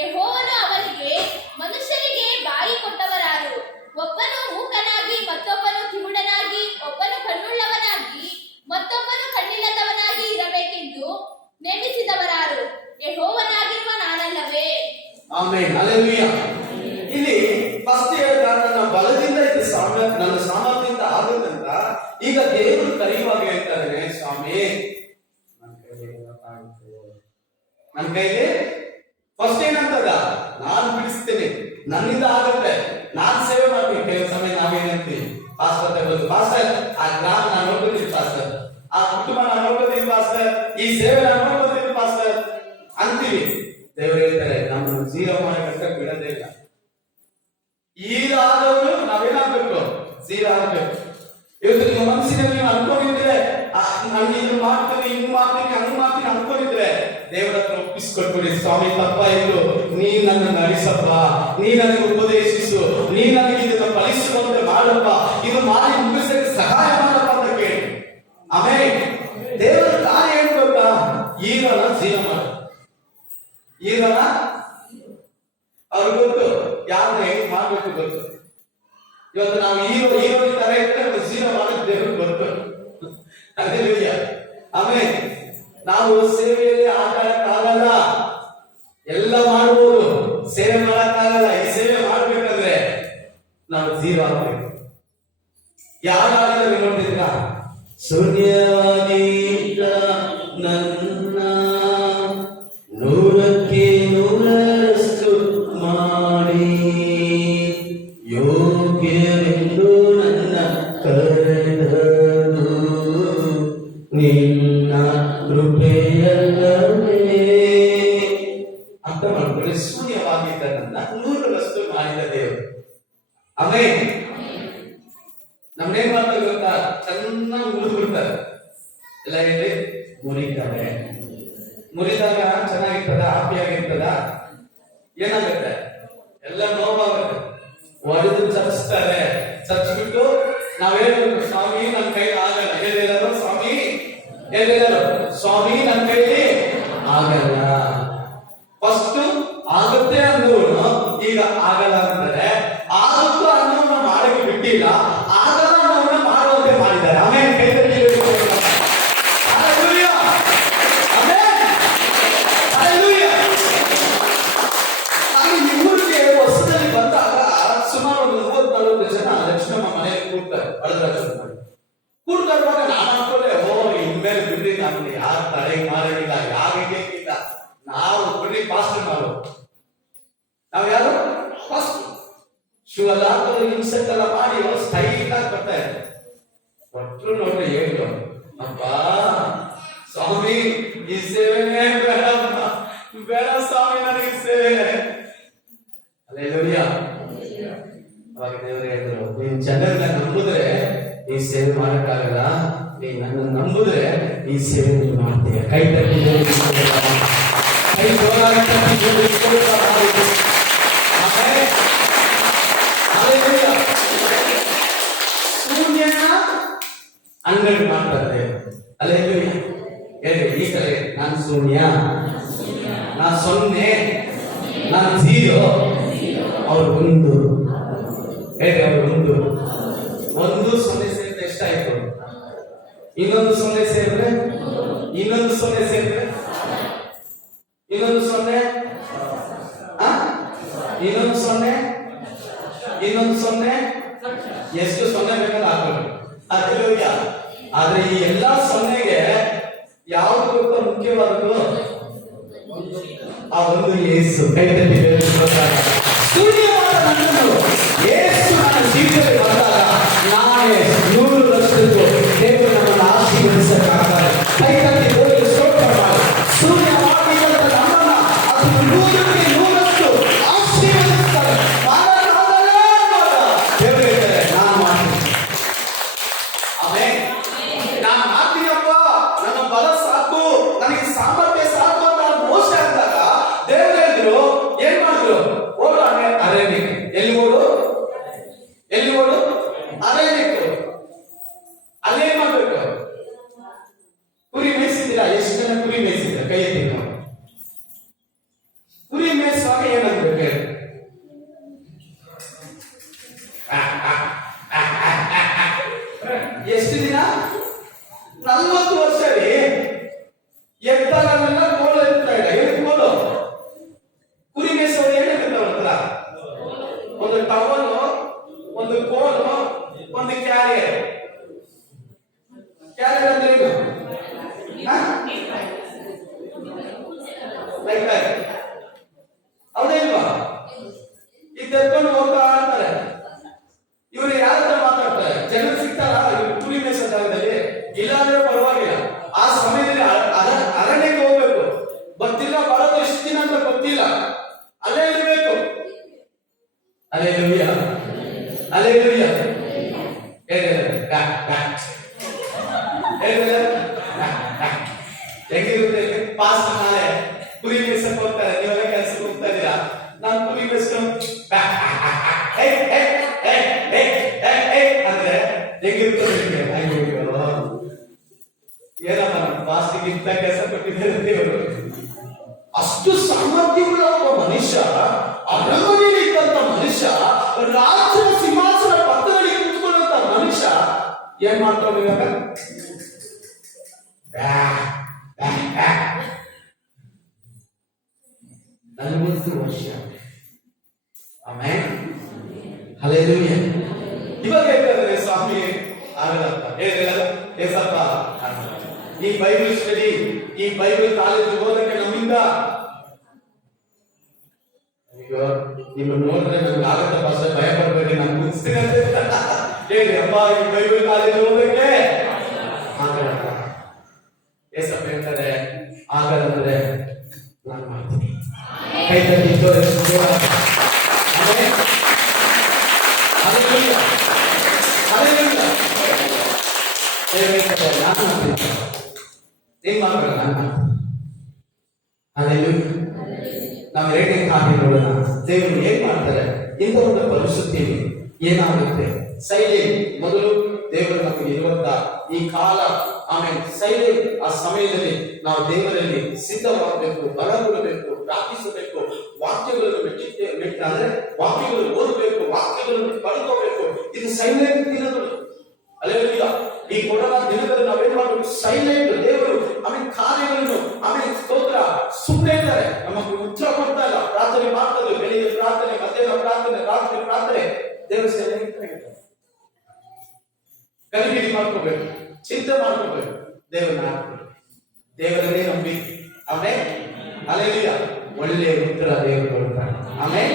ಯೆಹೋವನು ಅವನಿಗೆ, ಮನುಷ್ಯರಿಗೆ ಬಾಯಿ ಕೊಟ್ಟವರಾರು? ಒಬ್ಬನು ಮೂಕನಾಗಿ, ಮತ್ತೊಬ್ಬನು ಕಿವುಡನಾಗಿ, ಒಬ್ಬನು ಕಣ್ಣುಳ್ಳವನಾಗಿ, ಮತ್ತೊಬ್ಬನು ಕಣ್ಣಿಲ್ಲದವನಾಗಿ ಇರಬೇಕೆಂದು ನೇಮಿಸಿದವರಾರು? ಯೆಹೋವನಾಗಿರುವ ನಾನಲ್ಲವೇ? ಆಮೆನ್, ಹಲ್ಲೆಲೂಯಾ. ಇಲ್ಲಿ ಫಸ್ಟ್ ಹೇಳ್ತಾ ನನ್ನ ಬಲದಿಂದ ಇದು ನನ್ನ ಸಾಮರ್ಥ್ಯದಿಂದ ಆಗುತ್ತಂತ. ಈಗ ದೇವರು ಕರೆಯುವಾಗ ಹೇಳ್ತಾರೆ, ಸ್ವಾಮಿ ನನ್ನ ಕೈಗೆ ಫಸ್ಟ್ ಏನಂತದ, ನಾನು ಬಿಡಿಸ್ತೇನೆ, ನನ್ನಿಂದ ಆಗುತ್ತೆ, ನಾನ್ ಸೇವೆ ಮಾಡ್ತೀನಿ. ಕೆಲವು ಸಮಯ ನಾವೇನಂತೀವಿ, ಪಾಸ್ಟರ್ ತಗೊಳ್ಳಿ, ಪಾಸ್ಟರ್ ಆ ಗ್ರಾಮ ನಾನು ನೋಡ್ಕೊತೀನಿ, ಪಾಸ್ಟರ್ ಆ ಕುಟುಂಬ ನಾನು ನೋಡ್ಕೊತೀನಿ, ಪಾಸ್ಟರ್ ಈ ಸೇವೆ ನಾನು ನೋಡ್ಕೊತೀನಿ, ಪಾಸ್ಟರ್ ಅಂತೀವಿ. ದೇವರು ಹೇಳ್ತಾರೆ, ನಮ್ಮನ್ನು ಜೀವ ಮಾಡಕ್ಕೆ ಬಿಡೋದೇ ಇಲ್ಲ. ಈಗಾದವರು ನಾವೇನಾಗಬೇಕು, ಜೀವ ಆಗಬೇಕು. ಇವತ್ತು ನಿಮ್ಮ ಮನಸ್ಸಿನಲ್ಲಿ ನೀವು ಅನ್ಕೊಂಡಿದ್ರೆ, ನಾನು ಇದು ಮಾಡ್ತೀನಿ, ಹಿಂಗ್ ಮಾಡ್ತೀನಿ, ಹಂಗ್ ಮಾಡ್ತೀನಿ ಅನ್ಕೊಂಡಿದ್ರೆ, ದೇವರ ಹತ್ರ ಒಪ್ಪಿಸ್ಕೊಟ್ಬಿಡಿ. ಸ್ವಾಮಿ ತಪ್ಪಾಯಿತು, ನೀ ನನ್ನನ್ನು ಅಳಿಸಪ್ಪ, ನೀ ನನಗೆ ಉಪದೇಶಿಸು, ನೀ ನನಗೆ ಇದನ್ನು ಫಲಿಸುವಂತೆ ಮಾಡಪ್ಪ, ಇದು ಮಾಡಿ ಮುಗಿಸಕ್ಕೆ ಸಹಾಯ ಮಾಡಪ್ಪ ಅಂತ ಕೇಳಿ. ಆಮೇಲೆ ದೇವರ ಕಾರ್ಯ ಹೇಳ್ಬೇಕಾ, ಈಗನ ಜೀವ ಮಾಡ, ಈಗನ ಅವ್ರಿಗೆ ಗೊತ್ತು ಯಾರನ್ನ ಹೆಂಗ್ ಮಾಡ್ಬೇಕು ಗೊತ್ತು. ಇವತ್ತು ನಾವು ಹೀರೋ ತರ ಇದ್ರೆ ಜೀರೋ ಮಾಡೋದು ದೇವ್ರಿಗೆ ಗೊತ್ತು. ಹಲ್ಲೆಲೂಯಾ. ಆಮೇಲೆ ನಾವು ಸೇವೆಯಲ್ಲಿ ಆಟ ಆಡಕ್ಕಾಗಲ್ಲ, ಎಲ್ಲ ಮಾಡ್ಬೋದು, ಸೇವೆ ಮಾಡಕ್ಕಾಗಲ್ಲ. ಈ ಸೇವೆ ಮಾಡ್ಬೇಕಂದ್ರೆ ನಾವು ಜೀರೋ ಆಗ್ಬೇಕು. ಯಾರು ಆಡಿದ್ರೆ ನೋಡಿದ್ರ, ಶೂನ್ಯವಾಗಿದ್ದ ನನ್ನ ನೂರಕ್ಕೆ ನೂರರಷ್ಟು ಮಾಡಿ ಯೋಗ್ಯವೆಂದು ನನ್ನ ಕರೆದದು ನಿನ್ನ ಕೃಪೆಯಲ್ಲವೇ ಅಂತ ಮಾಡ್ಕೊಳ್ಳಿ. ಶೂನ್ಯವಾಗಿದ್ದ ನನ್ನ 100ರಷ್ಟು ಮಾಡಿದ ದೇವರು. ಆಮೇಲೆ ನಮ್ನೇನ್ ಮಾಡ್ತಾರೆ ಗೊತ್ತಾ, ಚೆನ್ನಾಗಿ ಮುರಿದ್ಬಿಡ್ತಾರೆ. ಎಲ್ಲ ಹೇಳಿ ಮುರಿತಾರೆ. ಮುರಿದಾಗ ಚೆನ್ನಾಗಿರ್ತದ, ಹ್ಯಾಪಿಯಾಗಿರ್ತದ? ಏನಾಗುತ್ತೆ, ಎಲ್ಲ ನೋವಾಗುತ್ತೆ. ಹೊಡೆದು ಚರ್ಚ್ತಾರೆ. ಚರ್ಚ್ಬಿಟ್ಟು ನಾವ್ ಹೇಳ್ಬೇಕು, ಸ್ವಾಮಿ ನನ್ನ ಕೈಲಿ ಆಗಲ್ಲ. ಹೇಳಿದಾರು ಸ್ವಾಮಿ, ಹೇಳಿದಾರು ಸ್ವಾಮಿ ನನ್ನ ಕೈಲಿ ಆಗಲ್ಲ. ಫಸ್ಟ್ ಆಗುತ್ತೆ ಅಂದವನು ಈಗ ಆಗಲ್ಲ ಅಂತಾರೆ. ಆಗುತ್ತೋ ಅನ್ನೋನ್ನ ಮಾಡಕ್ಕೆ ಬಿಟ್ಟಿಲ್ಲ, ಆಗಲ್ಲ ಅನ್ನೋನ್ನ ಮಾಡುವಂತೆ ಮಾಡಿದ್ದಾರೆ. ಆಮೇಲೆ ಕೈ ವರ್ಷದಲ್ಲಿ ಬಂದಾಗ ಸುಮಾರು ಒಂದು 30-40 ಜನ ಲಕ್ಷ್ಮಮ್ಮ ಮನೆಯಲ್ಲಿ ಕೂಡ್ತಾರೆ. ಕೂಡ್ತಾರುವಾಗ ನಾನು ಅನ್ಕೊಂಡೆ, ಇನ್ಮೇಲೆ ಬಿಡ್ರಿ, ನಮ್ಗೆ ಯಾರು ತಲೆ ಮಾರಾಗಿಲ್ಲ, ಯಾರು ಹಿಡಿಯಕ್ಕಿಲ್ಲ, ನಾವು ಬಿಡ್ರಿ ಪಾಸ್ಟ್ ಮಾಡು. ನಾವ್ ಯಾರು ಫಸ್ಟ್ ಶೂ ಎಲ್ಲ ಹಾಕೋದು, ಇನ್ಸೆಟ್ ಎಲ್ಲ ಮಾಡಿ ಸ್ಟೈಲ್ ಆಗಿ ಬರ್ತಾ ಇದ್ದಾರೆ. ಕೊಟ್ಟರು ನೋಡ್ರಿ, ಹೇಳು ಅಪ್ಪ ಸ್ವಾಮಿ ಈ ಸೇವೆನೇ ಬೇಡ, ಬೇಡ ಸ್ವಾಮಿ ನನಗೆ ಸೇವೆ. ಹಲ್ಲೆಲೂಯಾ. ಅವಾಗ ದೇವರು ಹೇಳಿದ್ರು, ನೀನ್ ಜನರನ್ನ ನಂಬಿದ್ರೆ ಈ ಸೇವೆ ಮಾಡಕ್ಕಾಗಲ್ಲ, ನೀನ್ ನನ್ನ ನಂಬಿದ್ರೆ ಈ ಸೇವೆ ನೀನು ಮಾಡ್ತೀಯ. ಕೈ ತಟ್ಟಿ ಕೈ ಜೋರಾಗಿ ಶೂನ್ಯನ ಅಂಗಡಿ ಮಾಡ್ತಾರೆ. ಹಲ್ಲೆಲೂಯಾ. ಹೇಳಿ ಈ ಕಡೆ, ನಾನು ಶೂನ್ಯ, ನಾನು ಸೊನ್ನೆ, ನಾನು ಜೀರೋ, ಅವ್ರು ಒಂದು. ಹೇಳಿ ಅವ್ರು ಒಂದು 0 ಸೇರಿದ್ರೆ ಎಷ್ಟಾಯ್ತು? ಇನ್ನೊಂದು 0 ಸೇರಿದ್ರೆ, ಇನ್ನೊಂದು 0 ಸೇರಿದ್ರೆ, ಇನ್ನೊಂದು 0, ಇನ್ನೊಂದು 0, ಇನ್ನೊಂದು 0, ಎಷ್ಟು 0 ಬೇಕಾದ್ರೆ ಹಾಕೊಳ್ಳಿ. ಹಲ್ಲೆಲೂಯಾ. ಆದ್ರೆ ಈ ಎಲ್ಲಾ 0ಗೆ ಯಾವುದು ಗೊತ್ತಾ ಮುಖ್ಯವಾದದ್ದು? ಆ ಒಂದು ಯೇಸು. ಕೈಯಲ್ಲಿ ಶೂನ್ಯವಾದ ನನ್ನನ್ನು ಯೇಸು ನನ್ನ ಜೀವಿತದಲ್ಲಿ ಬಂದಾಗ ನಾನೇ 100ರಷ್ಟು ದೇವರು ನಮ್ಮನ್ನು ಆಶೀರ್ವದಿಸಕ್ಕಾಗ್ತಾರೆ. ಕೈಯಲ್ಲಿ ದೇವರಿಗೆ ಸ್ತೋತ್ರ ಮಾಡಿ. ಶೂನ್ಯವಾಗಿದ್ದಂತ ನಮ್ಮನ್ನ ಅದು 100ಕ್ಕೆ 100ರಷ್ಟು ಆಶೀರ್ವದಿಸ್ತಾರೆ. ದೇವರು ಹೇಳ್ತಾರೆ, ನಾನು ಮಾಡ್ತೀನಿ. ಆಮೇಲೆ ಕ್ಯಾರೆಟ್ ಅಂದ್ರೆ ಏನು? ಲೈಕ್ ಹೌದೇ ಇಲ್ವಾ? ಈಗ ತೆಗೆದುಕೊಂಡು ಹೋಗ್ತಾ ಇರ್ತಾರೆ. ಇವರು ಯಾರ ಹತ್ರ ಮಾತಾಡ್ತಾರೆ? ಜನರು ಸಿಗ್ತಾರ ಕುರಿ ಮೇಯಿಸೋ ಜಾಗದಲ್ಲಿ? ಇಲ್ಲ ಅಂದ್ರೆ ಪರವಾಗಿಲ್ಲ, ಆ ಸಮಯದಲ್ಲಿ ಅರಣ್ಯಕ್ಕೆ ಹೋಗ್ಬೇಕು. ಗೊತ್ತಿಲ್ಲ ಬರೋದು ಎಷ್ಟು ದಿನ ಅಂತ ಗೊತ್ತಿಲ್ಲ, ಅಲ್ಲೇ ಇರಬೇಕು. Alleluia, alleluia. ಹೆಂಗಿರುತ್ತೆ? ಪಾಸ್ ನಾಳೆ ಕುರಿ ಮೇಯಿಸಕ್ಕೆ ಹೋಗ್ತಾರೆ, ನೀವೆಲ್ಲ ಕೆಲಸಕ್ಕೆ ಹೋಗ್ತಾ ಇದೀರಾ. ನಾನು ಕುರಿ ಮೇಯಿಸ್ಕೊಂಡು ಅಂದ್ರೆ ಹೆಂಗಿರ್ತದೆ? ಏನಪ್ಪ ನಮ್ಮ ಪಾಸ್ಟಿಗೆ ಇಂಥ ಕೆಲಸ ಕೊಟ್ಟಿದ್ದಾರೆ ದೇವರು. ಅಷ್ಟು ಸಾಮರ್ಥ್ಯವುಳ್ಳ ಒಬ್ಬ ಮನುಷ್ಯ, ಅರಮನೆಯಲ್ಲಿ ಇದ್ದಂತ ಮನುಷ್ಯ, ರಾಜ್ಯದ ಸಿಂಹಾಸನ ಪಕ್ಕದಲ್ಲಿ ಕೂತ್ಕೊಳ್ಳುವಂತ ಮನುಷ್ಯ ಏನ್ ಮಾಡ್ಕೊಂಡು ಇವಾಗ 40 ವರ್ಷ. Amen, hallelujah. ಇವಾಗ ಹೇಳ್ತಾರೆ ಸ್ವಾಮಿ ಆಗಲ್ಲಪ್ಪ, ಹೇಳಿಲ್ಲ ಏಸಪ್ಪ, ಈ ಬೈಬಲ್ ಸ್ಟಡಿ, ಈ ಬೈಬಲ್ ಕಾಲೇಜ್ ಓದಕ್ಕೆ ನಮ್ಮಿಂದ ನೀವು ನೋಡಿದ್ರೆ ನಮ್ಗೆ ಆಗತ್ತಪ್ಪ ಸರ್, ಭಯ ಪಡಬೇಡಿ, ನಾನು ಮುಗಿಸ್ತೀನಿ ಹೇಳಿ ಅಪ್ಪ, ಈ ಬೈಬಲ್ ಕಾಲೇಜ್ ಓದಕ್ಕೆ ಆಗಲ್ಲಪ್ಪ. ಏಸಪ್ಪ ಹೇಳ್ತಾರೆ ಆಗಲ್ಲಂದ್ರೆ ನಾನು ಮಾಡ್ತೀನಿ. ಕೈ ತಟ್ಟಿ ನಾವು ರೇಟಿಂಗ್ ಹಾಕಿ ನೋಡೋಣ. ದೇವರು ಏನ್ ಮಾಡ್ತಾರೆ? ಇಂಥ ಒಂದು ಪರಿಸ್ಥಿತಿಯಲ್ಲಿ ಏನಾಗುತ್ತೆ? ಸೈಲೆಂಟ್ ಮೊದಲು ದೇವರು ನಮಗೆ ಇರುವಂತ ಈ ಕಾಲ, ಆಮೇಲೆ ಸೈಲೆಂಟ್ ಆ ಸಮಯದಲ್ಲಿ ನಾವು ದೇವರಲ್ಲಿ ಸಿದ್ಧವಾಗಬೇಕು, ಬಲಗೊಳ್ಳಬೇಕು, ಪ್ರಾರ್ಥಿಸಬೇಕು, ವಾಕ್ಯಗಳನ್ನು ಅಂದ್ರೆ ವಾಕ್ಯಗಳು ಓದಬೇಕು, ವಾಕ್ಯಗಳನ್ನು ಪಡ್ಕೋಬೇಕು. ಇದು ಸೈಲೆಂಟ್ ದಿನಗಳು. ಅಲ್ಲೆಲ್ಲ ಈ ಕೊರೋನಾ ದಿನದಲ್ಲಿ ನಾವೇನ್ ಮಾಡಬೇಕು? ಸೈಲೆಂಟ್. ದೇವರು ಆಮೇಲೆ ಕಾರ್ಯಗಳನ್ನು, ಆಮೇಲೆ ಸ್ತೋತ್ರ ಸುಮ್ಮನೆ ಇದ್ದಾರೆ, ನಮಗೆ ಉತ್ತರ ಕೊಡ್ತಾ ಇಲ್ಲ. ಪ್ರಾರ್ಥನೆ ಮಾಡ್ತಾರೆ, ಬೆಳಿಗ್ಗೆ ಪ್ರಾರ್ಥನೆ, ಮಧ್ಯಾಹ್ನ ಪ್ರಾರ್ಥನೆ, ರಾತ್ರಿ ಪ್ರಾರ್ಥನೆ. ದೇವರು ಸೈಲೆಂಟ್ ಆಗಿರ್ತಾರೆ. ಕಲಿಬಿಡಿ ಮಾಡ್ಕೋಬೇಕು, ಚಿಂತೆ ಮಾಡ್ಕೋಬೇಕು, ದೇವರನ್ನ ದೇವರನ್ನೇ ನಂಬಿ. ಆಮೇಲೆ ಅಲ್ಲೆಲ್ಲ ಒಳ್ಳೆಯ ಉತ್ತರ ದೇವರು ಕೊಡ್ತಾರೆ. ಆಮೇಲೆ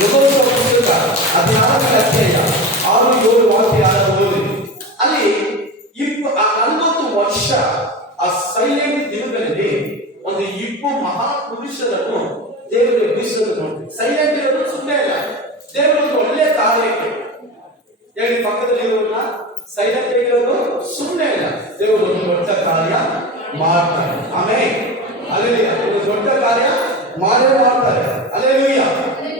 ಪುಸ್ತಕ 14ನೇ ಅಧ್ಯಾಯ 6-7 ವಾಕ್ಯ ಓದಿ. ಅಲ್ಲಿ 40 ವರ್ಷ ಆ ಸೈಲೆಂಟ್ ದಿನಗಳಲ್ಲಿ ಒಂದು 20 ಮಹಾಪುರುಷರನ್ನು ದೇವರು ಎಬ್ಬಿಸೋದು ನೋಡಿ. ಸೈಲೆಂಟ್ ಇರೋದು ಸುಮ್ಮನೆ ಇಲ್ಲ, ದೇವರು ಒಂದು ಒಳ್ಳೆ ಕಾರ್ಯಕ್ಕೆ ಹೇಳಿ ಪಕ್ಕದಲ್ಲಿ ಇರೋದನ್ನ ಸೈಲೆಂಟ್ ಆಗಿರೋದು ಸುಮ್ಮನೆ ಇಲ್ಲ, ದೇವರು ಒಂದು ದೊಡ್ಡ ಕಾರ್ಯ ಮಾಡ್ತಾರೆ. ಆಮೇಲೆ ಅಲ್ಲಿ ಒಂದು ದೊಡ್ಡ ಕಾರ್ಯ ಮಾಡೇ ಮಾಡ್ತಾರೆ. ಅಲ್ಲೆಲೂಯಾ.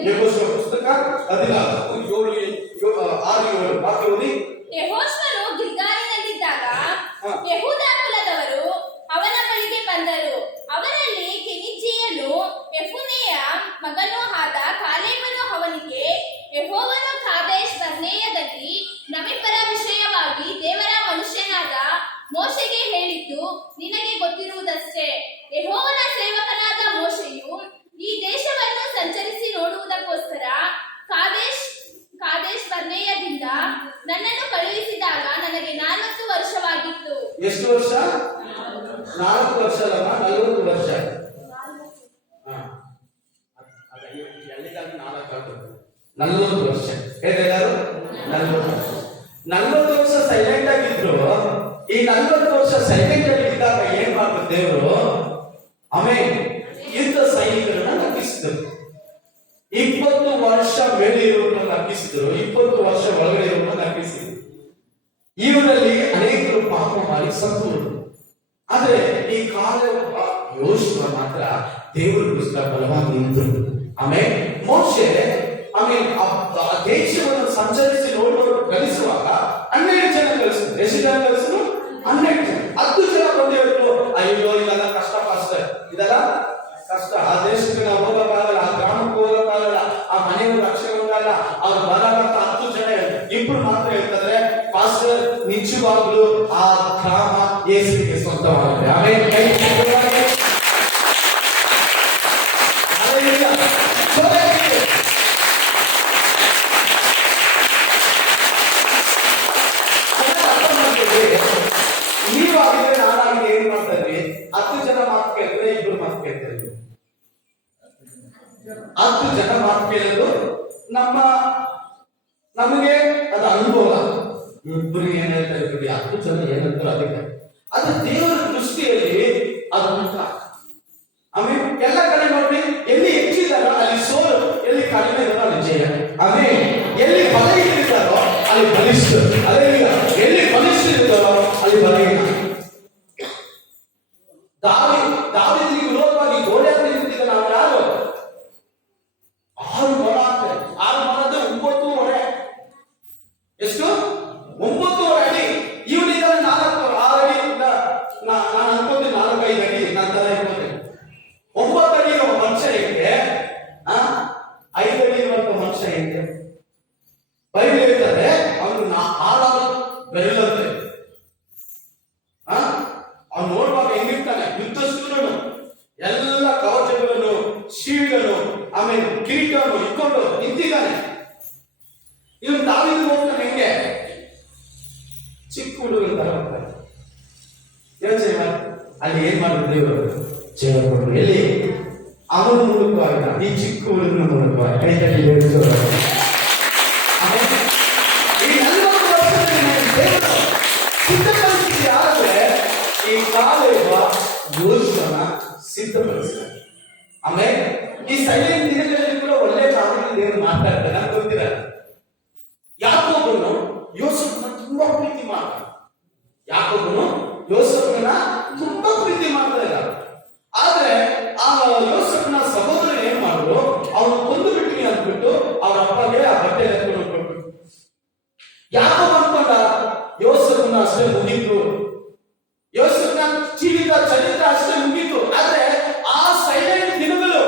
ಯೆಹೋಶುವ ಪುಸ್ತಕ 14:6-7 ವಾಕ್ಯ ಓದಿ. ಯೆಹೋಶುವನು ಗಿಲ್ಗಾಲಿನಲ್ಲಿದ್ದಾಗ ಯೆಹೂದ ಕುಲದವರು ಅವನ ಬಳಿಗೆ ಬಂದರು. ಅವರಲ್ಲಿ ಕೆನಿಜ್ಜೀಯನು ಯೆಫುನ್ನೆಯ ಮಗನೂ ಆದ ಕಾಲೇಬನು ಅವನಿಗೆ, ಯೆಹೋವನು ಕಾದೇಶ್ ಬರ್ನೇಯದಲ್ಲಿ ನಮ್ಮಿಬ್ಬರ ವಿಷಯವಾಗಿ ದೇವರ ಮನುಷ್ಯನಾದ ಮೋಶೆಗೆ ಹೇಳಿದ್ದು ನಿನಗೆ ಗೊತ್ತಿರುವುದಷ್ಟೇ. ಯೆಹೋವನ ಸೇವಕನಾದ ಮೋಶೆಯು ಈ ದೇಶವನ್ನು ಸಂಚರಿಸಿ ನೋಡುವುದಕ್ಕೋಸ್ಕರ ಕಾದೇಶ್ ಬರ್ನೇಯದಿಂದ ನನ್ನನ್ನು ಕಳುಹಿಸಿದಾಗ ನನಗೆ 40 ವರ್ಷವಾಗಿತ್ತು. ಎಷ್ಟು ವರ್ಷ? 4 ವರ್ಷ ಅಲ್ಲ, 40 ವರ್ಷ. 40 ವರ್ಷ ಹೇಗಾರು 40 ವರ್ಷ ಸೈಲೆಂಟ್ ಆಗಿದ್ರು. ಈ 40 ವರ್ಷ ಸೈಲೆಂಟ್ ಆಗಿ ಇದ್ದಾಗ ಏನ್ ಮಾಡ್ತಾರೆ ದೇವರು? ಆಮೇಲೆ ಯುದ್ಧ ಸೈನಿಕರನ್ನ ನಕ್ಕಿಸಿದ್ರು. 20 ವರ್ಷ ಮೇಲೆ ಇರುವುದನ್ನು ನಕ್ಕಿಸಿದ್ರು, 20 ವರ್ಷ ಒಳಗಡೆ ಇರುವುದನ್ನು ನಕ್ಕಿಸಿದ್ರು. ಇವರಲ್ಲಿ ಅನೇಕರು ಪಾಪ ಮಾಡಿ ಸತ್ತರು. ಆದ್ರೆ ಈ ಕಾಲ ಯೋಶುವ ಮಾತ್ರ ದೇವರಿಗೋಸ್ಕರ ಬಲವಾಗಿ ನಿಂತರು. ಆಮೇಲೆ ಮೋಶೆ ಆಮೇಲೆ ಆ ದೇಶವನ್ನು ಸಂಚರಿಸಿ ನೋಡುವರು ಕಲಿಸುವಾಗ 12 ಜನ ಕಲಿಸಿದ್ರು. ಎಷ್ಟು ಜನ ಕಲಿಸಿದ್ರು? 12 ಜನ. 10 ಜನ ಬಂದಿದ್ರು. ಅಯ್ಯೋ ಇದೆಲ್ಲ ಕಷ್ಟ ಇದೆಲ್ಲ ಕಷ್ಟ, ಆ ದೇಶಕ್ಕೆ ನಾವು ಹೋಗಕ್ಕಾಗಲ್ಲ, ಆ ಗ್ರಾಮಕ್ಕೆ ಹೋಗಕ್ಕಾಗಲ್ಲ, ಆ ಮನೆಯವರು ರಕ್ಷಣೆ ಹೋಗಲ್ಲ, ಅವ್ರು ಬರಲ್ಲ. 10 ಜನ ಇಬ್ರು ಮಾತ್ರ ಹೇಳ್ತಾರೆ, ಪಾಸ್ಟರ್ ನಿಜವಾಗ್ಲೂ ಆ ಗ್ರಾಮ ಯೇಸುವಿಗೆ ಸ್ವಂತವಾಗಿದೆ. ಆಮೇಲೆ ವಾಕ್ಯ ಹೇಳೋದು ನಮಗೆ ಅದು ಅನುಭವ. ಇಬ್ಬರು ಏನ್ ಹೇಳ್ತಾರೆ ಬಿಡಿ, 10 ಜನ ಏನಂತಾರೆ ಅದಕ್ಕೆ, ಅದು ದೇವರ ದೃಷ್ಟಿಯಲ್ಲಿ ಅದು ಉಂಟ. ಆಮೇಲೆ ಎಲ್ಲ ಕಡೆ ನೋಡಿ, ಎಲ್ಲಿ ಹೆಚ್ಚಿದಾರೋ ಅಲ್ಲಿ ಸೋಲು, ಎಲ್ಲಿ ಕಡಿಮೆ ಇದ್ದಾರೋ ಅಲ್ಲಿ ಜಯ. ಆಮೇಲೆ ಎಲ್ಲಿ ಬಲ ಇದ್ದಾರೋ ಅಲ್ಲಿ ಬಲಿಷ್ಠ, ಅದೇ ಎಲ್ಲಿ ಬಲಿಷ್ಠ ಇದ್ದಾರೋ ಅಲ್ಲಿ ಬಲಹೀನ. ದಾವೀದನಿಗೆ ವಿರೋಧವಾಗಿ ಗೋಲಿಯಾತ್ ನಿಂತಿದ್ದ ನಾವು ಯಾರು? 6 ಮೊಳ ಆಗ್ತದೆ. 6 ಮೊಳದ 9 ಮೊಳೆ, ಎಷ್ಟು? 9 ಅಡಿ. ಇವನಿಗೆ 4 6 ಅಡಿ. ನಾನು ಅನ್ಕೊಂತೀನಿ 4-5 ಅಡಿ, ನಾನು ತರ ಇಟ್ಕೊಂತೀನಿ. 9 ಅಡಿ ಇರುವ ಮನುಷ್ಯ ಹೆಂಗೆ, 5 ಅಡಿ ಇರುವಂತ ಮನುಷ್ಯ ಹೆಂಗೆ? ಬೈಬಲ್ ಹೇಳ್ತಾರೆ ಅವನು 6 ಬೆರಳಂತೆ. ಅವ್ನು ನೋಡುವಾಗ ಹೆಂಗಿರ್ತಾನೆ, ಯುದ್ಧಸ್ಥೂರನು, ಎಲ್ಲ ಕವಚಗಳನ್ನು, ಶಿವಿಗಳನ್ನು, ಆಮೇಲೆ ಕಿರೀಟವನ್ನು ಇಟ್ಕೊಂಡು ನಿಂತಿದ್ದಾನೆ. ಇವನು ದಾವೀದನಿಗೆ ಹೋಗ್ತಾನೆ ಹೆಂಗೆ? ಚಿಕ್ಕ ಹುಡುಗನ ತರ ಹೋಗ್ತಾನೆ. ಯೋಚನೆ ಮಾಡಿ, ಅಲ್ಲಿ ಏನ್ ಮಾಡಿದ್ರು ಇವರು? ಜಯ ಕೊಟ್ಟರು. ಎಲ್ಲಿ? ಅವನು ಮೂಲಕವಾಗಿಲ್ಲ, ಈ ಚಿಕ್ಕ ಹುಡುಗನ ಮೂಲಕವಾಗಿ. ಕೈ ತಟ್ಟಿ ಹೇಳ್ತಾರೆ. ಈ 40 ವರ್ಷದಲ್ಲಿ ದೇವರು ಸಿದ್ಧಪಡಿಸಿದ ಯಾರಂದ್ರೆ ಈ ಕಾಲೇಬ ಯೋಶುವನ ಸಿದ್ಧಪಡಿಸ್ತಾರೆ. ಆಮೇಲೆ ಈ ಸೈಲೆಂಟ್ ದಿನಗಳಲ್ಲಿ ಕೂಡ ಒಳ್ಳೆ ಕಾರ್ಯದಲ್ಲಿ ದೇವರು ಮಾತಾಡ್ತಾರೆ. ನಮ್ಗೆ ಗೊತ್ತಿರ, ಯಾಕೋಬನು ಯೋಸೇಫನ ತುಂಬಾ ಪ್ರೀತಿ ಮಾಡ್ತಾನೆ. ಯಾಕೋಬನು ಯೋಸೇಫನ ತುಂಬಾ ಪ್ರೀತಿ ಮಾಡ್ತಾ ಇದ್ದ. ಆದ್ರೆ ಆ ಯೋಸೇಫನ ಸಹೋದರ ಏನ್ ಮಾಡಿದ್ರು, ಅವನು ಕೊಂದು ಬಿಟ್ಟಿನಿ ಅಂದ್ಬಿಟ್ಟು ಅವ್ರ ಅಪ್ಪಗೆ ಆ ಬಟ್ಟೆ ಎತ್ಕೊಂಡು ಕೊಟ್ರು. ಯಾಕೋಬ ಅನ್ಕೊಂಡ ಯೋಸೇಫನ ಅಷ್ಟೇ ಮುಗಿತು, ಯೋಸೇಫನ ಜೀವಿತ ಚರಿತ್ರೆ ಅಷ್ಟೇ ಮುಗಿತು. ಆದ್ರೆ ಆ ಸೈಲೆಂಟ್ ದಿನಗಳು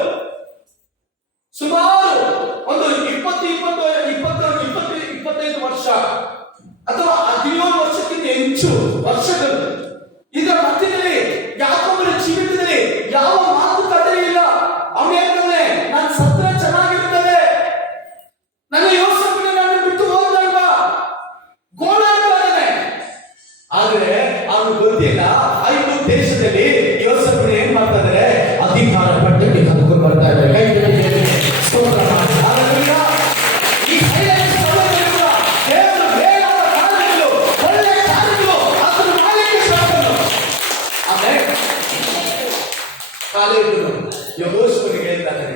ಸುಮಾರು ಒಂದು 25 ವರ್ಷ ಅಥವಾ 17 ವರ್ಷಕ್ಕಿಂತ ಹೆಚ್ಚು ವರ್ಷಗಳು. ಇದರ ಮಧ್ಯದಲ್ಲಿ ಯಾಕೋಬನ ಜೀವಿತದಲ್ಲಿ ಯಾವ ಮಾತುಕತೆ ಇಲ್ಲ. ಅವನು ಹೇಳ್ತಾನೆ, ನಾನು ಸತ್ರ ಚೆನ್ನಾಗಿರ್ತದೆ, ನನ್ನ ಯೋಸೇಫನ ನಾನು ಬಿಟ್ಟು ಹೋಗ್ತಲ್ವಾ, ಗೋಳಾಡ್ತಾನೆ. ಆದ್ರೆ ಅವನು ಗೊತ್ತಿಲ್ಲ, 5 ದೇಶದಲ್ಲಿ ಯೋಸೇಫನ ಏನ್ ಮಾಡ್ತಾ ಇದ್ದಾರೆ, ಅಧಿಕಾರ ಪಟ್ಟಕ್ಕೆ ಕದ್ಕೊಂಡು ಬರ್ತಾ ಇದ್ದಾರೆ. ಕೈ ತಟ್ಟಿ ಸ್ತೋತ್ರ ಮಾಡಿ. ಈ ಸೈಲೆಂಟ್ ಸಮಯದಲ್ಲಿರುವ ದೇವರು ಹೇಳದ ಕಾರ್ಯಗಳು, ಒಳ್ಳೆಯ ಕಾರ್ಯಗಳು, ಅದನ್ನು ಮಾಡಲಿಕ್ಕೆ ಸಾಧ್ಯ. ಆಮೇಲೆ ಕಾಲೇಬನು ಯೆಹೋಶುವನಿಗೆ ಹೇಳ್ತಾನೆ,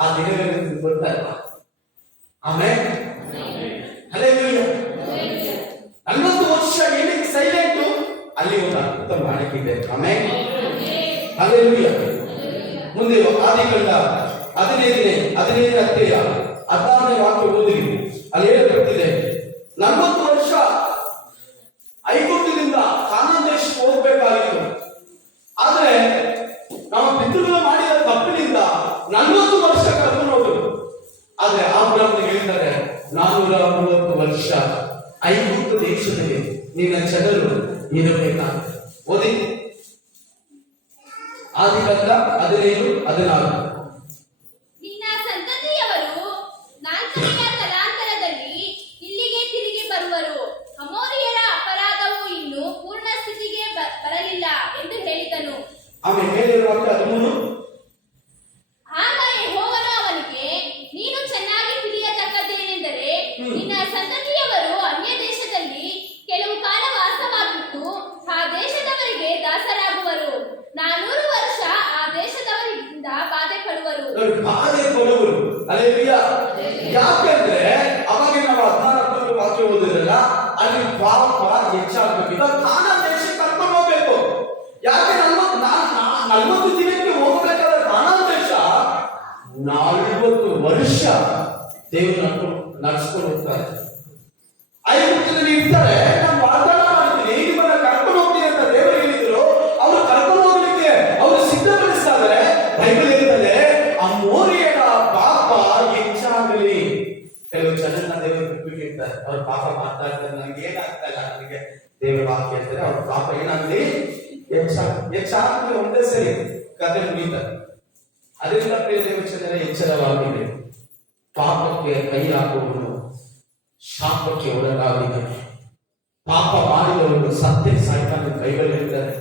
ಆ ದಿನಗಳಲ್ಲಿ ಗೊತ್ತಲ್ವಾ. ಆಮೇಲೆ ಹಲ್ಲೆಲೂಯಾ. 40 ವರ್ಷ ಏನಕ್ಕೆ ಸೈಲೆಂಟ್, ಅಲ್ಲಿ ಒಂದು ಅರ್ಥ ಮಾಡಕ್ಕಿದೆ. ಆಮೇಲೆ ಹಲ್ಲೆಲೂಯಾ. ಮುಂದೆ ಆದಿಕಾಂಡ 15ನೇ ಅಧ್ಯಾಯ 16ನೇ ವಾಕ್ಯ ಓದಿರಿ. ಅಲ್ಲಿ ಹೇಳಲ್ಪಟ್ಟಿದೆ, 40 ವರ್ಷ ಐಗುಪ್ತದಿಂದ ಕಾನಾನ್ ದೇಶಕ್ಕೆ ಹೋಗ್ಬೇಕಾಗಿತ್ತು. ಆದ್ರೆ ನಮ್ಮ ಪಿತೃಗಳು ಮಾಡಿದ ತಪ್ಪಿನಿಂದ 40 ವರ್ಷ ಕರ್ಕೊಂಡು ಹೋದ್ರು. ಆದ್ರೆ ಅಬ್ರಹಾಮನಿಗೆ ಹೇಳ್ತಾರೆ, 430 ವರ್ಷ ಐಗುಪ್ತ ದೇಶದಲ್ಲಿ ನಿನ್ನ ಜನರು ಇರಬೇಕಾಗುತ್ತೆ. ಓದಿ ಆದಿಕಾಂಡ 15:16. ನಿನ್ನ ಸಂತತಿಯವರು 4ನೇ ತಲಾಂತರದಲ್ಲಿ ಇಲ್ಲಿಗೆ ತಿರುಗಿ ಬರುವರು. ಅಮೋರಿಯರ ಅಪರಾಧವು ಇನ್ನೂ ಪೂರ್ಣ ಸ್ಥಿತಿಗೆ ಬರಲಿಲ್ಲ ಎಂದು ಹೇಳಿದನು. ಆಮೇಲೆ ಹೇಳಿರುವ ವಾಕ್ಯ 13. ಆಗ ಯೆಹೋವನು ಅವನಿಗೆ, ನೀನು ಚೆನ್ನಾಗಿ ತಿಳಿಯತಕ್ಕದ್ದೇನೆಂದರೆ, ನಿನ್ನ ಸಂತತಿಯವರು ಅನ್ಯ ದೇಶದಲ್ಲಿ ಕೆಲವು ಕಾಲ ವಾಸವಾಗಿದ್ದು ಆ ದೇಶದವರಿಗೆ ದಾಸರಾಗುವರು. 400 ವರ್ಷ ಆ ದೇಶದವರಿಂದ ಬಾಧೆ ಪಡುವರು. ಹಲ್ಲೆಲೂಯಾ. ಯಾಕಂದ್ರೆ ಅವಾಗ ನಾವು 16 ವಾಕ್ಯ ಓದಿದ್ರಲ್ಲ, ಅಲ್ಲಿ ಪಾಪ ಹೆಚ್ಚಾಗಬೇಕಿಲ್ಲ, ಕಾನಾನ್ ದೇಶಕ್ಕೆ ಕರ್ಕೊಂಡು ಹೋಗ್ಬೇಕು. ಯಾಕೆ 40 ದಿನಕ್ಕೆ ಹೋಗ್ಬೇಕಾದ ಕಾನಾನ್ ದೇಶ 40 ವರ್ಷ ದೇವರು ನಡೆಸ್ಕೊಂಡು ಹೋಗ್ತಾರೆ. ಐಗುಪ್ತದಲ್ಲಿ ಇರ್ತಾರೆ, ನಾವು ವಾಗ್ದಾನ ಮಾಡ್ತೀನಿ, ನಿಮ್ಮನ್ನ ಕರ್ಕೊಂಡು ಹೋಗ್ತೀನಿ ಅಂತ ದೇವರು ಹೇಳಿದ್ರು. ಅವರು ಕರ್ಕೊಂಡು ಹೋಗ್ಲಿಕ್ಕೆ ಅವರು ಸಿದ್ಧಪಡಿಸ್ತಾ ಇದ್ದಾರೆ. ಬೈಬಲ್ ಹೇಳ್ತದೆ, ಅಮೋರಿಯರ ಪಾಪ ಹೆಚ್ಚಾಗಲಿ. ಕೆಲವು ಜನರನ್ನ ದೇವರು ಬಿಟ್ಬಿಟ್ಟಿರ್ತಾರೆ, ಅವ್ರ ಪಾಪ ಮಾಡ್ತಾ ಇರ್ತಾರೆ, ನನಗೆ ಏನಾಗ್ತಾ ಇಲ್ಲ, ನನಗೆ ದೇವರ ವಾಕ್ಯ ಹೇಳ್ತಾರೆ, ಅವ್ರ ಪಾಪ ಏನಾಗ್ಲಿ ಹೆಚ್ಚಾಗ್ಲಿ. ಒಂದೇ ಸರಿ ಕತೆ ಮುಗಿತಾರೆ. ಅದರಿಂದ ಪ್ರಿಯ ದೇವಚಂದ್ರ ಎಚ್ಚರವಾಗಿದೆ. ಪಾಪಕ್ಕೆ ಕೈ ಹಾಕುವವನು ಶಾಪಕ್ಕೆ ಒಳಗಾಗಿದೆ. ಪಾಪ ಮಾಡಿದವನು ಸತ್ಯ ಸಾಯ್ತಾನೆ. ಬೈಬಲ್ ಹೇಳ್ತಾರೆ,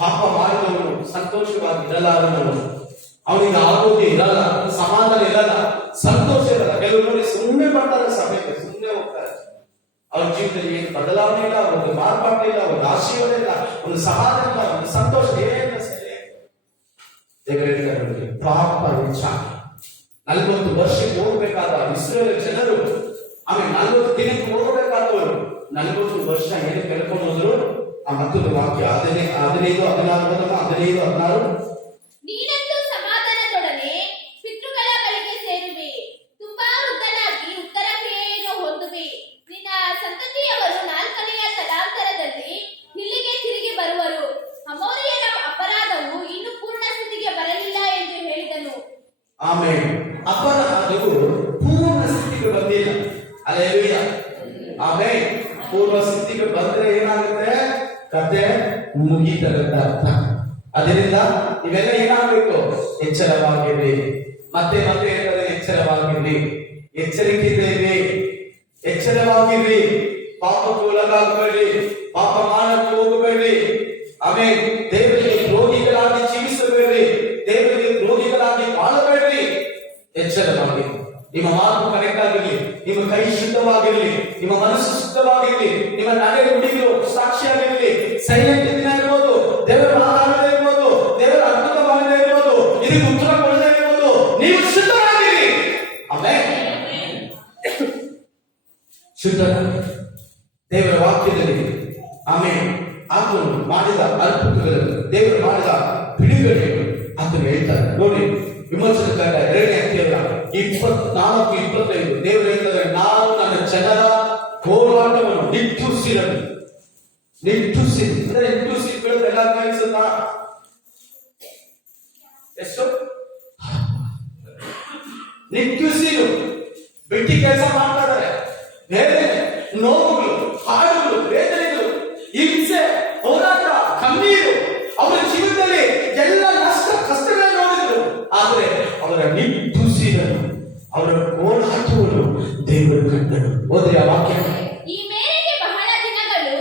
ಪಾಪ ಮಾಡಿದವನು ಸಂತೋಷವಾಗಿ ಇರಲಾರದವನು. ಅವನಿಗೆ ಆರೋಗ್ಯ ಇರಲ್ಲ, ಸಮಾಧಾನ ಇರಲ್ಲ, ಸಂತೋಷ ಇರಲ್ಲ. ಕೆಲವರು ನೋಡಿ ಸುಮ್ಮನೆ ಬರ್ತಾರೆ ಸಭೆಗೆ, ಸುಮ್ಮನೆ ಹೋಗ್ತಾರೆ. ಅವ್ರ ಜೀವಿತದಲ್ಲಿ ಏನು ಬದಲಾವಣೆ ಇಲ್ಲ, ಒಂದು ಮಾರ್ಪಾಟ ಇಲ್ಲ, ಒಂದು ಆಶೀರ್ವಾದ ಇಲ್ಲ, ಒಂದು ಸಮಾಧಾನ ಇಲ್ಲ, ಒಂದು ಸಂತೋಷ ಏನು ಸರಿ. ದೇವರಿಗೆ ಪಾಪ ವಿಚಾರ 40 ವರ್ಷಕ್ಕೆ ಹೋಗ್ಬೇಕಾದ ಇಸ್ರೇಲ್ ಜನರು, ಆಮೇಲೆ 40 ದಿನಕ್ಕೆ ಹೋಗ್ಬೇಕಾದವರು 40 ವರ್ಷ ಏನು ಕೇಳ್ಕೊಂಡು ಹೋದ್ರು. ಆ ಮತ್ತೊಂದು ವಾಕ್ಯ 15, 16. ನೀನಂತೂ ಸಮಾಧಾನದೊಡನೆ ಪಿತೃಗಳ ಬಳಿಗೆ ಸೇರುವೆ, ತುಂಬಾ ವೃದ್ಧನಾಗಿ ಉತ್ತರ ಕ್ರಿಯೆಯನ್ನು ಹೊಂದುವೆ. ನಿನ್ನ ಸಂತತಿಯವರು 4ನೆಯ ತಲಾಂತರದಲ್ಲಿ ಇಲ್ಲಿಗೆ ತಿರುಗಿ ಬರುವರು. ಅಮೋರಿಯರ ಅಪರಾಧವು ಇನ್ನು ಪೂರ್ಣ ಸ್ಥಿತಿಗೆ ಬರಲಿಲ್ಲ ಎಂದು ಹೇಳಿದನು. ಆಮೇಲೆ ಅಪರಾಧವು ಪೂರ್ಣ ಸ್ಥಿತಿಗೆ ಬಂದಿಲ್ಲ. ಹಲ್ಲೆಲೂಯಾ. ಆಮೇಲೆ ಪೂರ್ವ ಸ್ಥಿತಿಗೆ ಬಂದ್ರೆ ಏನಾಗುತ್ತೆ? ಕತೆ ಮುಗಿತದಂತ ಅರ್ಥ. ಅದರಿಂದ ಇವೆಲ್ಲ ಏನಾಗಬೇಕು? ಎಚ್ಚರವಾಗಿರ್ರಿ. ಮತ್ತೆ ಹೇಳ್ತಾರೆ, ಎಚ್ಚರವಾಗಿರ್ರಿ, ಎಚ್ಚರಿಕೆಯಿದೆ, ಎಚ್ಚರವಾಗಿರ್ರಿ. ಪಾಪಕ್ಕೆ ಒಳಗಾಗಬೇಡಿ, ಪಾಪ ಮಾಡಕ್ಕೆ ಹೋಗಬೇಡಿ. ಆಮೇಲೆ ದೇವರಿಗೆ ದ್ರೋಹಿಗಳಾಗಿ ಜೀವಿಸಬೇಡ್ರಿ, ದೇವರಿಗೆ ದ್ರೋಹಿಗಳಾಗಿ ಬಾಳಬೇಡ್ರಿ. ಎಚ್ಚರವಾಗಿ ನಿಮ್ಮ ಮಾತು ಕರೆಕ್ಟ್ ಆಗಿರಲಿ, ನಿಮ್ಮ ಕೈ ಶುದ್ಧವಾಗಿರಲಿ, ನಿಮ್ಮ ಮನಸ್ಸು ಶುದ್ಧವಾಗಿರಲಿ, ನಿಮ್ಮ ನಡೆ ನುಡಿಗಳು ಸಾಕ್ಷಿಯಾಗಿರಲಿ. ಸೈಲೆಂಟ್ ದಿನ ಇರ್ಬೋದು, ದೇವರ ಮಾತಾಡದೇ ಇರ್ಬೋದು, ದೇವರ ಅದ್ಭುತ ಮಾಡದೇ ಇರ್ಬೋದು, ಇದಕ್ಕೆ ಉತ್ತರ ಕೊಡದೇ ಇರ್ಬೋದು, ನೀವು ಶುದ್ಧರಾಗಿರಿ. ಆಮೇಲೆ ಶುದ್ಧರಾಗಿ ದೇವರ ವಾಕ್ಯದಲ್ಲಿ. ಆಮೇಲೆ ಆತನು ಮಾಡಿದ ಅದ್ಭುತಗಳನ್ನು, ದೇವರು ಮಾಡಿದ ಬಿಡುಗಡೆಗಳು ಆತನು ಹೇಳ್ತಾರೆ ನೋಡಿ. ವಿಮೋಚನಕಾಂಡ 2ನೇ ಅಧ್ಯಾಯ 24-25 ದೇವರು ಹೇಳ್ತಾರೆ, ನಾನು ನನ್ನ ಜನರ ಹೋರಾಟವನ್ನು ನಿಟ್ಟುಸಿರನು. ನಿಟ್ಟುಸಿ ಅಂದ್ರೆ ನಿಟ್ಟುಸಿ ಬೆಳೆದ್ರೆ ಎಲ್ಲ ಕಾಣಿಸುತ್ತ ಎಷ್ಟು? ನಿಟ್ಟುಸಿರು ಬಿಟ್ಟಿ ಕೆಲಸ ಮಾಡ್ತಾರೆ. ವೇದನೆ, ನೋವುಗಳು, ಹಾಡುಗಳು, ವೇದನೆಗಳು, ಹಿಂಸೆ, ಹೋರಾಟ, ಕಣ್ಣೀರು, ಅವರ ಜೀವನದಲ್ಲಿ ಎಲ್ಲ ಕಷ್ಟಗಳನ್ನು ನೋಡಿದ್ರು. ಆದರೆ ಅವರ ನಿಟ್ಟುಸಿರನ್ನು, ಅವರ ಹೋರಾಟವನ್ನು ದೇವರು ಕಂಡನು. ಓದ್ರಿ ಆ ವಾಕ್ಯ. ಈ ಮೇರೆಗೆ ಬಹಳ ದಿನಗಳು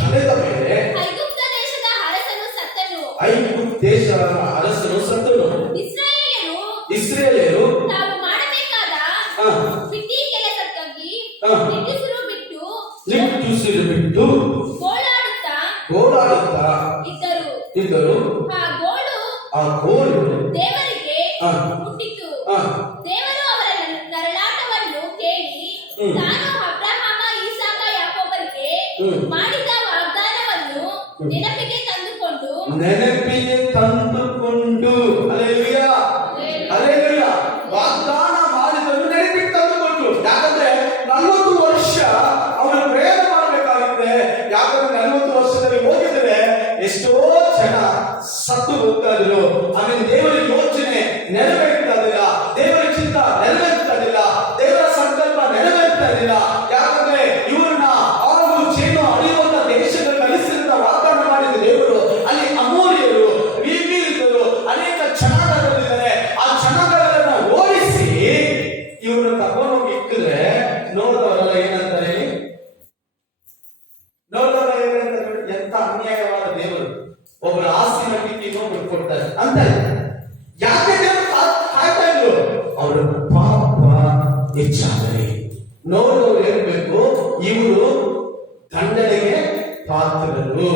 ಕಳೆದ ಮೇಲೆ ಐಗುಪ್ತ ದೇಶದ ಅರಸನು ಸತ್ತನು. ಇಸ್ರಾಯೇಲ್ಯರು ತಾವು ಮಾಡಬೇಕಾದ ಬಿಟ್ಟಿ ಕೆಲಸಕ್ಕಾಗಿ ನಿಟ್ಟುಸಿರು ಬಿಟ್ಟು ಗೋಳಾಡುತ್ತಾ ಇದ್ದರು. ಆ ಗೋಳು ದೇವರಿಗೆ ಮುಟ್ಟಿತು. ದೇವರು ಅವರ ನರಳಾಟವನ್ನು ಕೇಳಿ ತಾನು ಅಬ್ರಹಾಮ, ಈಸಾಕ, ಯಾಕೋಬರಿಗೆ ಮಾಡಿದ ವಾಗ್ದಾನವನ್ನು ನೆನಪಿಗೆ ತಂದುಕೊಂಡು ಹಲ್ಲೆಲೂಯಾ, ಹಲ್ಲೆಲೂಯಾ, ವಾಗ್ದಾನ ಮಾಡಿದನ್ನು ನೆನಪಿಗೆ ತಂದುಕೊಂಡು. ಯಾಕಂದ್ರೆ 40 ವರ್ಷ ಅವರ ಪ್ರಯಾಣ ಮಾಡಬೇಕಾಗುತ್ತೆ. ಯಾಕಂದ್ರೆ 40 ವರ್ಷದಲ್ಲಿ ಹೋಗಿದ್ರೆ ಎಷ್ಟೋ ಜನ ಸತ್ತು ಹೋಗ್ತಾ ಇದ್ರು. ಆಮೇಲೆ ದೇವರ ಯೋಚನೆ ನೆರವೇರ್ತಾ ಇರಲಿಲ್ಲ, ದೇವರ ಚಿತ್ತ ನೆರವೇರ್ತಾ ಇರಲಿಲ್ಲ, ದೇವರ ಸಂಕಲ್ಪ ನೆರವೇರ್ತಾ ಇರಲಿಲ್ಲ. ಯಾಕಂದ್ರೆ ಇವ್ರನ್ನ ಆರು ಚೇನು ಅಳಿಯುವಂತ ದೇಶಗಳು ಕಲಿಸಿದ ವಾಗ್ದಾನ ಮಾಡಿದ ದೇವರು. ಅಲ್ಲಿ ಅಮೋರಿಯರು, ವಿಭೀರಿತರು, ಅನೇಕ ಜನಾಂಗಗಳಿದ್ದಾರೆ. ಆ ಜನಾಂಗಗಳನ್ನ ಓಡಿಸಿ ಇವ್ರನ್ನ ತಗೊಂಡೋಗಿ ಇಕ್ಕಿದ್ರೆ ನೋಡಿದವರೆಲ್ಲ ಏನಂತಾರೆ? ಎಂತ ಅನ್ಯಾಯವಾದ ದೇವರು. ಒಬ್ಬರ ಆಸ್ತಿ ಮಟ್ಟಿಗೆ ಇನ್ನೊಬ್ರು ಕೊಡ್ತಾರೆ ಅಂತ. ಯಾಕೆ ದೇವರು ಕಾಯ್ತಾ ಇದ್ರು? ಅವರ ಪಾಪ ಹೆಚ್ಚಾದರೆ ನೋಡೋರು ಹೇಳ್ಬೇಕು, ಇವರು ದಂಡನೆಗೆ ಪಾತ್ರರು,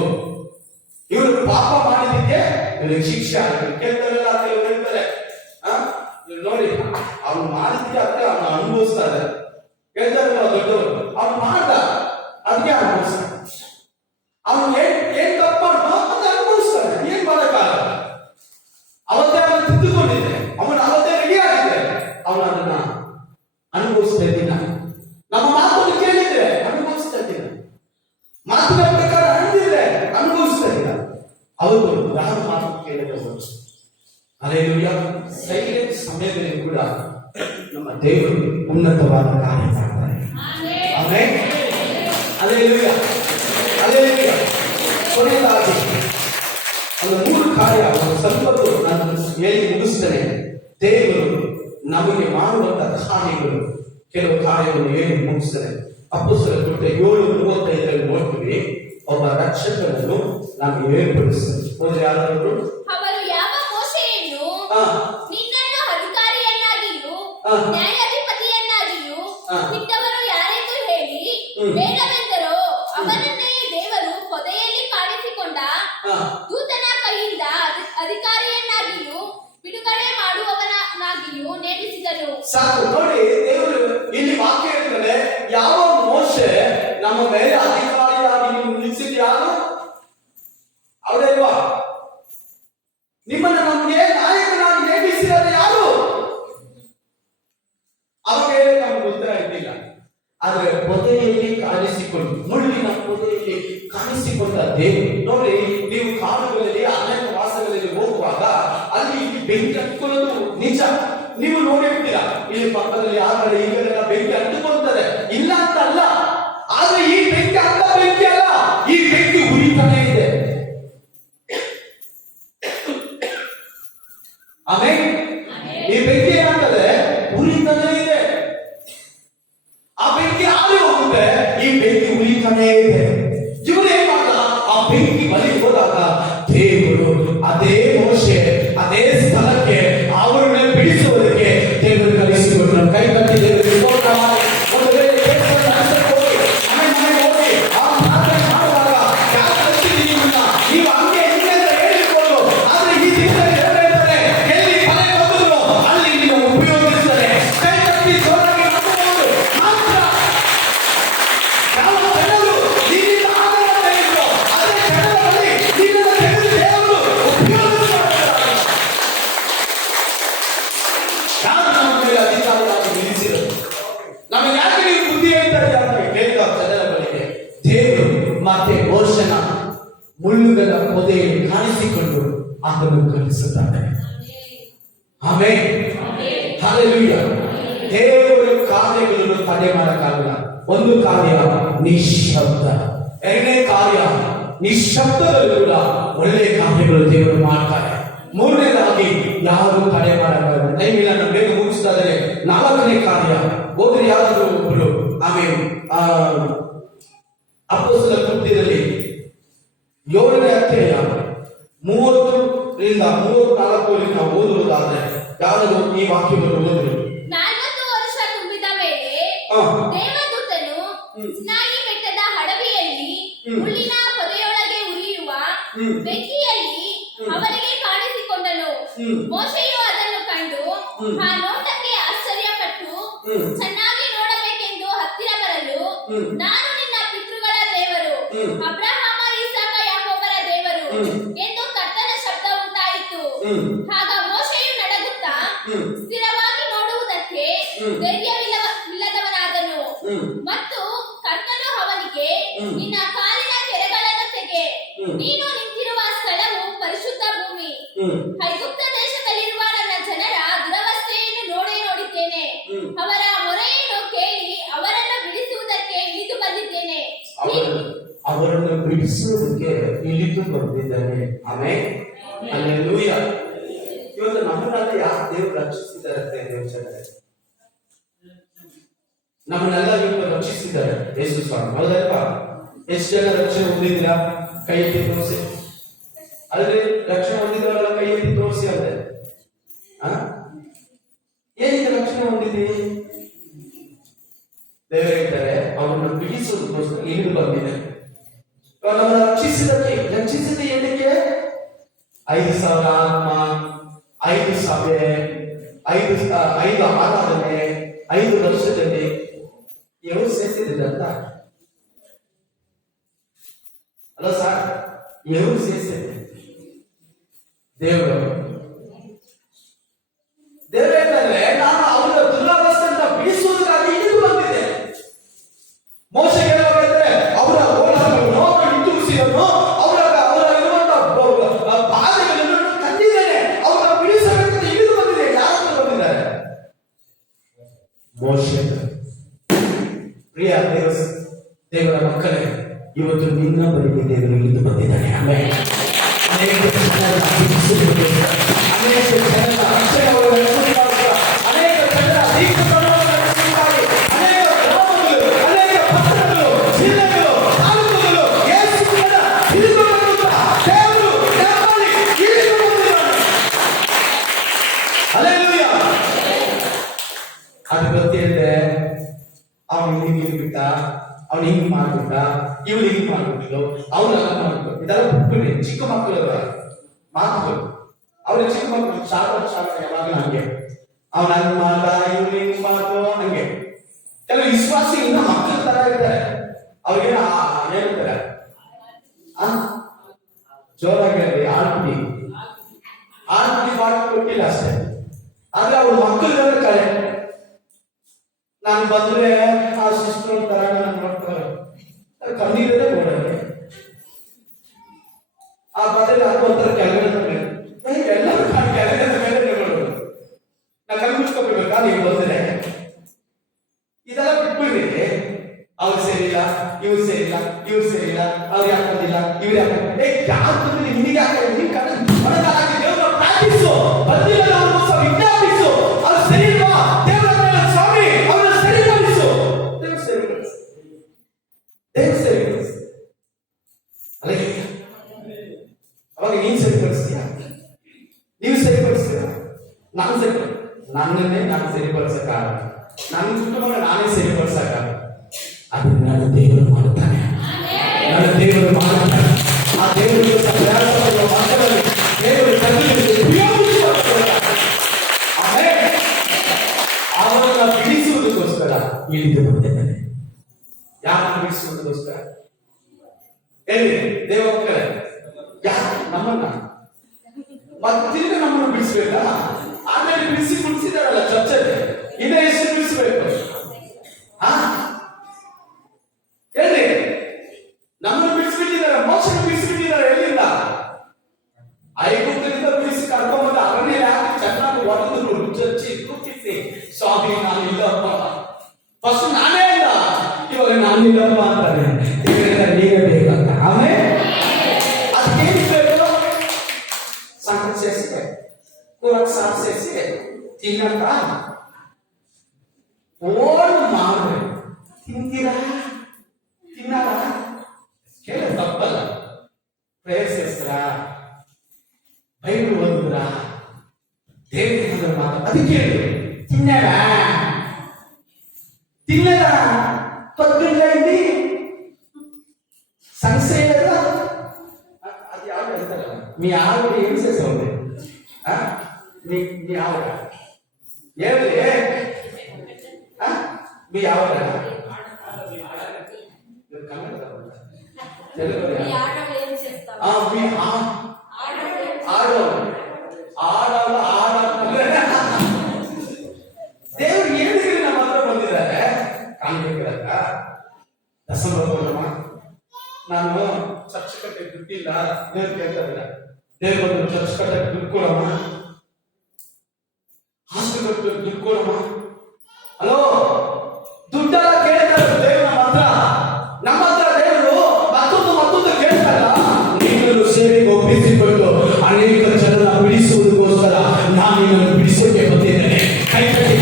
ಇವರು ಪಾಪ ಮಾಡಿದಕ್ಕೆ ಇವ್ರಿಗೆ ಶಿಕ್ಷೆ ಆಗಬೇಕು. ಕೆಲವರೆಲ್ಲ ಕೆಲವರು ಹೇಳ್ತಾರೆ, ನೋಡಿ ಅವ್ನು ಮಾಡಿದಕ್ಕೆ ಅದಕ್ಕೆ ಅವ್ನು ಅನುಭವಿಸ್ತಾರೆ. ಹೇಳ್ತಾರಲ್ಲ ದೊಡ್ಡವರು, ಅವ್ನು ಮಾಡ್ದ ಅದಕ್ಕೆ ಅನುಭವಿಸ್ತಾರೆ. ಅವ್ನು ಏನ್ ತಪ್ಪ ಅಂತ ಅನುಭವಿಸ್ತಾನೆ. ಏನ್ ಮಾಡಕ್ಕಾಗಲ್ಲ. ಅವತ್ತೇ ಅವನು ತಿದ್ದುಕೊಂಡಿದ್ರೆ, ಅವನು ಅವತ್ತೇ ರೆಡಿ ಆಗಿದ್ರೆ ಅವನು ಅದನ್ನ ಅನುಭವಿಸ್ತಾ ಇದ್ದೀನ. ನಮ್ಮ ಮಾತನ್ನು ಕೇಳಿದ್ರೆ ಅನುಭವಿಸ್ತಾ ಇದ್ದೀನ, ಮಾತಿನ ಪ್ರಕಾರ ನಡೆದಿದ್ರೆ ಅನುಭವಿಸ್ತಾ ಇದ್ದ. ಅವತ್ತು ಯಾರು ಮಾತು ಕೇಳಿದ್ರೆ ಹಲ್ಲೆಲೂಯಾ. ಸೈಲೆಂಟ್ ಸಮಯದಲ್ಲಿ ಕೂಡ ನಮ್ಮ ದೇವರು ಉನ್ನತವಾದ ಕಾರ್ಯ ಮಾಡ್ತಾರೆ. Amen, hallelujah, hallelujah. ಕೊನೆಯದಾಗಿ ಒಂದು 3 ಕಾರ್ಯ ಸ್ವಲ್ಪ ನಾನು ಹೇಳಿ ಮುಗಿಸ್ತೇನೆ. ದೇವರು ನಮಗೆ ಮಾಡುವಂತಹ ಕಾರ್ಯಗಳು, ಕೆಲವು ಕಾರ್ಯವನ್ನು ಹೇಳಿ ಮುಗಿಸ್ತೇನೆ. ಅಪೊಸ್ತಲರ ಕೃತ್ಯ 7:35 ನೋಡ್ತೀವಿ. ಒಬ್ಬ ರಕ್ಷಕನನ್ನು ನಾವು ಏರ್ಪಡಿಸ್ತೇವೆ. ಒಂದು ಯಾರಾದರೂ ಅವರು ಯಾವ ಮೋಶೆಯನ್ನು ಆ, ನಿನ್ನನ್ನು ಅಧಿಕಾರಿಯನ್ನಾಗಿಯೂ ಆ. ನ್ಯಾಯಾಧಿಪತಿಯನ್ನಾಗಿಯೂ ಆ. ಇಟ್ಟವರು ಯಾರೆಂದು ಹೇಳಿ ಬೇಡವೆಂದರೋ ಅವನನ್ನೇ ದೇವರು ಪೊದೆಯಲ್ಲಿ ಕಾಣಿಸಿಕೊಂಡ ಆ, ದೂತನ ಕೈಯಿಂದ ಅಧಿಕಾರಿಯನ್ನಾಗಿಯೂ ಬಿಡುಗಡೆ ಮಾಡುವವನಾಗಿಯೂ ನೇಮಿಸಿದನು. ಸಾಕು ನೋಡಿ, ದೇವರು ಇಲ್ಲಿ ವಾಕ್ಯ ಹೇಳ್ತಾರೆ, ಯಾವ ಮೋಶೆ ನಮ್ಮ ಮೇಲೆ ಅಧಿಕಾರಿಯಾಗಿ ನೀವು ನಿಲ್ಲಿಸಿದ ಯಾರು? ಹೌದಲ್ವಾ? ನಿಮ್ಮನ್ನು ನಮಗೆ ನಾಯಕನಾಗಿ ನೇಮಿಸಿರೋದು ಯಾರು? ಅವಾಗ ನಮ್ಗೆ ಉತ್ತರ ಇದ್ದಿಲ್ಲ. ಆದ್ರೆ ಪೊದೆಯಲ್ಲಿ ಕಾಣಿಸಿಕೊಂಡು, ಮುಳ್ಳಿನ ಪೊದೆಯಲ್ಲಿ ಕಾಣಿಸಿಕೊಂಡ ದೇವರು ನೋಡಿ, ನೀವು ಕಾಡುಗಳಲ್ಲಿ ಅನೇಕ ವಾಸಗಳಲ್ಲಿ ಹೋಗುವಾಗ ಅಲ್ಲಿ ಬೆಂಕಿ ಹತ್ಕೊಳ್ಳೋದು ನಿಜ. ನೀವು ನೋಡಿರ್ತೀರಾ, ಇಲ್ಲಿ ಪಕ್ಕದಲ್ಲಿ ಆ ಕಡೆ ಈ ಕಡೆ ಬೆಂಕಿ ಹತ್ತುಕೊಂತಾರೆ, ಇಲ್ಲ ಅಂತ ಅಲ್ಲ. ಆದ್ರೆ ಈ ಬೆಂಕಿ ಅಂತ ಬೆಂಕಿ ಅಲ್ಲ, ಈ ಬೆಂಕಿ ಉರಿತಾನೆ ಇದೆ. ಆಮೇಲೆ ಈ ಬೆಂಕಿ ಏನಾಗ್ತದೆ? ಉರಿತಾನೆ ಇದೆ. ಆ ಬೆಂಕಿ ಆರಿ ಹೋಗುತ್ತೆ, ಈ ಬೆಂಕಿ ಉರಿತಾನೆ ಇದೆ. ಇವರು ಏನ್ ಮಾಡ್ದ? ಆ ಬೆಂಕಿ ಬಲಿ ಹೋದಾಗ ದೇವರು ಅದೇ ಮೋಶೆ ಅದೇ ಸ್ಥಳಕ್ಕೆ ಅವರನ್ನ ಬಿಡಿಸುವುದಕ್ಕೆ ದೇವರು ಕಲಿಸಿಕೊಟ್ರು. ಕೈ ಕಟ್ಟಿ ದೇವರಿಗೆ ಸ್ತೋತ್ರ ಮಾಡಿ. ಒಂದು ವೇಳೆ ದೇವರ ದರ್ಶನಕ್ಕೆ ಹೋಗಿ ಮನೆಗೆ ಹೋಗಿ ಆ ಪ್ರಾರ್ಥನೆ ಮಾಡುವಾಗ ಯಾರು ಕಲಿಸಿದ್ದೀರಿ ನಿಮ್ಮನ್ನ? ನೀವು ಹಂಗೆ ಹಿಂಗೆ ಅಂತ ಹೇಳಿಕೊಂಡು, ಆದ್ರೆ ಈ ದಿನದಲ್ಲಿ ಹೇಳ್ತಾರೆ, ಎಲ್ಲಿ ಮನೆ ಬಂದ್ರು ಅಲ್ಲಿ ನೀವು ಉಪಯೋಗಿಸ್ತಾರೆ. ಕೈ ಕಟ್ಟಿ ಜೋರಾಗಿ ನಂಬಬಹುದು ಮಾತ್ರ. ಯಾವ ಜನರು ನಿನ್ನಿಂದ ಆಧಾರ ಇದ್ರು ಅದೇ ಜನರಲ್ಲಿ ನಿನ್ನನ್ನು ತೆಗೆದು ದೇವರು ಉಪಯೋಗಿಸುತ್ತಾರೆ. ಯಾರು ನಮ್ಮ ಮೇಲೆ ಅಧಿಕಾರಿಯಾಗಿ ನಿಲ್ಲಿಸಿದರು? ನಮಗೆ ಯಾಕೆ ನೀವು ಬುದ್ಧಿ ಹೇಳ್ತಾರೆ ಅಂತ ಕೇಳಿದ ಜನರ ಬಳಿಗೆ ದೇವರು ಮತ್ತೆ ಮೋಶನ ಮುಳ್ಳುಗಳ ಪೊದೆಯಲ್ಲಿ ಕಾಣಿಸಿಕೊಂಡು ಆತನು ಕಲಿಸುತ್ತಾನೆ. Amen, hallelujah. ದೇವರ ಕಾರ್ಯಗಳನ್ನು ತಡೆ ಮಾಡಕ್ಕಾಗಲ್ಲ. ಒಂದು ಕಾರ್ಯ ನಿಶ್ಶಬ್ದ, ಎರಡನೇ ಕಾರ್ಯ ನಿಶ್ಶಬ್ದದಲ್ಲೂ ಕೂಡ ಒಳ್ಳೆಯ ಕಾರ್ಯಗಳು ದೇವರು ಮಾಡ್ತಾರೆ. ಮೂರನೇದಾಗಿ ಯಾರು ತಡೆ ಮಾಡಬಾರದು. ಟೈಮ್ ಇಲ್ಲ, ನಾನು ಬೇಗ ಮುಗಿಸ್ತಾ ಇದ್ದೇನೆ. ನಾಲ್ಕನೇ ಕಾರ್ಯ ಹೋದ್ರೆ ಯಾರಾದ್ರೂ ಒಬ್ಬರು ಆಮೇಲೆ ಅಪೊಸ್ತಲರ ಕೃತ್ಯದಲ್ಲಿ 7ನೇ ಅಧ್ಯಾಯ 30ರಿಂದ 34 ನಾವು ಓದುವುದಾದ್ರೆ ಯಾರಾದ್ರೂ ಈ ವಾಕ್ಯವನ್ನು ಓದಿದ್ರು. 40 ವರ್ಷ ತುಂಬಿದ ಮೇಲೆ ಆ. ದೇವದೂತನು ಸಿನಾಯಿ ಬೆಟ್ಟದ ಹಡವಿಯಲ್ಲಿ ಮುಳ್ಳಿನ ಪೊದೆಯೊಳಗೆ ಉರಿಯುವ ಬೆಂಕಿಯಲ್ಲಿ ಅವನಿಗೆ ಕಾಣಿಸಿಕೊಂಡನು. ಮೋಶೆಯು ಅದನ್ನು ಕಂಡು ಆ ನೋಟಕ್ಕೆ ಆಶ್ಚರ್ಯಪಟ್ಟು ಚೆನ್ನಾಗಿ ನೋಡಬೇಕೆಂದು ಹತ್ತಿರ ಬರಲು, ನಾನು ನಿನ್ನ ಪಿತೃಗಳ ದೇವರು, ಅಬ್ರಹಾಮ, ಇಸಾಕ, ಯಾಕೋಬರ ದೇವರು ಎಂದು ಕರ್ತನ ಶಬ್ದ ಉಂಟಾಯಿತು. ಆಗ ಮೋಶೆಯು ನಡುಗುತ್ತಾ ಸ್ಥಿರವಾಗಿ ನೋಡುವುದಕ್ಕೆ ಧೈರ್ಯವಿಲ್ಲದವನಾದನು. ಮತ್ತು ಕರ್ತನು ಅವನಿಗೆ, ನಿನ್ನ ಕಾಲಿನ ಕೆರಗಳನ್ನು ತೆಗೆ, ನೀನು ನಿಂತಿರುವ ಸ್ಥಳವು ಪರಿಶುದ್ಧ ಭೂಮಿ. ಐಗುಪ್ತ ದೇಶದಲ್ಲಿರುವ ನನ್ನ ಜನರ ದುರವಸ್ಥೆಯನ್ನು ನೋಡಿದ್ದೇನೆ. ಅವರ ಮೊರೆಯನ್ನು ಕೇಳಿ ಅವರನ್ನು ಬಿಡಿಸುವುದಕ್ಕೆ ಇಳಿದು ಬಂದಿದ್ದೇನೆ. ಅವರನ್ನು ಬಿಡಿಸುವುದಕ್ಕೆ ಇಳಿದು ಬಂದಿದ್ದಾನೆ. Amen, hallelujah. ಇವತ್ತು ನಮ್ಮನ್ನೆಲ್ಲ ಯಾರು ದೇವರು ರಕ್ಷಿಸಿದ್ದಾರೆ ಅಂತ ಯೋಚನೆ, ನಮ್ಮನ್ನೆಲ್ಲ ಇವತ್ತು ರಕ್ಷಿಸಿದ್ದಾರೆ ಯೇಸು ಸ್ವಾಮಿ. ಹೌದಲ್ವಾ? ಎಷ್ಟು ಜನ ರಕ್ಷಣೆ ಹೊಂದಿದ್ದೀರಾ? ಕೈ ಎತ್ತಿ ತೋರಿಸಿ. ಅಲ್ರಿ, ರಕ್ಷಣೆ ಹೊಂದಿದವರೆಲ್ಲ ಕೈ ಎತ್ತಿ ತೋರಿಸಿ ಅಂದ್ರೆ ಏನಿದೆ ರಕ್ಷಣೆ ಹೊಂದಿದ್ದೀವಿ? ದೇವರು ಹೇಳ್ತಾರೆ, ಅವರನ್ನು ಬಿಡಿಸುವುದಕ್ಕೋಸ್ಕರ ಇಳಿದು ಬಂದಿದೆ. ನಮ್ಮನ್ನು ರಕ್ಷಿಸಿದ ಏನಕ್ಕೆ? 5,000 ಆತ್ಮ, 5 ಸಭೆ, 5 ಆರಾಧನೆ, 5 ವರ್ಷದಲ್ಲಿ ಎವರು ಸೇರಿಸಿದ್ರೆ ಅಂತ ಅಲ್ಲ ಸರ್, ಎವರು ಸೇರಿಸಿದ್ರೆ ದೇವರು ಹೇಳ್ತಾರೆ, ನಾನು ಅವರ ದುರವಸ್ಥೆಯಿಂದ ಬಿಡಿಸುವುದಕ್ಕಾಗಿ ಇಳಿದು ಬಂದಿದೆ. ಮೋಶೆ ಹೇಳಬೇಕಂದ್ರೆ ಅವರ ಹೋರಾಟಗಳನ್ನು, ಅವರ ಹಿಂದುಳಿಸಿಯನ್ನು, ಅವರ ಇರುವಂತಹ ಬಾಧೆಗಳನ್ನು ಕಂಡಿದ್ದೇನೆ. ಅವರ ಬಿಡಿಸಬೇಕಂತ ಇಳಿದು ಬಂದಿದೆ. ಯಾರು ಬಂದಿದ್ದಾರೆ? ಮೋಶೆ. ಪ್ರಿಯ ದೇವರ ಮಕ್ಕಳೇ, ಇವತ್ತು ನಿನ್ನ ಬಳಿಗೆ ದೇವರು ಇಳಿದು ಬಂದಿದ್ದಾನೆ. ಆಮೇಲೆ ಅನೇಕ ಜನರ ಬಿಡಿಸುವುದಕ್ಕೆ, ಅನೇಕ ಜನರ ರಕ್ಷಣೆಯನ್ನು ನಡೆಸುತ್ತಾರೆ, ಅನೇಕ ಜನರ ದೀಕ್ಷೆಗಳನ್ನು ನಡೆಸುತ್ತಾರೆ, ಅನೇಕ ಗ್ರಾಮಗಳು, ಅನೇಕ ಪಟ್ಟಣಗಳು, ಜಿಲ್ಲೆಗಳು, ತಾಲೂಕುಗಳು ಯೇಸುವಿನ ಹಿಂಗ್ ಬಿಟ್ಟ, ಅವ್ನು ಹಿಂಗ್ ಮಾಡ್ಬಿಟ್ಟ, ಇವಳು ಹಿಂಗ್ ಮಾಡ್ಬಿಟ್ಲು, ಅವ್ನು ಹಂಗ್ ಮಾಡ್ಬಿಟ್ಟು, ಇದೆಲ್ಲ ಬಿಟ್ಬಿಡಿ. ಚಿಕ್ಕ ಮಕ್ಕಳು ಮಾತುಗಳು, ಅವ್ರಿಗೆ ಚಿಕ್ಕ ಮಕ್ಕಳು ಶಾರ್ಟ್ ಯಾವಾಗ ಹಂಗೆ ಅವ್ನು ಹಂಗ್ ಮಾಡ, ಇವ್ನು ಹಿಂಗ್ ಮಾಡು, ಹಂಗೆ ಕೆಲವು ವಿಶ್ವಾಸಿ ಇನ್ನ ಮಕ್ಕಳ ತರ ಇರ್ತಾರೆ. ಅವ್ರಿಗೇನ ಹೇಳ್ತಾರೆ ಜೋರಾಗಿ ಆಡ್ಬಿಡಿ ಮಾಡಿ ಕೊಟ್ಟಿಲ್ಲ ಅಷ್ಟೇ. ಆದ್ರೆ ಅವ್ರ ಮಕ್ಕಳ ಕಳೆ ನಾನು ಬಂದ್ರೆ ಆ ಸಿಸ್ಟರ್ ತರ ನಾನು ನೋಡ್ತಾರೆ, ಕಣ್ಣೀರೇ ನೋಡೋದು. ಆ ಬದಲು ಅದು ಒಂಥರ ಕೆಳಗಡೆ ಮೇಲೆ ಎಲ್ಲರೂ ಕೆಳಗಡೆ ಮೇಲೆ ನೋಡೋದು. ನಾ ಕಣ್ಣು ಮುಚ್ಕೊಬಿಡ್ಬೇಕಾ ನೀವು ಬಂದ್ರೆ? ಇದೆಲ್ಲ ಬಿಟ್ಬಿಡ್ರಿ. ಅವ್ರು ಸೇರಿಲ್ಲ, ಇವ್ರು ಸೇರಿಲ್ಲ, ಇವ್ರು ಸೇರಿಲ್ಲ, ಅವ್ರು ಯಾಕೆ ಬಂದಿಲ್ಲ, ಇವ್ರು ಯಾಕೆ ಯಾರು ಬಂದ್ರೆ ನಿಮಗೆ ಯಾಕೆ ನೀವು ದೇವರ ಪ್ರಾರ್ಥಿಸು, ಬಂದಿಲ್ಲ ಅವ್ರಿಗೋಸ್ಕರ ವಿಜ್ಞಾಪಿಸು. ಅವ್ರು ಸರಿಲ್ವಾ ದೇವರ ಸ್ವಾಮಿ ಅವ್ರನ್ನ ಸರಿಪಡಿಸು. ದೇವ್ರು ಸರಿಪಡಿಸು, ದೇವ್ರು ಸರಿಪಡಿಸು. ಅಲ್ಲೇ ಅವಾಗ ನೀನ್ ಸರಿಪಡಿಸ್ತೀಯ, ನೀವು ಸರಿಪಡಿಸ್ತೀರ, ನಾನು ಸರಿಪಡಿಸ್ ನನ್ನನ್ನೇ ನಾನು ಸರಿಪಡಿಸಕ್ಕಾಗಲ್ಲ, ನನ್ನ ಕುಟುಂಬ ನಾನೇ ಸರಿಪಡಿಸಕ್ಕಾಗಲ್ಲ. ಅದನ್ನ ನನ್ನ ದೇವರು ಮಾಡುತ್ತಾನೆ, ನನ್ನ ದೇವರು ಮಾಡುತ್ತಾನೆ. ಆ ದೇವರು ಮಾತ್ರದಲ್ಲಿ ದೇವರು ಅವರನ್ನ ಬಿಡಿಸುವುದಕ್ಕೋಸ್ಕರ ಇಳಿದು ಬಂದಿದ್ದಾನೆ. ಯಾರನ್ನು ಬಿಡಿಸುವುದಕ್ಕೋಸ್ಕರ ಹೇಳಿ ದೇವ ಮಕ್ಕಳೇ, ಯಾರು ನಮ್ಮನ್ನ ಮತ್ತಿಂದ ನಮ್ಮನ್ನು ಬಿಡಿಸ್ಬೇಕಾ? ಆಮೇಲೆ ಬಿಡಿಸಿದಾರಲ್ಲ ಚರ್ಚಲ್ಲಿ, ಇನ್ನ ಎಷ್ಟು ಬಿಡಿಸ್ಬೇಕು? ಹೇಳಿ, ನಮ್ಮನ್ನು ಬಿಡಿಸ್ಬಿಟ್ಟಿದ್ದಾರೆ, ಮೋಕ್ಷ ಬಿಡಿಸ್ಬಿಟ್ಟಿದ್ದಾರೆ. ಎಲ್ಲಿಂದ? ಐಗುಪ್ತದಿಂದ ಬಿಡಿಸಿ ಕರ್ಕೊಂಡ್ಬಂದ ಅರಣ್ಯ ಹಾಕಿ ಚೆನ್ನಾಗಿ ಹೊಡೆದ್ರು, ಚಚ್ಚಿ ಕೂತಿಸಿ, ಸ್ವಾಮಿ ನಾನಿಲ್ಲಪ್ಪ, ಫಸ್ಟ್ ನಾನೇ ಇಲ್ಲ, ಇವಾಗ ನಾನಿಲ್ಲಪ್ಪ ಅಂತಾನೆ. ನೀವೇ ಬೇಕಂತ ಆಮೇಲೆ ಅದಕ್ಕೇನು ಬೇಕು? ಸಂಕಟ ಸೇರಿಸಿದೆ, ಕೂರಕ್ ಸಾರು ಸೇರಿಸಿ ತಿನ್ನಕ ಓಡ್ ಮಾಡ್ರಿ. ತಿಂತೀರಾ? ತಿನ್ನಾರ? ಕೇಳ ತಪ್ಪಲ್ಲ. ಪ್ರೇಯರ್ ಸೇರಿಸ್ತಾರ, ಬೈಬಲ್ ಓದಿದ್ರ, ದೇವ್ರ ಮಾತು ಅದಕ್ಕೆ ಹೇಳಿ. ತಿನ್ನಾರ? ತಿನ್ನದ ಪತ್ರಿಕ ಇಲ್ಲಿ ಸಂಶಯ ಅದು ಯಾವ್ದು ಹೇಳ್ತಾರಲ್ಲ, ನೀ ಯಾವ ಏನ್ ಸೇರಿಸೋದೆ? ನೀ ಯಾವ ಹೇಳಿ, ನೀ ಯಾವ ದೇವ್ರು ಏನಿಗೆ ನಮ್ಮ ಹತ್ರ ಬಂದಿದ್ದಾರೆ ಕಾಣ್ಬೇಕಿರಕ್ಕ. ದಸಮ ನಾನು ಚರ್ಚ್ ಕಟ್ಟೆ ದುಡ್ಡಿಲ್ಲ, ದೇವ್ರು ಕೇಳ್ತಾ ಇಲ್ಲ, ದೇವ್ರು ಬಂದು ಚರ್ಚ್ ಕಟ್ಟೆ ದುಡ್ಡು ಕೊಡಮ್ಮ, ಹಾಸ್ಟೆಲ್ ಕಟ್ಟೆ ದುಡ್ಡು ಕೊಡಮ್ಮ. ಹಲೋ, ದುಡ್ಡೆಲ್ಲ ಕೇಳ್ತಾರೆ ದೇವ್ರು ನಮ್ಮ ಹತ್ರ ದೇವರು ಮತ್ತೊಂದು ಕೇಳ್ತಾರಲ್ಲ. ನೀನು ಸೇರಿ ಒಪ್ಪಿಸಿಕೊಂಡು ಅನೇಕ ಜನರ ಬಿಡಿಸುವುದಕ್ಕೋಸ್ಕರ ನಾನು ನಿನ್ನನ್ನು ಬಿಡಿಸೋಕೆ ಬಂದಿದ್ದೇನೆ. ಕೈ ಕಟ್ಟಿ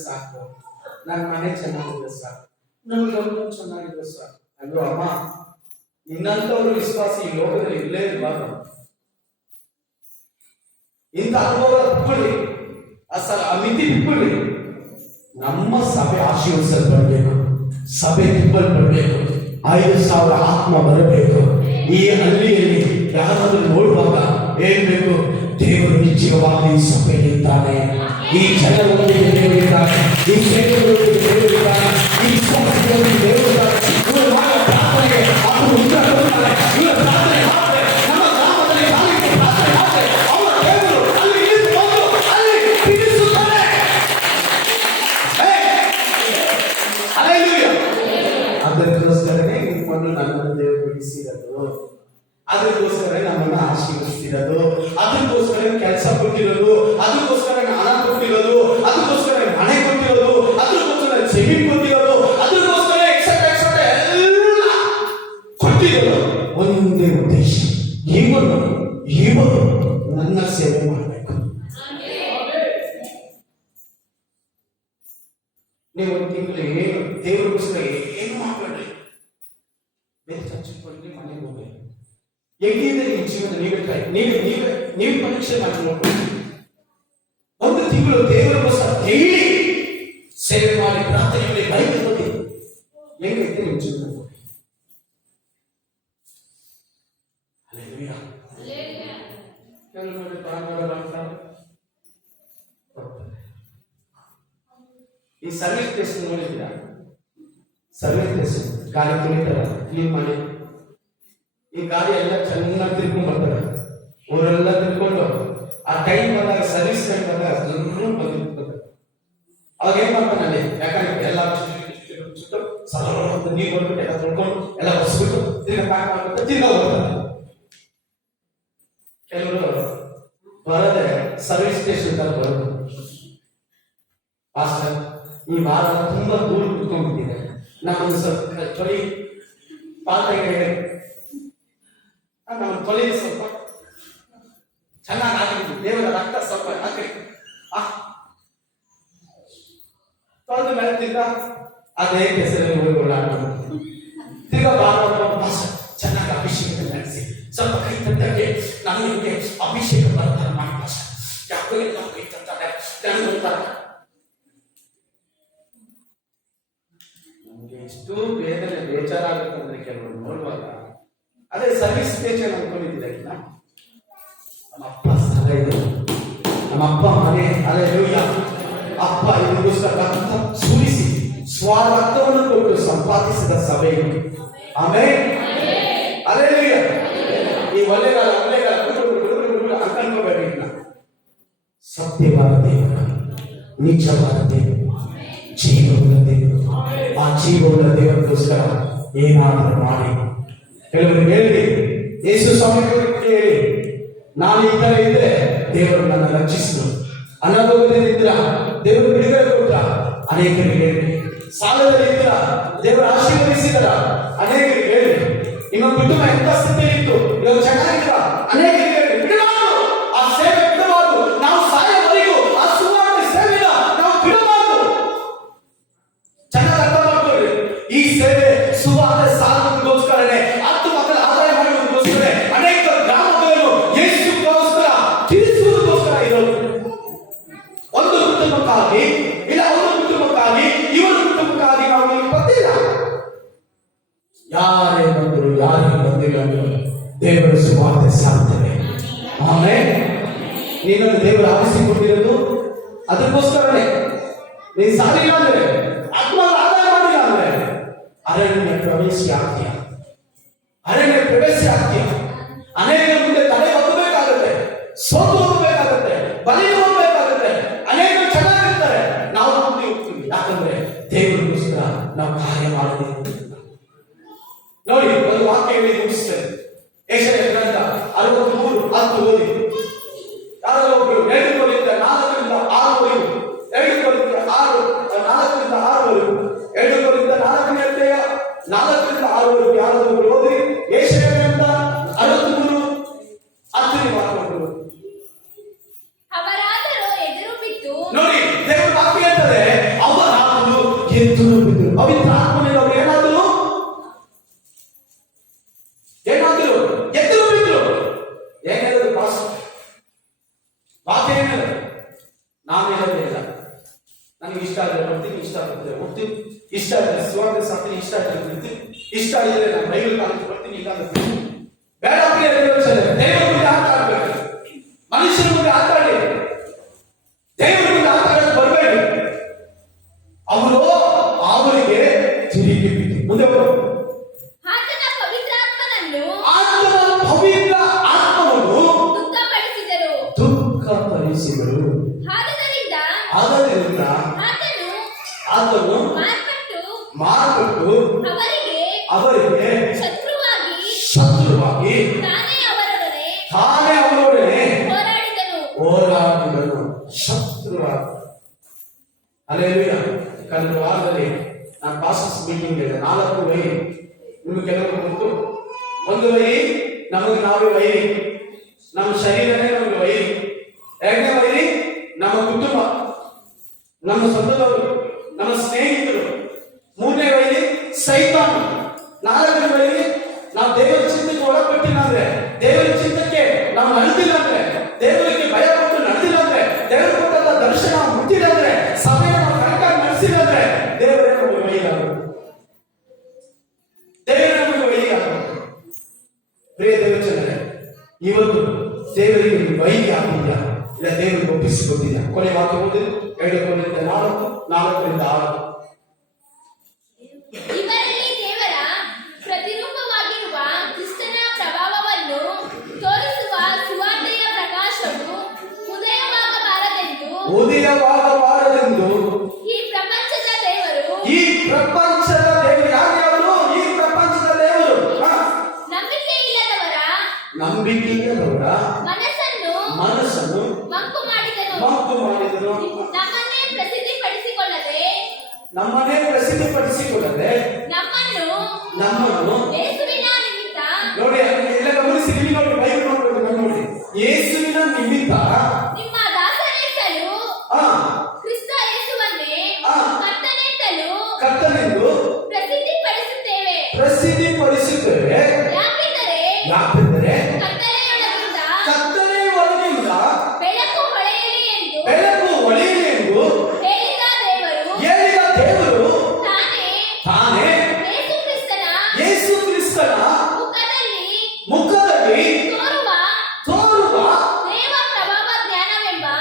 ಸಾಕು, ನನ್ನ ಮನೆ ಚೆನ್ನಾಗಿದ್ರೆ ಸಾಕು, ನನ್ನ ಗೌರವ ಚೆನ್ನಾಗಿದ್ರೆ ಸಾಕು. ಅಲ್ವಾ ಅಮ್ಮ? ಇನ್ನಂತವರು ವಿಶ್ವಾಸ ಈ ಲೋಕದಲ್ಲಿ ಇಲ್ಲೇ ಇರಬಾರ್ದು. ಇಂಥ ಅನುಭವ ಬಿಟ್ಬಿಡಿ, ಆ ಮಿತಿ ಬಿಟ್ಬಿಡಿ. ನಮ್ಮ ಸಭೆ ಆಶೀರ್ವದಿಸಲ್ಪಡಬೇಕು, ಸಭೆ ತುಂಬಲ್ಪಡಬೇಕು, 5,000 ಆತ್ಮ ಬರಬೇಕು. ಈ ಹಳ್ಳಿಯಲ್ಲಿ ಯಾರಾದ್ರೂ ನೋಡುವಾಗ ಹೇಳ್ಬೇಕು, ದೇವರು ನಿಶ್ಚಯವಾಗಿ ಈ ಸಭೆಯಲ್ಲಿದ್ದಾನೆ, ಈ ಜನರೊಂದಿಗೆ ದೇವರಿದ್ದಾನೆ, ಈ ಸೇವೆಗಳೊಂದಿಗೆ ದೇವರಿದ್ದಾನೆ, ಈ ಸಮಸ್ಯೆಗಳೊಂದಿಗೆ ದೇವರಿದ್ದಾನೆ. ಇವರು ಮಾಡುವ ಪ್ರಾರ್ಥನೆಗೆ ಅವರು ಉತ್ತರ ಕೊಡ್ತಾರೆ. ಇವರ ಪ್ರಾರ್ಥನೆ ಮಾಡ್ತಾರೆ, ನಮ್ಮ ಗ್ರಾಮದಲ್ಲಿ ಕಾಲಿಟ್ಟು ಪ್ರಾರ್ಥನೆ ಮಾಡ್ತಾರೆ. ಅವರ ದೇವರು ಅಲ್ಲಿ ಇಳಿದು ಬಂದು ಅಲ್ಲಿ ಬಿಡಿಸುತ್ತಾರೆ. ಹಲ್ಲೆಲೂಯಾ. ಅದಕ್ಕೋಸ್ಕರನೇ ನಿಮ್ಮನ್ನು ನನ್ನನ್ನು ದೇವರು ಬಿಡಿಸಿರೋದು, ಅದಕ್ಕೋಸ್ಕರ ನಮ್ಮನ್ನ ಆಶೀರ್ವದಿಸಿರೋದು, ಅದಕ್ಕೋಸ್ಕರ ಕೆಲಸ ಕೊಟ್ಟಿರೋದು, ಅದಕ್ಕೋಸ್ಕರ ಹಣ ಕೊಟ್ಟಿರೋದು, ಅದಕ್ಕೋಸ್ಕರ ಮನೆ ಕೊಟ್ಟಿರೋದು, ಅದಕ್ಕೋಸ್ಕರ ಜಮೀನು ಕೊಟ್ಟಿರೋದು, ಅದಕ್ಕೋಸ್ಕರ ಎಲ್ಲ ಕೊಟ್ಟಿರೋದು. ಒಂದೇ ಉದ್ದೇಶ, ಇವರು ನನ್ನ ಸೇವೆ ಮಾಡಬೇಕು. ನೀವು ತಿಂಗಳು ಏನು ಹೆಂಗಿದೆ ನಿಮ್ಮ ಜೀವನ? ನೀವೇ ಪರೀಕ್ಷೆ ಮಾಡಿ ನೋಡ್ಕೊಳ್ಳಿ. ಒಂದು ತಿಂಗಳು ದೇವರಿಗೋಸ್ಕರ ಡೈಲಿ ಸೇವೆ ಮಾಡಿ ಪ್ರಾರ್ಥನೆ ಬೈಕ್ ನೋಡಿ ಹೆಂಗೈತೆ ನಿಮ್ಮ ಜೀವನ? ಈ ಸರ್ವಿಸ್ ಸ್ಟೇಷನ್ ನೋಡಿದ್ದೀರಾ? ಸರ್ವಿಸ್ ಸ್ಟೇಷನ್ ಗಾಡಿ ತುಳಿತಾರ, ಕ್ಲೀನ್ ಮಾಡಿ ಈ ಗಾಡಿ ಎಲ್ಲ ಚೆನ್ನಾಗಿ ತಿರ್ಕೊಂಡು ಬರ್ತಾರೆ. ಊರೆಲ್ಲ ತಿರ್ಕೊಂಡು ಆ ಟೈಮ್ ಬಂದಾಗ, ಸರ್ವಿಸ್ ಟೈಮ್ ಬಂದಾಗ ಬಂದಿರ್ತಾರೆ. ಅವಾಗ ಏನ್ ಮಾಡ್ತಾನೆ ಅಲ್ಲಿ ಯಾಕಂದ್ರೆ ಎಲ್ಲ ನೀರು ಬಂದ್ಬಿಟ್ಟು ಎಲ್ಲ ತೊಳ್ಕೊಂಡು ಎಲ್ಲ ಬಸ್ಬಿಟ್ಟು ತಿರ್ಗಾ ಪ್ಯಾಕ್ ಮಾಡ್ಬಿಟ್ಟು ತಿರ್ಗಾ ಹೋಗ್ತಾರೆ. ಕೆಲವರು ಬರದೆ ಸರ್ವಿಸ್ ಸ್ಟೇಷನ್ ಬರೋದು, ಪಾಸ್ಟರ್ ಈ ವಾರ ತುಂಬಾ ದೂರ ಕುತ್ಕೊಂಡ್ಬಿಟ್ಟಿದೆ, ನಮ್ಮನ್ನು ಸ್ವಲ್ಪ ತೊಳಿ ಪಾತ್ರೆಗೆ ನಮ್ಮ ತೊಳಿ ಸ್ವಲ್ಪ ಚೆನ್ನಾಗಿ ಹಾಕಿದ್ವಿ, ದೇವರ ರಕ್ತ ಸ್ವಲ್ಪ ಹಾಕಿ ತೊಳೆದ ಮೇಲೆ ತಿರ್ಗಾ ಅದೇ ಕೆಸರಲ್ಲಿ ಓಡಾಡ ತಿರ್ಗಾ ಬಾರ ಚೆನ್ನಾಗಿ ಅಭಿಷೇಕ ನಡೆಸಿ ಸ್ವಲ್ಪ ಕೈ ತಟ್ಟಕ್ಕೆ ನಾನು ನಿಮಗೆ ಅಭಿಷೇಕ ಬರ್ತಾರ ಮಾಡಿ ಭಾಷ ಯಾಕೋ ನಾವು ಕೈ ತಟ್ಟಾರೆ ನಮ್ಗೆ ಎಷ್ಟು ಬೇದನೆ ಬೇಜಾರಾಗುತ್ತೆ ಅಂದ್ರೆ ಕೆಲವರು ನೋಡುವಾಗ. ಅದೇ ಸರ್ವಿಸ್ ಸ್ಟೇಷನ್ ಅನ್ಕೊಂಡಿದ್ದೀರ, ನಮ್ಮ ಅಪ್ಪ ಸ್ಥಳ ಇದು, ನಮ್ಮ ಅಪ್ಪ ಮನೆ, ಅದೇ ಅಪ್ಪ ಇದಕ್ಕೋಸ್ಕರ ರಕ್ತ ಸುರಿಸಿ ಸ್ವರಕ್ತವನ್ನು ಕೊಟ್ಟು ಸಂಪಾದಿಸಿದ ಸಭೆ. ಆಮೇಲೆ ಅಲ್ಲೇಲೂಯಾ. ಈ ಒಳ್ಳೆಗಾಲ ಅನ್ಕೋಬೇಡಿ. ಸತ್ಯವಾದ ದೇವರು, ನಿಜವಾದ ದೇವರು, ಜೀವವುಳ್ಳ ದೇವರು. ಆ ಜೀವವುಳ್ಳ ದೇವರಿಗೋಸ್ಕರ ಏನಾದರೂ ಮಾಡಿ. ಕೆಲವರು ಹೇಳಿ, ಯೇಸು ಸ್ವಾಮಿ ಹೇಳಿ, ನಾನು ಈ ತರ ಇದ್ರೆ ದೇವರು ನನ್ನ ರಕ್ಷಿಸಿದ್ರು, ಅನಾರೋಗ್ಯದಲ್ಲಿದ್ರ ದೇವರು ಬಿಡುಗಡೆ ಕೊಟ್ಟ. ಅನೇಕರಿಗೆ ಹೇಳಿ, ಸಾಲದಲ್ಲಿದ್ರ ದೇವರು ಆಶೀರ್ವದಿಸಿದರ. ಅನೇಕರಿಗೆ ಹೇಳಿ, ನಿಮ್ಮ ಕುಟುಂಬ ಎಂತ ಸ್ಥಿತಿಯಲ್ಲಿತ್ತು, ಇವಾಗ ಚೆನ್ನಾಗಿದ್ರ. ಅನೇಕರಿಗೆ ಹೇಳಿ, ಬಿಡಬಾರದು, ಆ ಸೇವೆ ಬಿಡಬಾರದು. ನಾವು ಸಾಯವರೆಗೂ ಆ ಸುವಾರ್ತೆ ಸೇವೆನ ನಾವು ಬಿಡಬಾರದು. ಚೆನ್ನಾಗಿ ಅರ್ಥ ಮಾಡ್ಕೊಳ್ಳಿ. ಈ ಸೇವೆ ಸುವಾರ್ತೆ ಸಾಲಗೋಸ್ಕರನೇ, 10 ಮಕ್ಕಳ ಆದಾಯ ಮಾಡುವುದಕ್ಕೋಸ್ಕರ, ಅನೇಕ ಗ್ರಾಮಗಳನ್ನು ಯೇಸುಗೋಸ್ಕರ ತಿಳಿಸುವುದಕ್ಕೋಸ್ಕರ ಇರೋದು. ಒಂದು ಕುಟುಂಬಕ್ಕಾಗಿ ಇಲ್ಲ, ಒಂದು ಕುಟುಂಬಕ್ಕಾಗಿ, ಇವರ ಕುಟುಂಬಕ್ಕಾಗಿ ನಾವು ಬರ್ತಿಲ್ಲ. ಯಾರೇ ಬಂದರು ಯಾರೇ ಬಂದಿಲ್ಲ ದೇವರ ಸುವಾರ್ತೆ ಸಾಧ್ಯವೇ. ಆಮೇಲೆ ನೀನನ್ನು ದೇವರು ಆರಿಸಿಕೊಂಡಿರೋದು ಅದಕ್ಕೋಸ್ಕರನೇ. ನೀನು ಸಾಲಿಲ್ಲ ಅಂದ್ರೆ, ಅಥವಾ ಆದಾಯ ಮಾಡಿಲ್ಲ ಅಂದ್ರೆ ಅರಣ್ಯ ಪ್ರವೇಶ ಆಗ್ತೀಯ, ಅರಣ್ಯ ಪ್ರವೇಶ ಆಗ್ತೀಯ. ಅನೇಕರ ಮುಂದೆ ತಲೆ ಹೋಗಬೇಕಾಗುತ್ತೆ, ಸೋತು ಹೋಗಬೇಕಾಗುತ್ತೆ, ಬಲಿ ಹೋಗಬೇಕಾಗುತ್ತೆ. ಅನೇಕರು ಚೆನ್ನಾಗಿರ್ತಾರೆ, ನಾವು ಮುಂದೆ ಹೋಗ್ತೀವಿ. ಯಾಕಂದ್ರೆ ದೇವರಿಗೋಸ್ಕರ ನಾವು ಕಾರ್ಯ ಮಾಡಬೇಕು. ನೋಡಿ, ಒಂದು ವಾಕ್ಯ ಹೇಳಿ ಮುಗಿಸ್ತೇನೆ. ಯೆಶಾಯ ಗ್ರಂಥ 63:10 ಓದಿ. ಯಾರೋ ಒಬ್ಬರು 2 ಕೊರಿಂಥ 4-6 ಓದಿ. 2 ಕೊರಿಂಥ 4-6 2 ಕೊರಿಂಥ 4ನೇ ಅಧ್ಯಾಯ 4-6 ಯಾರೋ ಒಬ್ಬರು ಓದಿ. ಯೆಶಾಯ ಗ್ರಂಥ 63:10 ವಾಕ್ಯ ಅವರಾದರೂ ಎದುರು ಬಿದ್ದು. ನೋಡಿ, ದೇವರ ವಾಕ್ಯ ಹೇಳ್ತದೆ, ಅವರಾದರೂ ಎದುರು ಬಿದ್ದು. ಪವಿತ್ರ ಆತ್ಮನಿರೋರು ಏನಾದ್ರು ಎದುರು ಬಿದ್ರು. ಏನೇಳಿದ್ರು ಪಾಸ್ ವಾಕ್ಯ ಏನಿಲ್ಲ, ನಾನು ಹೇಳೋದಿಲ್ಲ. ನನಗೆ ಇಷ್ಟ ಆದರೆ ಬರ್ತೀನಿ, ಇಷ್ಟ ಆಗ್ತದೆ ಹೋಗ್ತೀನಿ, ಇಷ್ಟ ಆದರೆ ಸ್ವಾಗತ ಸಾಕ್ತೀನಿ, ಇಷ್ಟ ಆದರೆ ಬಿಡ್ತೀನಿ, ಇಷ್ಟ ಇದ್ರೆ ನಾನು ಬೈಬಲ್ ಕಾಲೇಜ್ ಬರ್ತೀನಿ, ಇಲ್ಲ ಅಂದ್ರೆ ಬೇಡ. ದೇವರ ಮುಂದೆ ಆಟ ಆಡ್ಬೇಕು, ಮನುಷ್ಯರ ಮುಂದೆ ಆಟ ಆಡಿ, ದೇವರ ಮುಂದೆ ಆಟ ಆಡೋದು ಬರಬೇಡಿ. ಅವರು ಅವರಿಗೆ ತಿರುಗಿ ಬಿದ್ದು ಮುಂದೆ ಬರೋದು. ಆತನ ಪವಿತ್ರ ಆತ್ಮನನ್ನು ದುಃಖಪಡಿಸಿದರು. ಆದ್ದರಿಂದ ಆತನು ಮಾರ್ಪಟ್ಟು ಅವರಿಗೆ ಶತ್ರುವಾಗಿ ತಾನೇ ಅವರೊಡನೆ ಹೋರಾಡಿದನು. ಶತ್ರುವಾಗಿ. ಹಲ್ಲೆಲೂಯಾ. ಕಳೆದ ವಾರದಲ್ಲಿ ನಾನು ಪಾಸ್ಟರ್ಸ್ ಮೀಟಿಂಗ್ ಇದೆ, 4 ವೈರಿ. ನಿಮಗೆ ಕೆಲವರು ಗೊತ್ತು, ಒಂದು ವೈರಿ ನಮಗೆ ನಾವೇ ವೈರಿ, ನಮ್ಮ ಶರೀರನೇ ನಮಗೆ ವೈರಿ. 2ನೇ ವೈರಿ ನಮ್ಮ ಕುಟುಂಬ, ನಮ್ಮ ಸ್ವಂತದವರು, ನಮ್ಮ ಸ್ನೇಹಿತರು. 3ನೇ ವೈರಿ ಸೈತಾನ. 4ನೇ ವೈರಿ ನಾವು ದೇವರ ಚಿಂತಕ್ಕೆ ಒಳಪಟ್ಟಿಲ್ಲ ಅಂದ್ರೆ, ದೇವರ ಚಿಂತಕ್ಕೆ ನಾವು ನಡೆದಿಲ್ಲ ಅಂದ್ರೆ, ದೇವರಿಗೆ ಭಯ ಪಟ್ಟು ನಡೆದಿಲ್ಲ ಅಂದ್ರೆ, ದೇವರು ಕೊಟ್ಟಂತ ದರ್ಶನ ಮುಟ್ಟಿಲ್ಲ ಅಂದ್ರೆ, ಸಭೆಯ ನಾವು ಕರೆಕ್ಟಾಗಿ ನಡೆಸಿಲ್ಲ ಅಂದ್ರೆ, ದೇವರೇ ನಮಗೆ ವೈರಾಗುತ್ತೆ. ದೇವರೇ ನಮಗೆ ವೈರಾಗುತ್ತೆ. ಪ್ರಿಯ ದೇವಚಂದ್ರೆ, ಇವತ್ತು ದೇವರಿಗೆ ವೈದ್ಯ ಆಗಿದ್ಯಾ ಇಲ್ಲ ದೇವರಿಗೆ ಒಪ್ಪಿಸಿಕೊಟ್ಟಿದ್ಯಾ? ಕೊನೆ ವಾಕ್ಯ ಓದಿ 2 ಕೊರಿಂಥ 4:4-6. ಇವರಲ್ಲಿ ದೇವರ ಪ್ರತಿರೂಪವಾಗಿರುವ ಕ್ರಿಸ್ತನ ಪ್ರಭಾವವನ್ನು ತೋರಿಸುವ ಸುವಾರ್ತೆಯ ಪ್ರಕಾಶವು ಉದಯವಾಗಬಾರದೆಂದು ಈ ಪ್ರಪಂಚದ ದೇವರು ಯಾರ್ಯಾರು? ಈ ಪ್ರಪಂಚದ ದೇವರು ನಂಬಿಕೆ ಇಲ್ಲದವರ ಮನಸ್ಸನ್ನು ಮಂಕು ಮಾಡಿದನು. ನಮ್ಮನ್ನೇ ಪ್ರಸಿದ್ಧಿಪಡಿಸಿಕೊಳ್ಳದೆ ನಮ್ಮನ್ನು ಯೇಸುವಿನ ನಿಮಿತ್ತ, ನೋಡಿ ಎಲ್ಲ ಗಮನಿಸಿ, ಇಲ್ಲಿ ನೋಡಿ, ಬೈಬಲ್ ನೋಡ್ಬೇಕು, ನೋಡಿ, ಯೇಸುವಿನ ನಿಮಿತ್ತ ನಿಮ್ಮ ದಾಸರೆಂತಲೂ ಕ್ರಿಸ್ತ ಯೇಸುವನ್ನೇ ಕರ್ತನೆಂದು ಪ್ರಸಿದ್ಧಿಪಡಿಸುತ್ತೇವೆ. ಯಾಕೆಂದರೆ ಕತ್ತಲೆಯ ಒಳಗಿಂದ ಬೆಳಕು ಹೊಳೆಯಲಿ ಎಂದು ಹೇಳಿದ ದೇವರು ತಾನೇ ಯೇಸು ಕ್ರಿಸ್ತನ ಮುಖದಲ್ಲಿ ತೋರುವ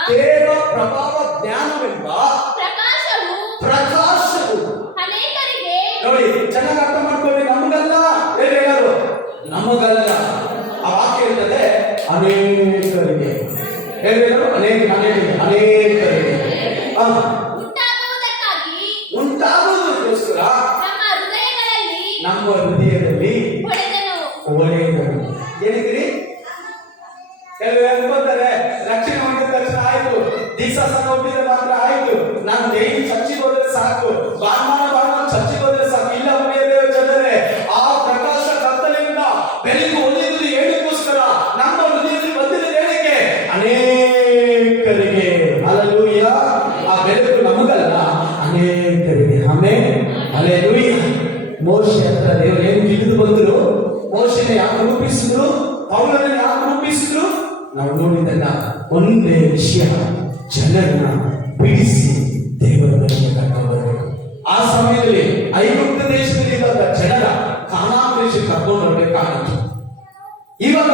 ದೇವ ಪ್ರಭಾವ ಜ್ಞಾನವೆಂಬ ಪ್ರಕಾಶವು ಅನೇಕರಿಗೆ, ನೋಡಿ ಚೆನ್ನಾಗಿ ಅರ್ಥ ಮಾಡ್ಕೊಳ್ಳಿ, ನಮಗಲ್ಲ, ಯಾರು ನಮಗಲ್ಲ. ಆ ವಾಕ್ಯ ಹೇಳ್ತದೆ ಅನೇಕರಿಗೆ, ಅನೇಕರಿಗೆ ಉಂಟಾಗುವುದಕ್ಕೋಸ್ಕರ ನಮ್ಮ ಹೃದಯದಲ್ಲಿ ಒಳ್ಳೆಯದನ್ನು ಏನಿದ್ರಿ ಕೆಲವು ಅನ್ಕೋತಾರೆ, ರಕ್ಷಣೆ ಹೊಂದಿದ ತಕ್ಷಣ ಆಯ್ತು, ದೀಕ್ಷಾ ಸಂಘ ಹುಟ್ಟಿದ್ರೆ ಮಾತ್ರ ಆಯ್ತು, ನಾನು ಡೈಲಿ ಚರ್ಚಿಗೆ ಹೋದ್ರೆ ಸಾಕು, ಭಾನುವಾರ ಚರ್ಚಿಗೆ ಹೋದ್ರೆ ಸಾಕು. ಇಲ್ಲ ಮನೆಯದೇ ಜನರೇ, ಆ ಪ್ರಕಾಶ ಕತ್ತಲೆಯಿಂದ ಬೆಳಕು ಒಲಿಯುವುದು ಏನಕ್ಕೋಸ್ಕರ? ನಮ್ಮ ಹೃದಯದಲ್ಲಿ ಬಂದಿದೆ ಹೇಳಿಕೆ ಅನೇಕರಿಗೆ. ಹಲ್ಲೆಲೂಯ. ಆ ಬೆಳಕು ನಮಗಲ್ಲ, ಅನೇಕರಿಗೆ. ಆಮೆನ್. ಹಲ್ಲೆಲೂಯ. ಮೋಶೆ ಹತ್ರ ದೇವರು ಏನು ತಿಳಿದು ಬಂದರು? ಮೋಶೆನ ಯಾಕೆ ರೂಪಿಸಿದ್ರು? ಪೌಲನನ್ನು ಯಾಕೆ ರೂಪಿಸಿದ್ರು? ನಾವು ನೋಡಿದ್ದಲ್ಲ, ಒಂದೇ ವಿಷಯ, ಜನರನ್ನ ಬಿಡಿಸಿ ದೇವರ ಬಳಿಗೆ ಕರ್ಕೊಂಡ್ಬರ್ಬೇಕು. ಆ ಸಮಯದಲ್ಲಿ ಐಗುಪ್ತ ದೇಶದಲ್ಲಿ ಇದ್ದ ಜನರ ಕಾನಾನ್ ದೇಶಕ್ಕೆ ಕರ್ಕೊಂಡು ಬರ್ಬೇಕಾಗಿತ್ತು. ಇವಾಗ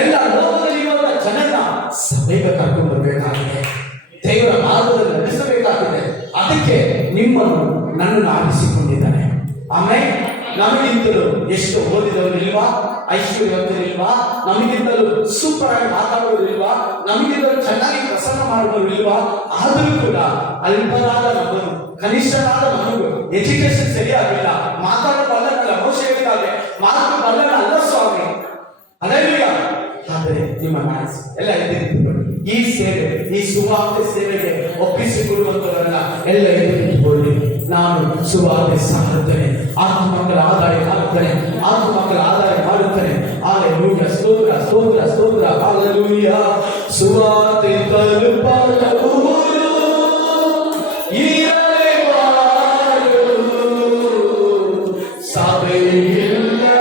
ಎಲ್ಲ ಲೋಕದಲ್ಲಿ ಇರುವ ಜನರನ್ನ ಸಭೆಗೆ ಕರ್ಕೊಂಡು ಬರ್ಬೇಕಾಗಿದೆ, ದೇವರ ಮಾರ್ಗದಲ್ಲಿ ನಡೆಸಬೇಕಾಗಿದೆ. ಅದಕ್ಕೆ ನಿಮ್ಮನ್ನು ನನ್ನನ್ನು ಆರಿಸಿಕೊಂಡಿದ್ದಾನೆ. ಆಮೇಲೆ ನಮಗಿಂತಲೂ ಎಷ್ಟು ಓದಿದವರಿಲ್ವಾ, ಐಶ್ವರ್ಯವಂತರಿಲ್ವಾ, ನಮಗಿಂತಲೂ ಸೂಪರ್ ಆಗಿ ಮಾತಾಡುವವರಿಲ್ವಾ, ನಮಗಿಂತಲೂ ಚೆನ್ನಾಗಿ ಪ್ರಸನ್ನ ಮಾಡುವವರಿಲ್ವಾ? ಆದರೂ ಕೂಡ ಅಲ್ಪನಾದ ನಮ್ಮನು, ಕನಿಷ್ಠನಾದ ನಮಗೂ ಎಜುಕೇಶನ್ ಸರಿಯಾಗಿಲ್ಲ, ಮಾತಾಡಬಲ್ಲನಲ್ಲ, ಮೋಶೆ ಹೇಳಿದಾಗೆ ಮಾತಾಡಬಲ್ಲನ ಅಲ್ಲ ಸ್ವಾಮಿ. ಹಲ್ಲೆಲೂಯಾ. ಆದರೆ ನಿಮ್ಮ ಮನಸ್ಸು ಎಲ್ಲ ಎದುರಿಟ್ಟುಕೊಳ್ಳಿ. ಈ ಸೇವೆ, ಈ ಸುವಾರ್ತೆ ಸೇವೆಗೆ ಒಪ್ಪಿಸಿಕೊಡುವಂತವರನ್ನ ಎಲ್ಲ ಎದುರಿಟ್ಟುಕೊಳ್ಳಿ. ನಾನು ಸುವಾರ್ತೆ ಸಾರುತ್ತೇನೆ, ಆತ್ಮಮಕ್ಕಳ ಆದಾಯ ಮಾಡುತ್ತೇನೆ, ಆತ್ಮಮಕ್ಕಳ ಆದಾಯ ಮಾಡುತ್ತೇನೆ. ಹಲ್ಲೆಲೂಯಾ. ಸ್ತೋತ್ರ ಸ್ತೋತ್ರ ಸ್ತೋತ್ರ. ಹಲ್ಲೆಲೂಯಾ.